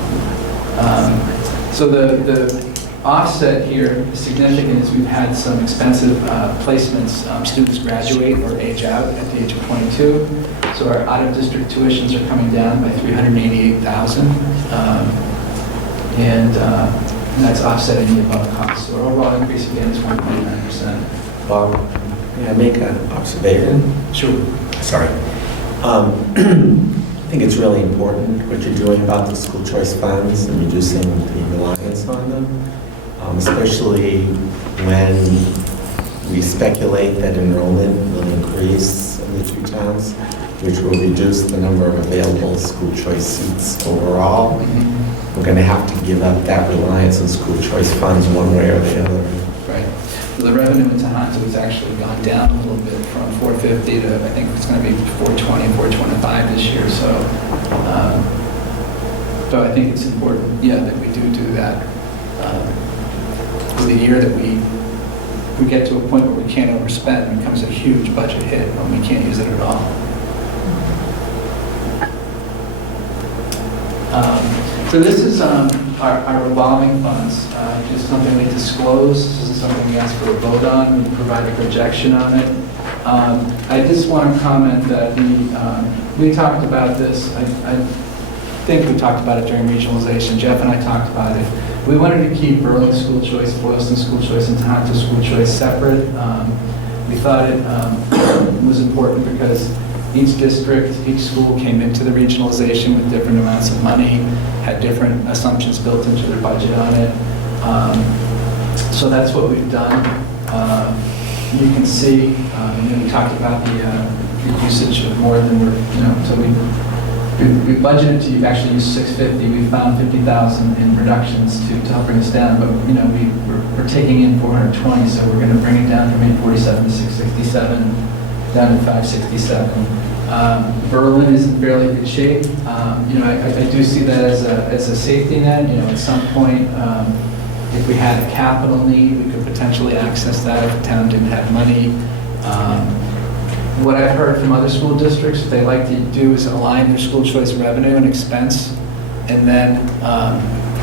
So the offset here is significant is we've had some expensive placements. Students graduate or age out at the age of 22. So our out-of-district tuitions are coming down by $388,000. And that's offsetting the above costs. So our overall increase again is 1.9%. Bob, may I make an observation? Sure. Sorry. I think it's really important what you're doing about the school choice funds and reducing the reliance on them, especially when we speculate that enrollment will increase in the two towns, which will reduce the number of available school choice seats overall. We're going to have to give up that reliance on school choice funds one way or the other. Right. So the revenue in Tohoto has actually gone down a little bit from 450 to, I think it's going to be 420 and 425 this year. So I think it's important, that we do that. The year that we get to a point where we can't overspend, it becomes a huge budget hit when we can't use it at all. So this is our revolving funds, just something we disclose. This isn't something we ask for a vote on. We provide a projection on it. I just want to comment that we talked about this, I think we talked about it during regionalization, Jeff and I talked about it. We wanted to keep Berlin School Choice, Boylston School Choice, and Tohoto School Choice separate. We thought it was important because each district, each school came into the regionalization with different amounts of money, had different assumptions built into their budget on it. So that's what we've done. You can see, and then we talked about the usage of more than we're, so we budgeted to actually use 650. We found 50,000 in reductions to help bring us down, but we're taking in 420, so we're going to bring it down from 847 to 667, down to 567. Berlin is in fairly good shape. I do see that as a safety net. At some point, if we had a capital need, we could potentially access that if the town didn't have money. What I've heard from other school districts, what they like to do is align their school choice revenue and expense, and then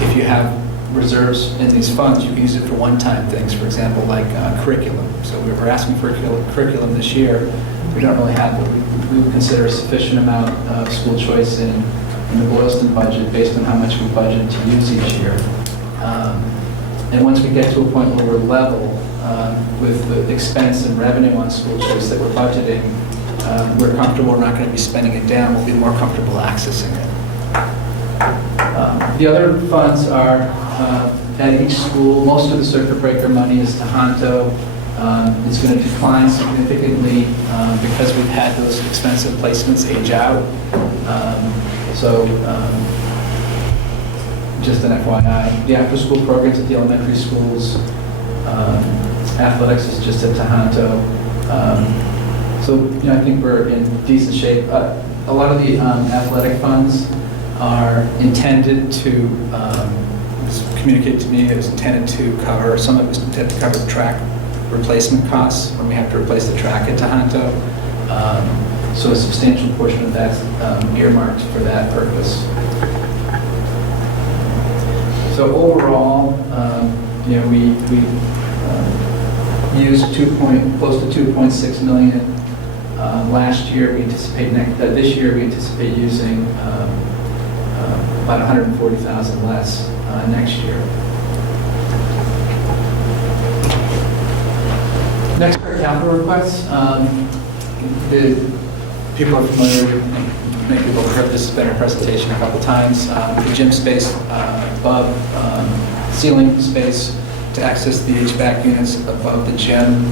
if you have reserves in these funds, you can use it for one-time things, for example, like curriculum. So we were asking for curriculum this year. We don't really have what we would consider a sufficient amount of school choice in the Boylston budget based on how much we budget to use each year. And once we get to a point where we're level with the expense and revenue on school choice that we're budgeting, we're comfortable, we're not going to be spending it down, we'll be more comfortable accessing it. The other funds are at each school. Most of the circuit breaker money is Tohoto. It's going to decline significantly because we've had those expensive placements age out. Just an FYI, the after-school programs at the elementary schools, athletics is just at Tohoto. I think we're in decent shape. A lot of the athletic funds are intended to, it was communicated to me, it was intended to cover, some of it was intended to cover track replacement costs when we have to replace the track at Tohoto. So a substantial portion of that's earmarked for that purpose. So overall, we used close to 2.6 million. Last year, we anticipate this year we anticipate using about 140,000 less next year. Next are capital requests. The people are familiar with, many people have heard this better presentation a couple times. The gym space above ceiling space to access the HVAC units above the gym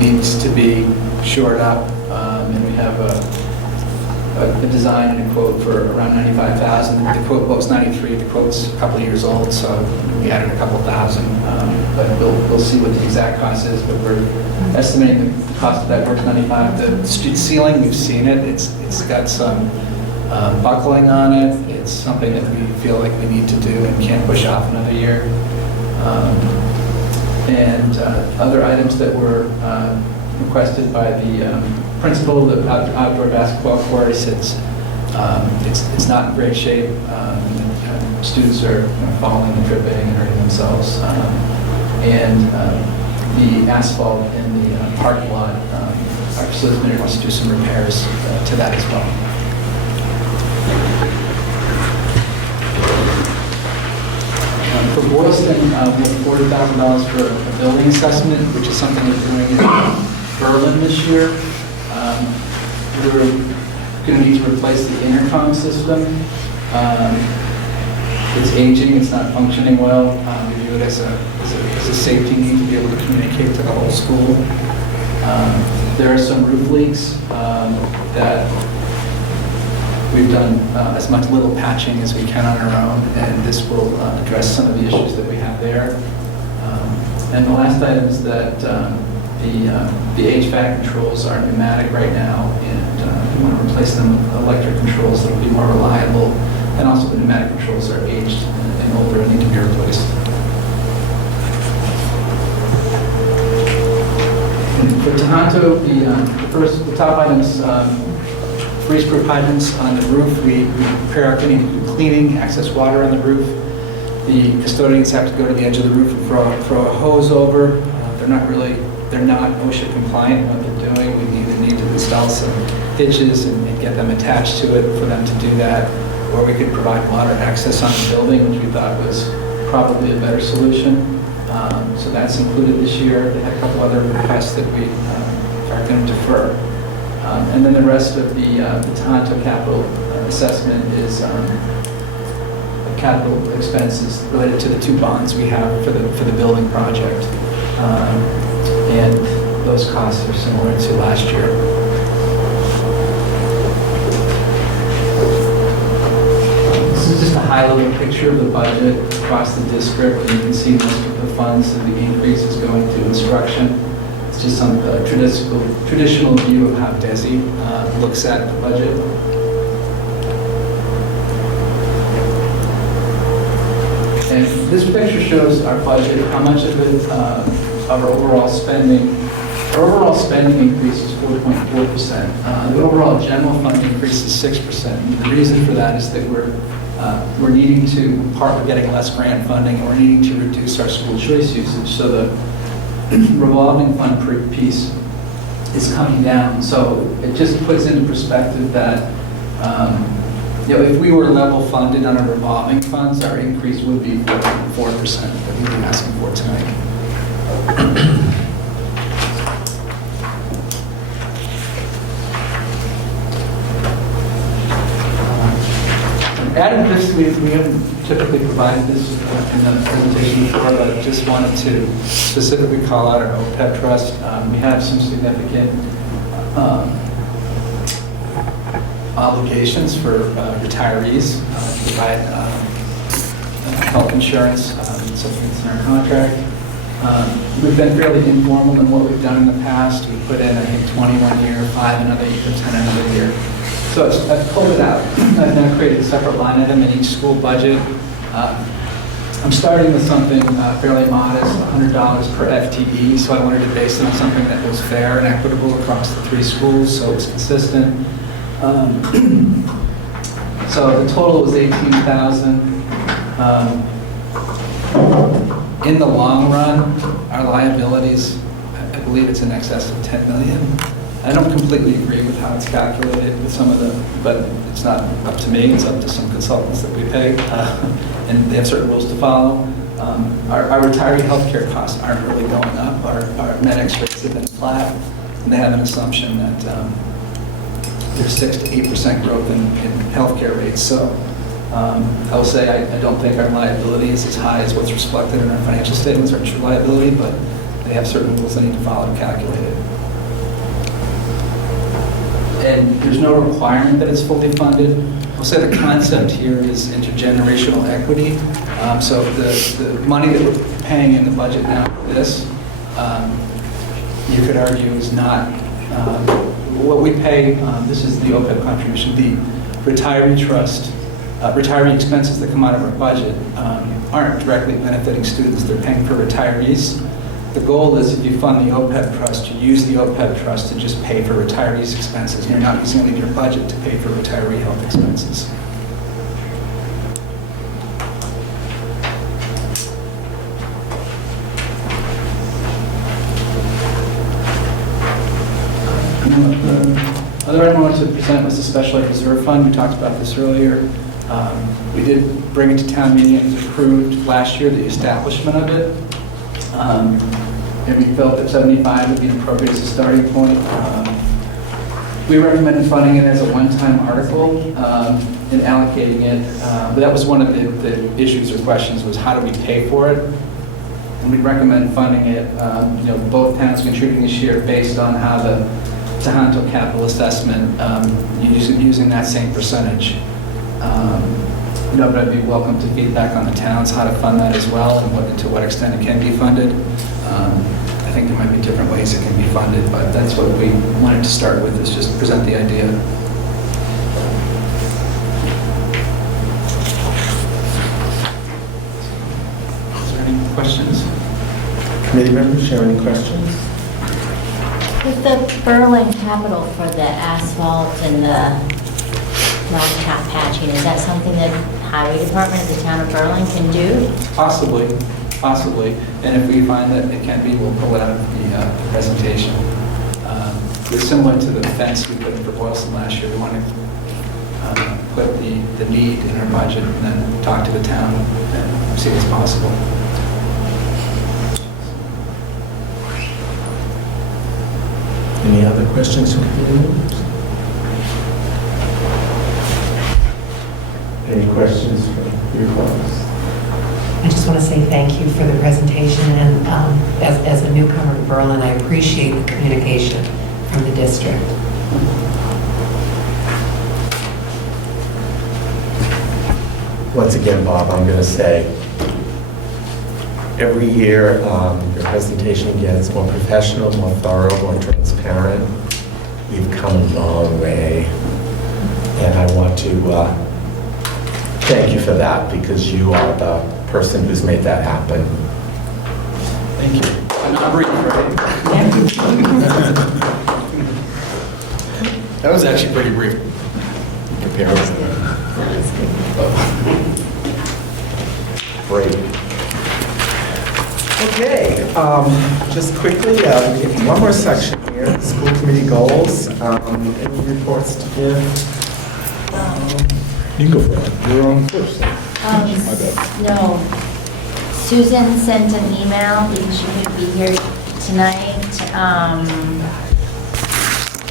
needs to be shored up, and we have a design and a quote for around $95,000. The quote was $93,000. The quote's a couple of years old, so we added a couple thousand. But we'll see what the exact cost is. But we're estimating the cost of that work's $95,000. The street ceiling, we've seen it. It's got some buckling on it. It's something that we feel like we need to do and can't push off another year. Other items that were requested by the principal, the outdoor basketball court, he says it's not in great shape. Students are falling and tripping and hurting themselves. The asphalt in the parking lot, our facilities manager wants to do some repairs to that as well. For Boylston, we have $40,000 for a building assessment, which is something we're doing in Berlin this year. We're going to need to replace the intercom system. It's aging, it's not functioning well. We view it as a safety need to be able to communicate to the whole school. There are some roof leaks that we've done as much little patching as we can on our own, and this will address some of the issues that we have there. And the last item is that the HVAC controls are pneumatic right now, and we want to replace them with electric controls that will be more reliable, and also the pneumatic controls are aged and older and need to be replaced. And for Tohoto, the top item is freeze-proof hydrants on the roof. We periodically need to do cleaning, access water on the roof. The custodians have to go to the edge of the roof and throw a hose over. They're not really they're not OSHA compliant in what they're doing. We either need to install some hitches and get them attached to it for them to do that, or we could provide water access on the building, which we thought was probably a better solution. So that's included this year. They had a couple other requests that we are going to defer. And then the rest of the Tohoto capital assessment is capital expenses related to the 2 bonds we have for the building project. And those costs are similar to last year. This is just a high-level picture of the budget across the district, and you can see most of the funds and the increase is going to instruction. It's just some traditional view of how DESI looks at the budget. And this picture shows our budget, how much of it, of our overall spending. Our overall spending increase is 4.4%. The overall general fund increase is 6%. And the reason for that is that we're needing to, we're getting less grant funding, and we're needing to reduce our school choice usage. So the revolving fund piece is coming down. So it just puts into perspective that if we were level funded on our revolving funds, our increase would be 4% that we've been asking for tonight. Added this, we haven't typically provided this in the presentation before, but I just wanted to specifically call out our OPEB trust. We have some significant obligations for retirees to provide health insurance, something that's in our contract. We've been fairly informal in what we've done in the past. We put in, I think, 21 year, 5 another year, 10 another year. So I've pulled it out. I've now created a separate line item in each school budget. I'm starting with something fairly modest, $100 per FTE, so I wanted to base it on something that was fair and equitable across the 3 schools, so it's consistent. So the total was $18,000. In the long run, our liabilities, I believe it's in excess of $10 million. I don't completely agree with how it's calculated with some of the, but it's not up to me, it's up to some consultants that we pay, and they have certain rules to follow. Our retiree healthcare costs aren't really going up. Our Med-Ex rates have been flat, and they have an assumption that there's 6 to 8% growth in healthcare rates. So I will say I don't think our liability is as high as what's reflected in our financial statements, our true liability, but they have certain rules they need to follow to calculate it. And there's no requirement that it's fully funded. I'll say the concept here is intergenerational equity. So the money that we're paying in the budget now for this, you could argue is not, what we pay, this is the OPEB contribution, the retiree trust, retiree expenses that come out of our budget aren't directly benefiting students, they're paying for retirees. The goal is if you fund the OPEB trust, you use the OPEB trust to just pay for retirees' expenses. You're not using any of your budget to pay for retiree health expenses. The other item I wanted to present was the Special Ed Reserve Fund. We talked about this earlier. We did bring it to town meeting. It was approved last year, the establishment of it. And we felt that 75 would be appropriate as a starting point. We recommended funding it as a one-time article and allocating it. But that was one of the issues or questions was how do we pay for it? And we'd recommend funding it, both towns contributing this year based on how the Tohoto capital assessment, using that same percentage. But I'd be welcome to feedback on the towns, how to fund that as well, and to what extent it can be funded. I think there might be different ways it can be funded, but that's what we wanted to start with, is just present the idea. Is there any questions? Committee members, share any questions? With the Berlin capital for the asphalt and the blacktop patching, is that something that Highway Department of the town of Berlin can do? Possibly. And if we find that it can be, we'll pull it out of the present similar to the fence we put in for Boylston last year. We want to put the need in our budget and then talk to the town and see what's possible. Any other questions from committee members? Any questions from your colleagues? I just want to say thank you for the presentation, and as a newcomer to Berlin, I appreciate the communication from the district. Once again, Bob, I'm going to say, every year your presentation gets more professional, more thorough, more transparent. You've come a long way, and I want to thank you for that, because you are the person who's made that happen. Thank you. I'm not brief, right? That was actually pretty brief compared to Great. Okay, just quickly, we have one more section here, school committee goals. Any reports to give? You can go for it. You're on first. My bad. No. Susan sent an email because she couldn't be here tonight.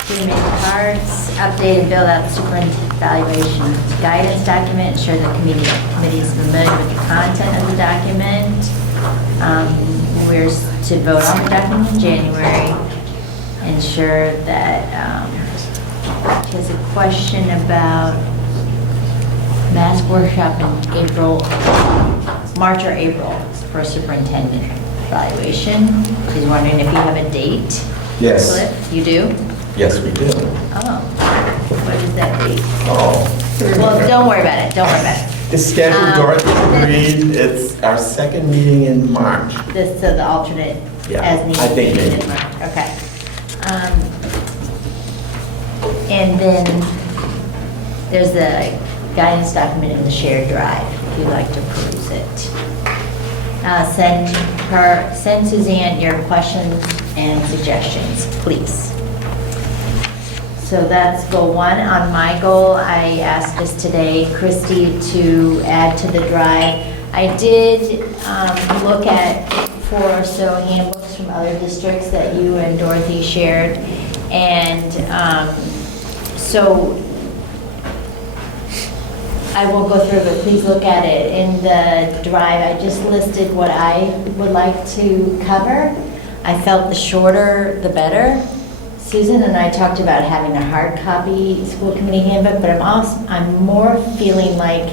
She made cards, updated, build out the superintendent evaluation guidance document, ensure the committee is familiar with the content of the document. We're to vote on the document in January. Ensure that she has a question about mask workshop in April, March or April for superintendent evaluation. She's wondering if you have a date. Yes. Cliff, you do? Yes, we do. Oh, what is that date? Oh. Well, don't worry about it, don't worry about it. It's scheduled, Dorothy agreed, it's our second meeting in March. So the alternate Yeah, as needed. I think meeting maybe. in March. Okay. And then there's the guidance document in the shared drive, if you'd like to peruse it. Send Suzanne your questions and suggestions, please. So that's goal one. On my goal, I asked this today, Christy, to add to the drive. I did look at 4 or so handbooks from other districts that you and Dorothy shared. And so I will go through, but please look at it. In the drive, I just listed what I would like to cover. I felt the shorter, the better. Susan and I talked about having a hard copy school committee handbook, but I'm more feeling like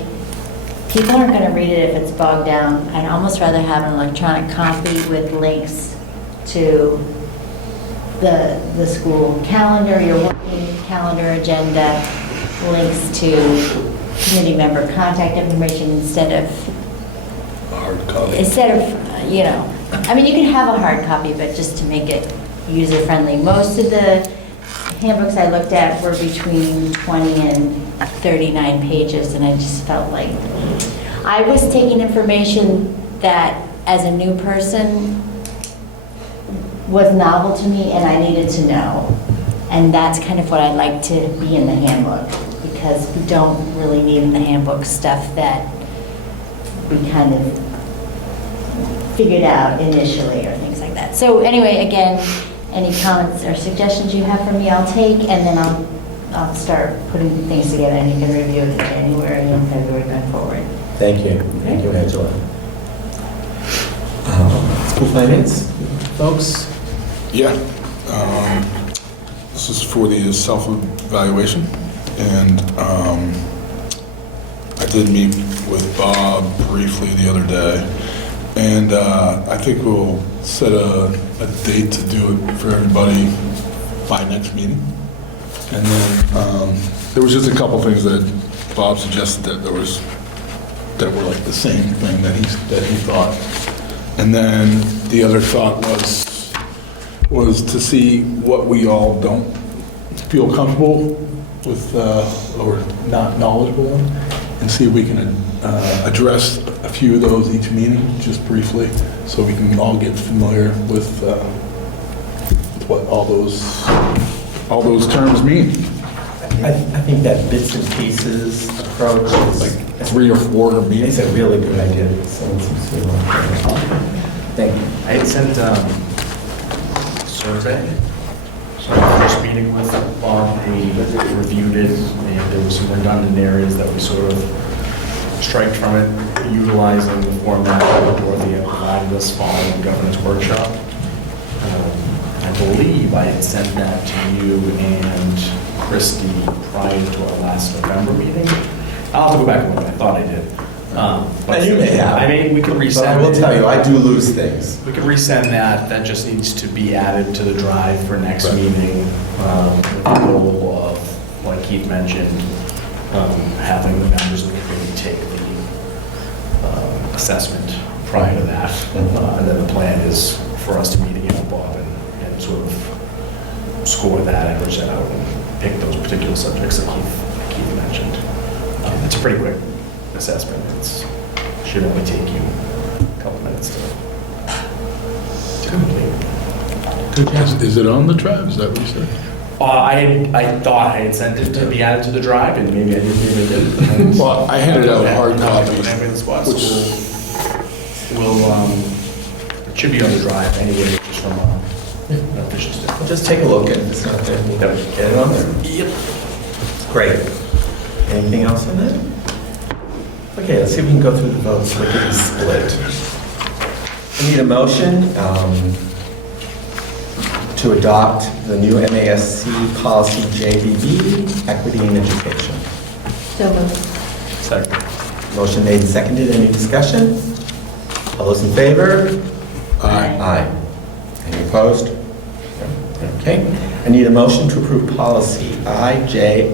people aren't going to read it if it's bogged down. I'd almost rather have an electronic copy with links to the school calendar, your working calendar agenda, links to committee member contact information instead of, you know, I mean, you can have a hard copy, but just to make it user-friendly. Most of the handbooks I looked at were between 20 and 39 pages, and I just felt like I was taking information that, as a new person, was novel to me and I needed to know. And that's kind of what I'd like to be in the handbook, because we don't really need in the handbook stuff that we kind of figured out initially or things like that. So anyway, again, any comments or suggestions you have for me, I'll take, and then I'll start putting things together, and you can review it in January and February going forward. Thank you. Thank you, Angela. School finance, folks? Yeah. This is for the self-evaluation, and I did meet with Bob briefly the other day, and I think we'll set a date to do it for everybody by next meeting. And then there was just a couple things that Bob suggested that were like the same thing that he thought. And then the other thought was to see what we all don't feel comfortable with or not knowledgeable in, and see if we can address a few of those each meeting, just briefly, so we can all get familiar with what all those all those terms mean. I think that bits and pieces approach is Like 3 or 4 meetings. it's a really good idea. Thank you. I had sent survey. So the first meeting with Bob, he reviewed it, and there were some redundant areas that we sort of striked from it, utilizing the format that Dorothy had provided us following the governance workshop. I believe I had sent that to you and Christie prior to our last November meeting. I'll have to go back and look, I thought I did. But And you may have. I mean, we can resend But I will it. tell you, I do lose things. We can resend that, that just needs to be added to the drive for next meeting, with the goal of, like Keith mentioned, having the members of the committee take the assessment prior to that. And then the plan is for us to meet again with Bob and sort of score that, average that out, and pick those particular subjects that Keith mentioned. It's a pretty quick assessment. It should only take you a couple minutes to complete. Is it on the drive? Is that what you said? I thought I had sent it to be added to the drive, and maybe I didn't, maybe I didn't. Well, I handed out hard copies. Whenever in the spot, so we'll, it should be on the drive anyway, just from an official standpoint. Just take a look, and if it's not there, we'll get it on there. Yep. Great. Anything else on that? Okay, let's see if we can go through the votes lickety split. I need a motion to adopt the new MASC policy JBB, equity in education. So moved. Second. Motion made and seconded. Any discussion? All those in favor? Aye. Aye. Any opposed? Okay. I need a motion to approve policy IJ,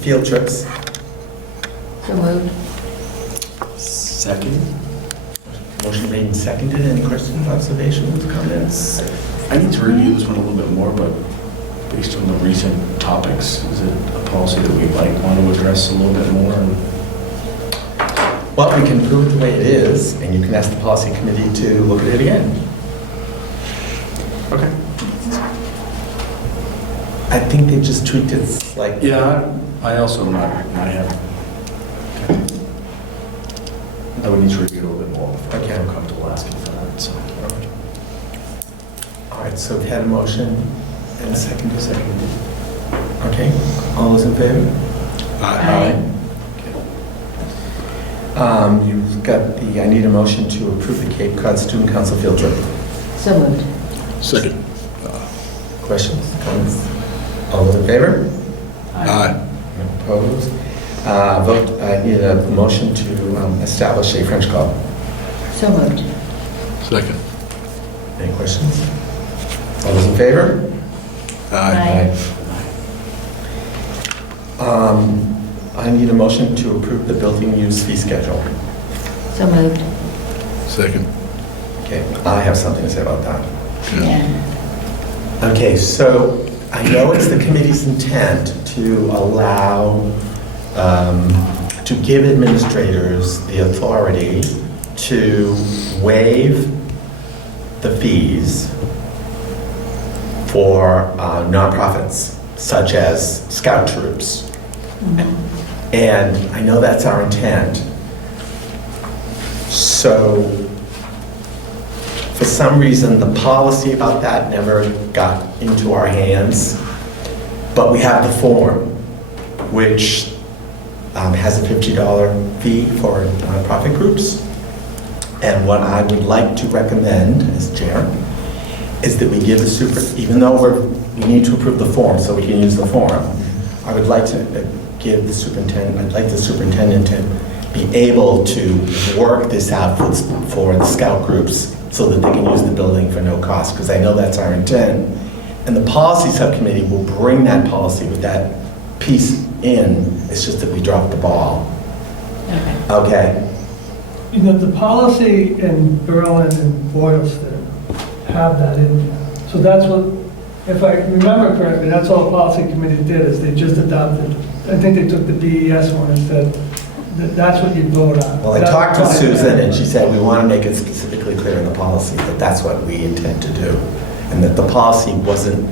field trips. So moved. Second. Motion made and seconded. Any questions, observations, comments? I need to review this one a little bit more, but based on the recent topics, is it a policy that we might want to address a little bit more? Well, we can prove it the way it is, and you can ask the policy committee to look at it again. Okay. I think they just tweaked it slightly. Yeah, I also might have. I would need to review it a little bit more before I feel comfortable asking for that, so. All right, so we had a motion and a second. Okay, all those in favor? Aye. You've got I need a motion to approve the Cape Cod Student Council field trip. So moved. Second. Questions, comments? All those in favor? Aye. Opposed? Vote, I need a motion to establish a French club. So moved. Second. Any questions? All those in favor? Aye. I need a motion to approve the building use fee schedule. So moved. Second. Okay, I have something to say about that. Yeah. Okay, so I know it's the committee's intent to allow, to give administrators the authority to waive the fees for nonprofits, such as scout troops. And I know that's our intent. So, for some reason, the policy about that never got into our hands, but we have the form, which has a $50 fee for nonprofit groups. And what I would like to recommend as chair is that we give the even though we need to approve the form so we can use the form, I would like to give the superintendent, I'd like the superintendent to be able to work this out for the scout groups so that they can use the building for no cost, because I know that's our intent. And the policy subcommittee will bring that policy with that piece in. It's just that we dropped the ball. Okay? You know, the policy in Berlin and Boylston have that in there. So that's what, if I remember correctly, that's all the policy committee did, is they just adopted, I think they took the BES one and said, that's what you vote on. Well, I talked to Susan, and she said we want to make it specifically clear in the policy that that's what we intend to do, and that the policy wasn't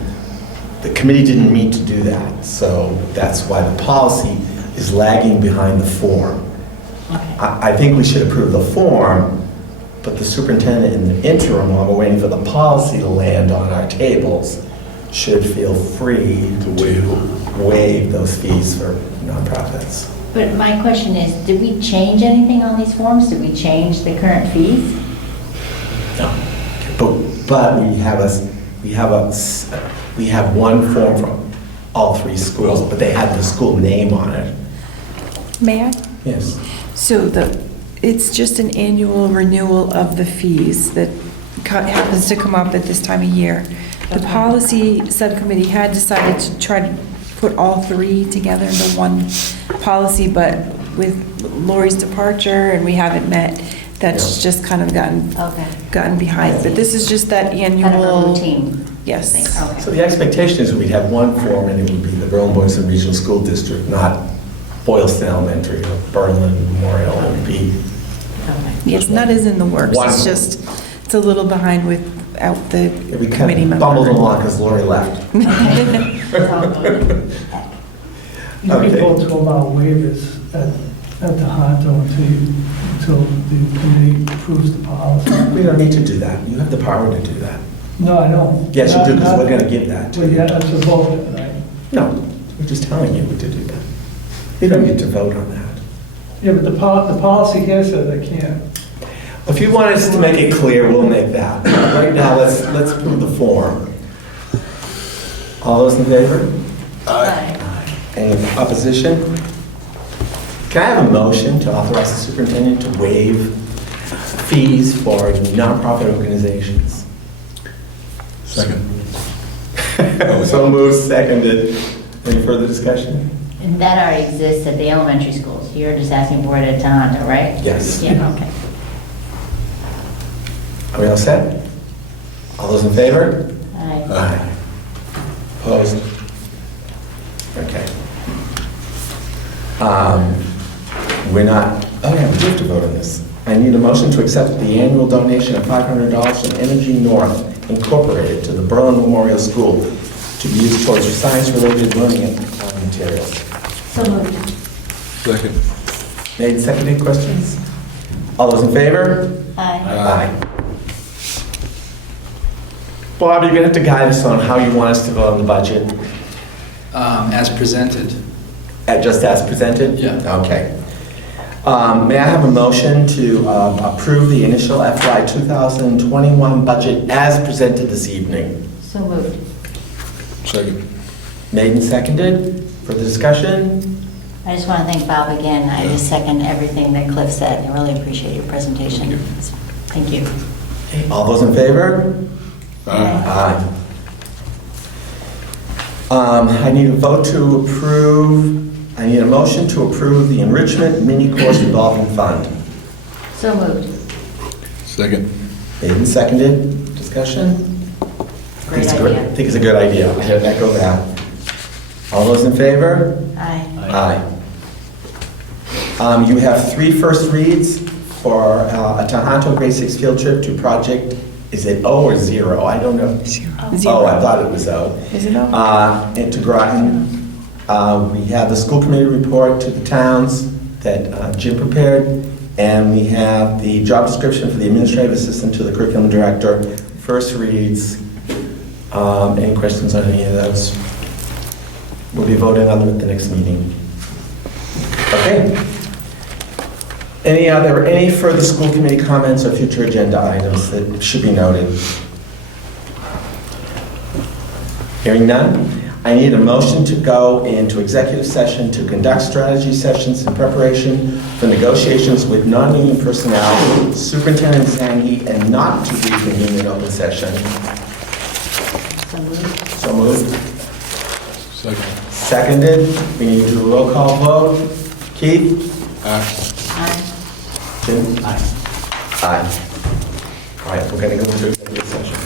the committee didn't meet to do that, so that's why the policy is lagging behind the form. I think we should approve the form, but the superintendent in the interim, while we're waiting for the policy to land on our tables, should feel free to waive those fees for nonprofits. But my question is, did we change anything on these forms? Did we change the current fees? But we have one form from all three schools, but they had the school name on it. May I? Yes. So it's just an annual renewal of the fees that happens to come up at this time of year. The policy subcommittee had decided to try to put all three together into one policy, but with Lori's departure and we haven't met, that's just kind of gotten behind. But this is just that annual. Kind of a routine. Yes. Okay. So the expectation is we'd have one form and it would be the Berlin-Boylston Regional School District, not Boylston Elementary or Berlin Memorial. It would be. Yes, and that is in the works. One. It's just, it's a little behind without the We committee kind of member. bumbled along because Lori left. You can vote to allow waivers at the Honto until the committee approves the policy. We don't need to do that. You have the power to do that. No, I don't. Yes, you do, because we're going to give that to Well, you. yeah, that's a vote, right? No, we're just telling you to do that. You don't need to vote on that. Yeah, but the policy here says I can't. If you want us to make it clear, we'll make that. Right now, let's approve the form. All those in favor? Aye. Any opposition? Can I have a motion to authorize the superintendent to waive fees for nonprofit organizations? Second. So moved, seconded. Any further discussion? And that already exists at the elementary schools. You're just asking for it at Tohoto, right? Yes. Yeah, okay. Are we all set? All those in favor? Aye. Aye. Opposed? Okay. We're not, oh yeah, we do have to vote on this. I need a motion to accept the annual donation of $500 from Energy North Incorporated to the Berlin Memorial School to be used towards science-related learning materials. So moved. Second. Made and seconded, questions? All those in favor? Aye. Aye. Bob, you're going to have to guide us on how you want us to vote on the budget. As presented. Just as presented? Yeah. Okay. May I have a motion to approve the initial FY 2021 budget as presented this evening? So moved. Second. Made and seconded. Further discussion? I just want to thank Bob again. I just second everything that Cliff said. I really appreciate your presentation. Thank you. All those in favor? Aye. I need a vote to approve, I need a motion to approve the enrichment mini course revolving fund. So moved. Second. Made and seconded. Discussion? Great I idea. think it's a good idea. I echo that. All those in favor? Aye. Aye. You have 3 first reads for a Tohoto grade 6 field trip to project, is it O or 0? I don't know. Oh, I thought it was O. Is it O? And to Groton. We have the school committee report to the towns that Jim prepared, and we have the job description for the administrative assistant to the curriculum director. First reads. Any questions on any of those? We'll be voting on them at the next meeting. Okay. Are there any further school committee comments or future agenda items that should be noted? Hearing none, I need a motion to go into executive session to conduct strategy sessions in preparation for negotiations with non-union personnel, Superintendent Zangi, and not to reconvene in open session. So moved. Second. Seconded. We need to do a roll call vote. Keith? Aye. Jim? Aye. Aye. All right, we're going to go into executive session.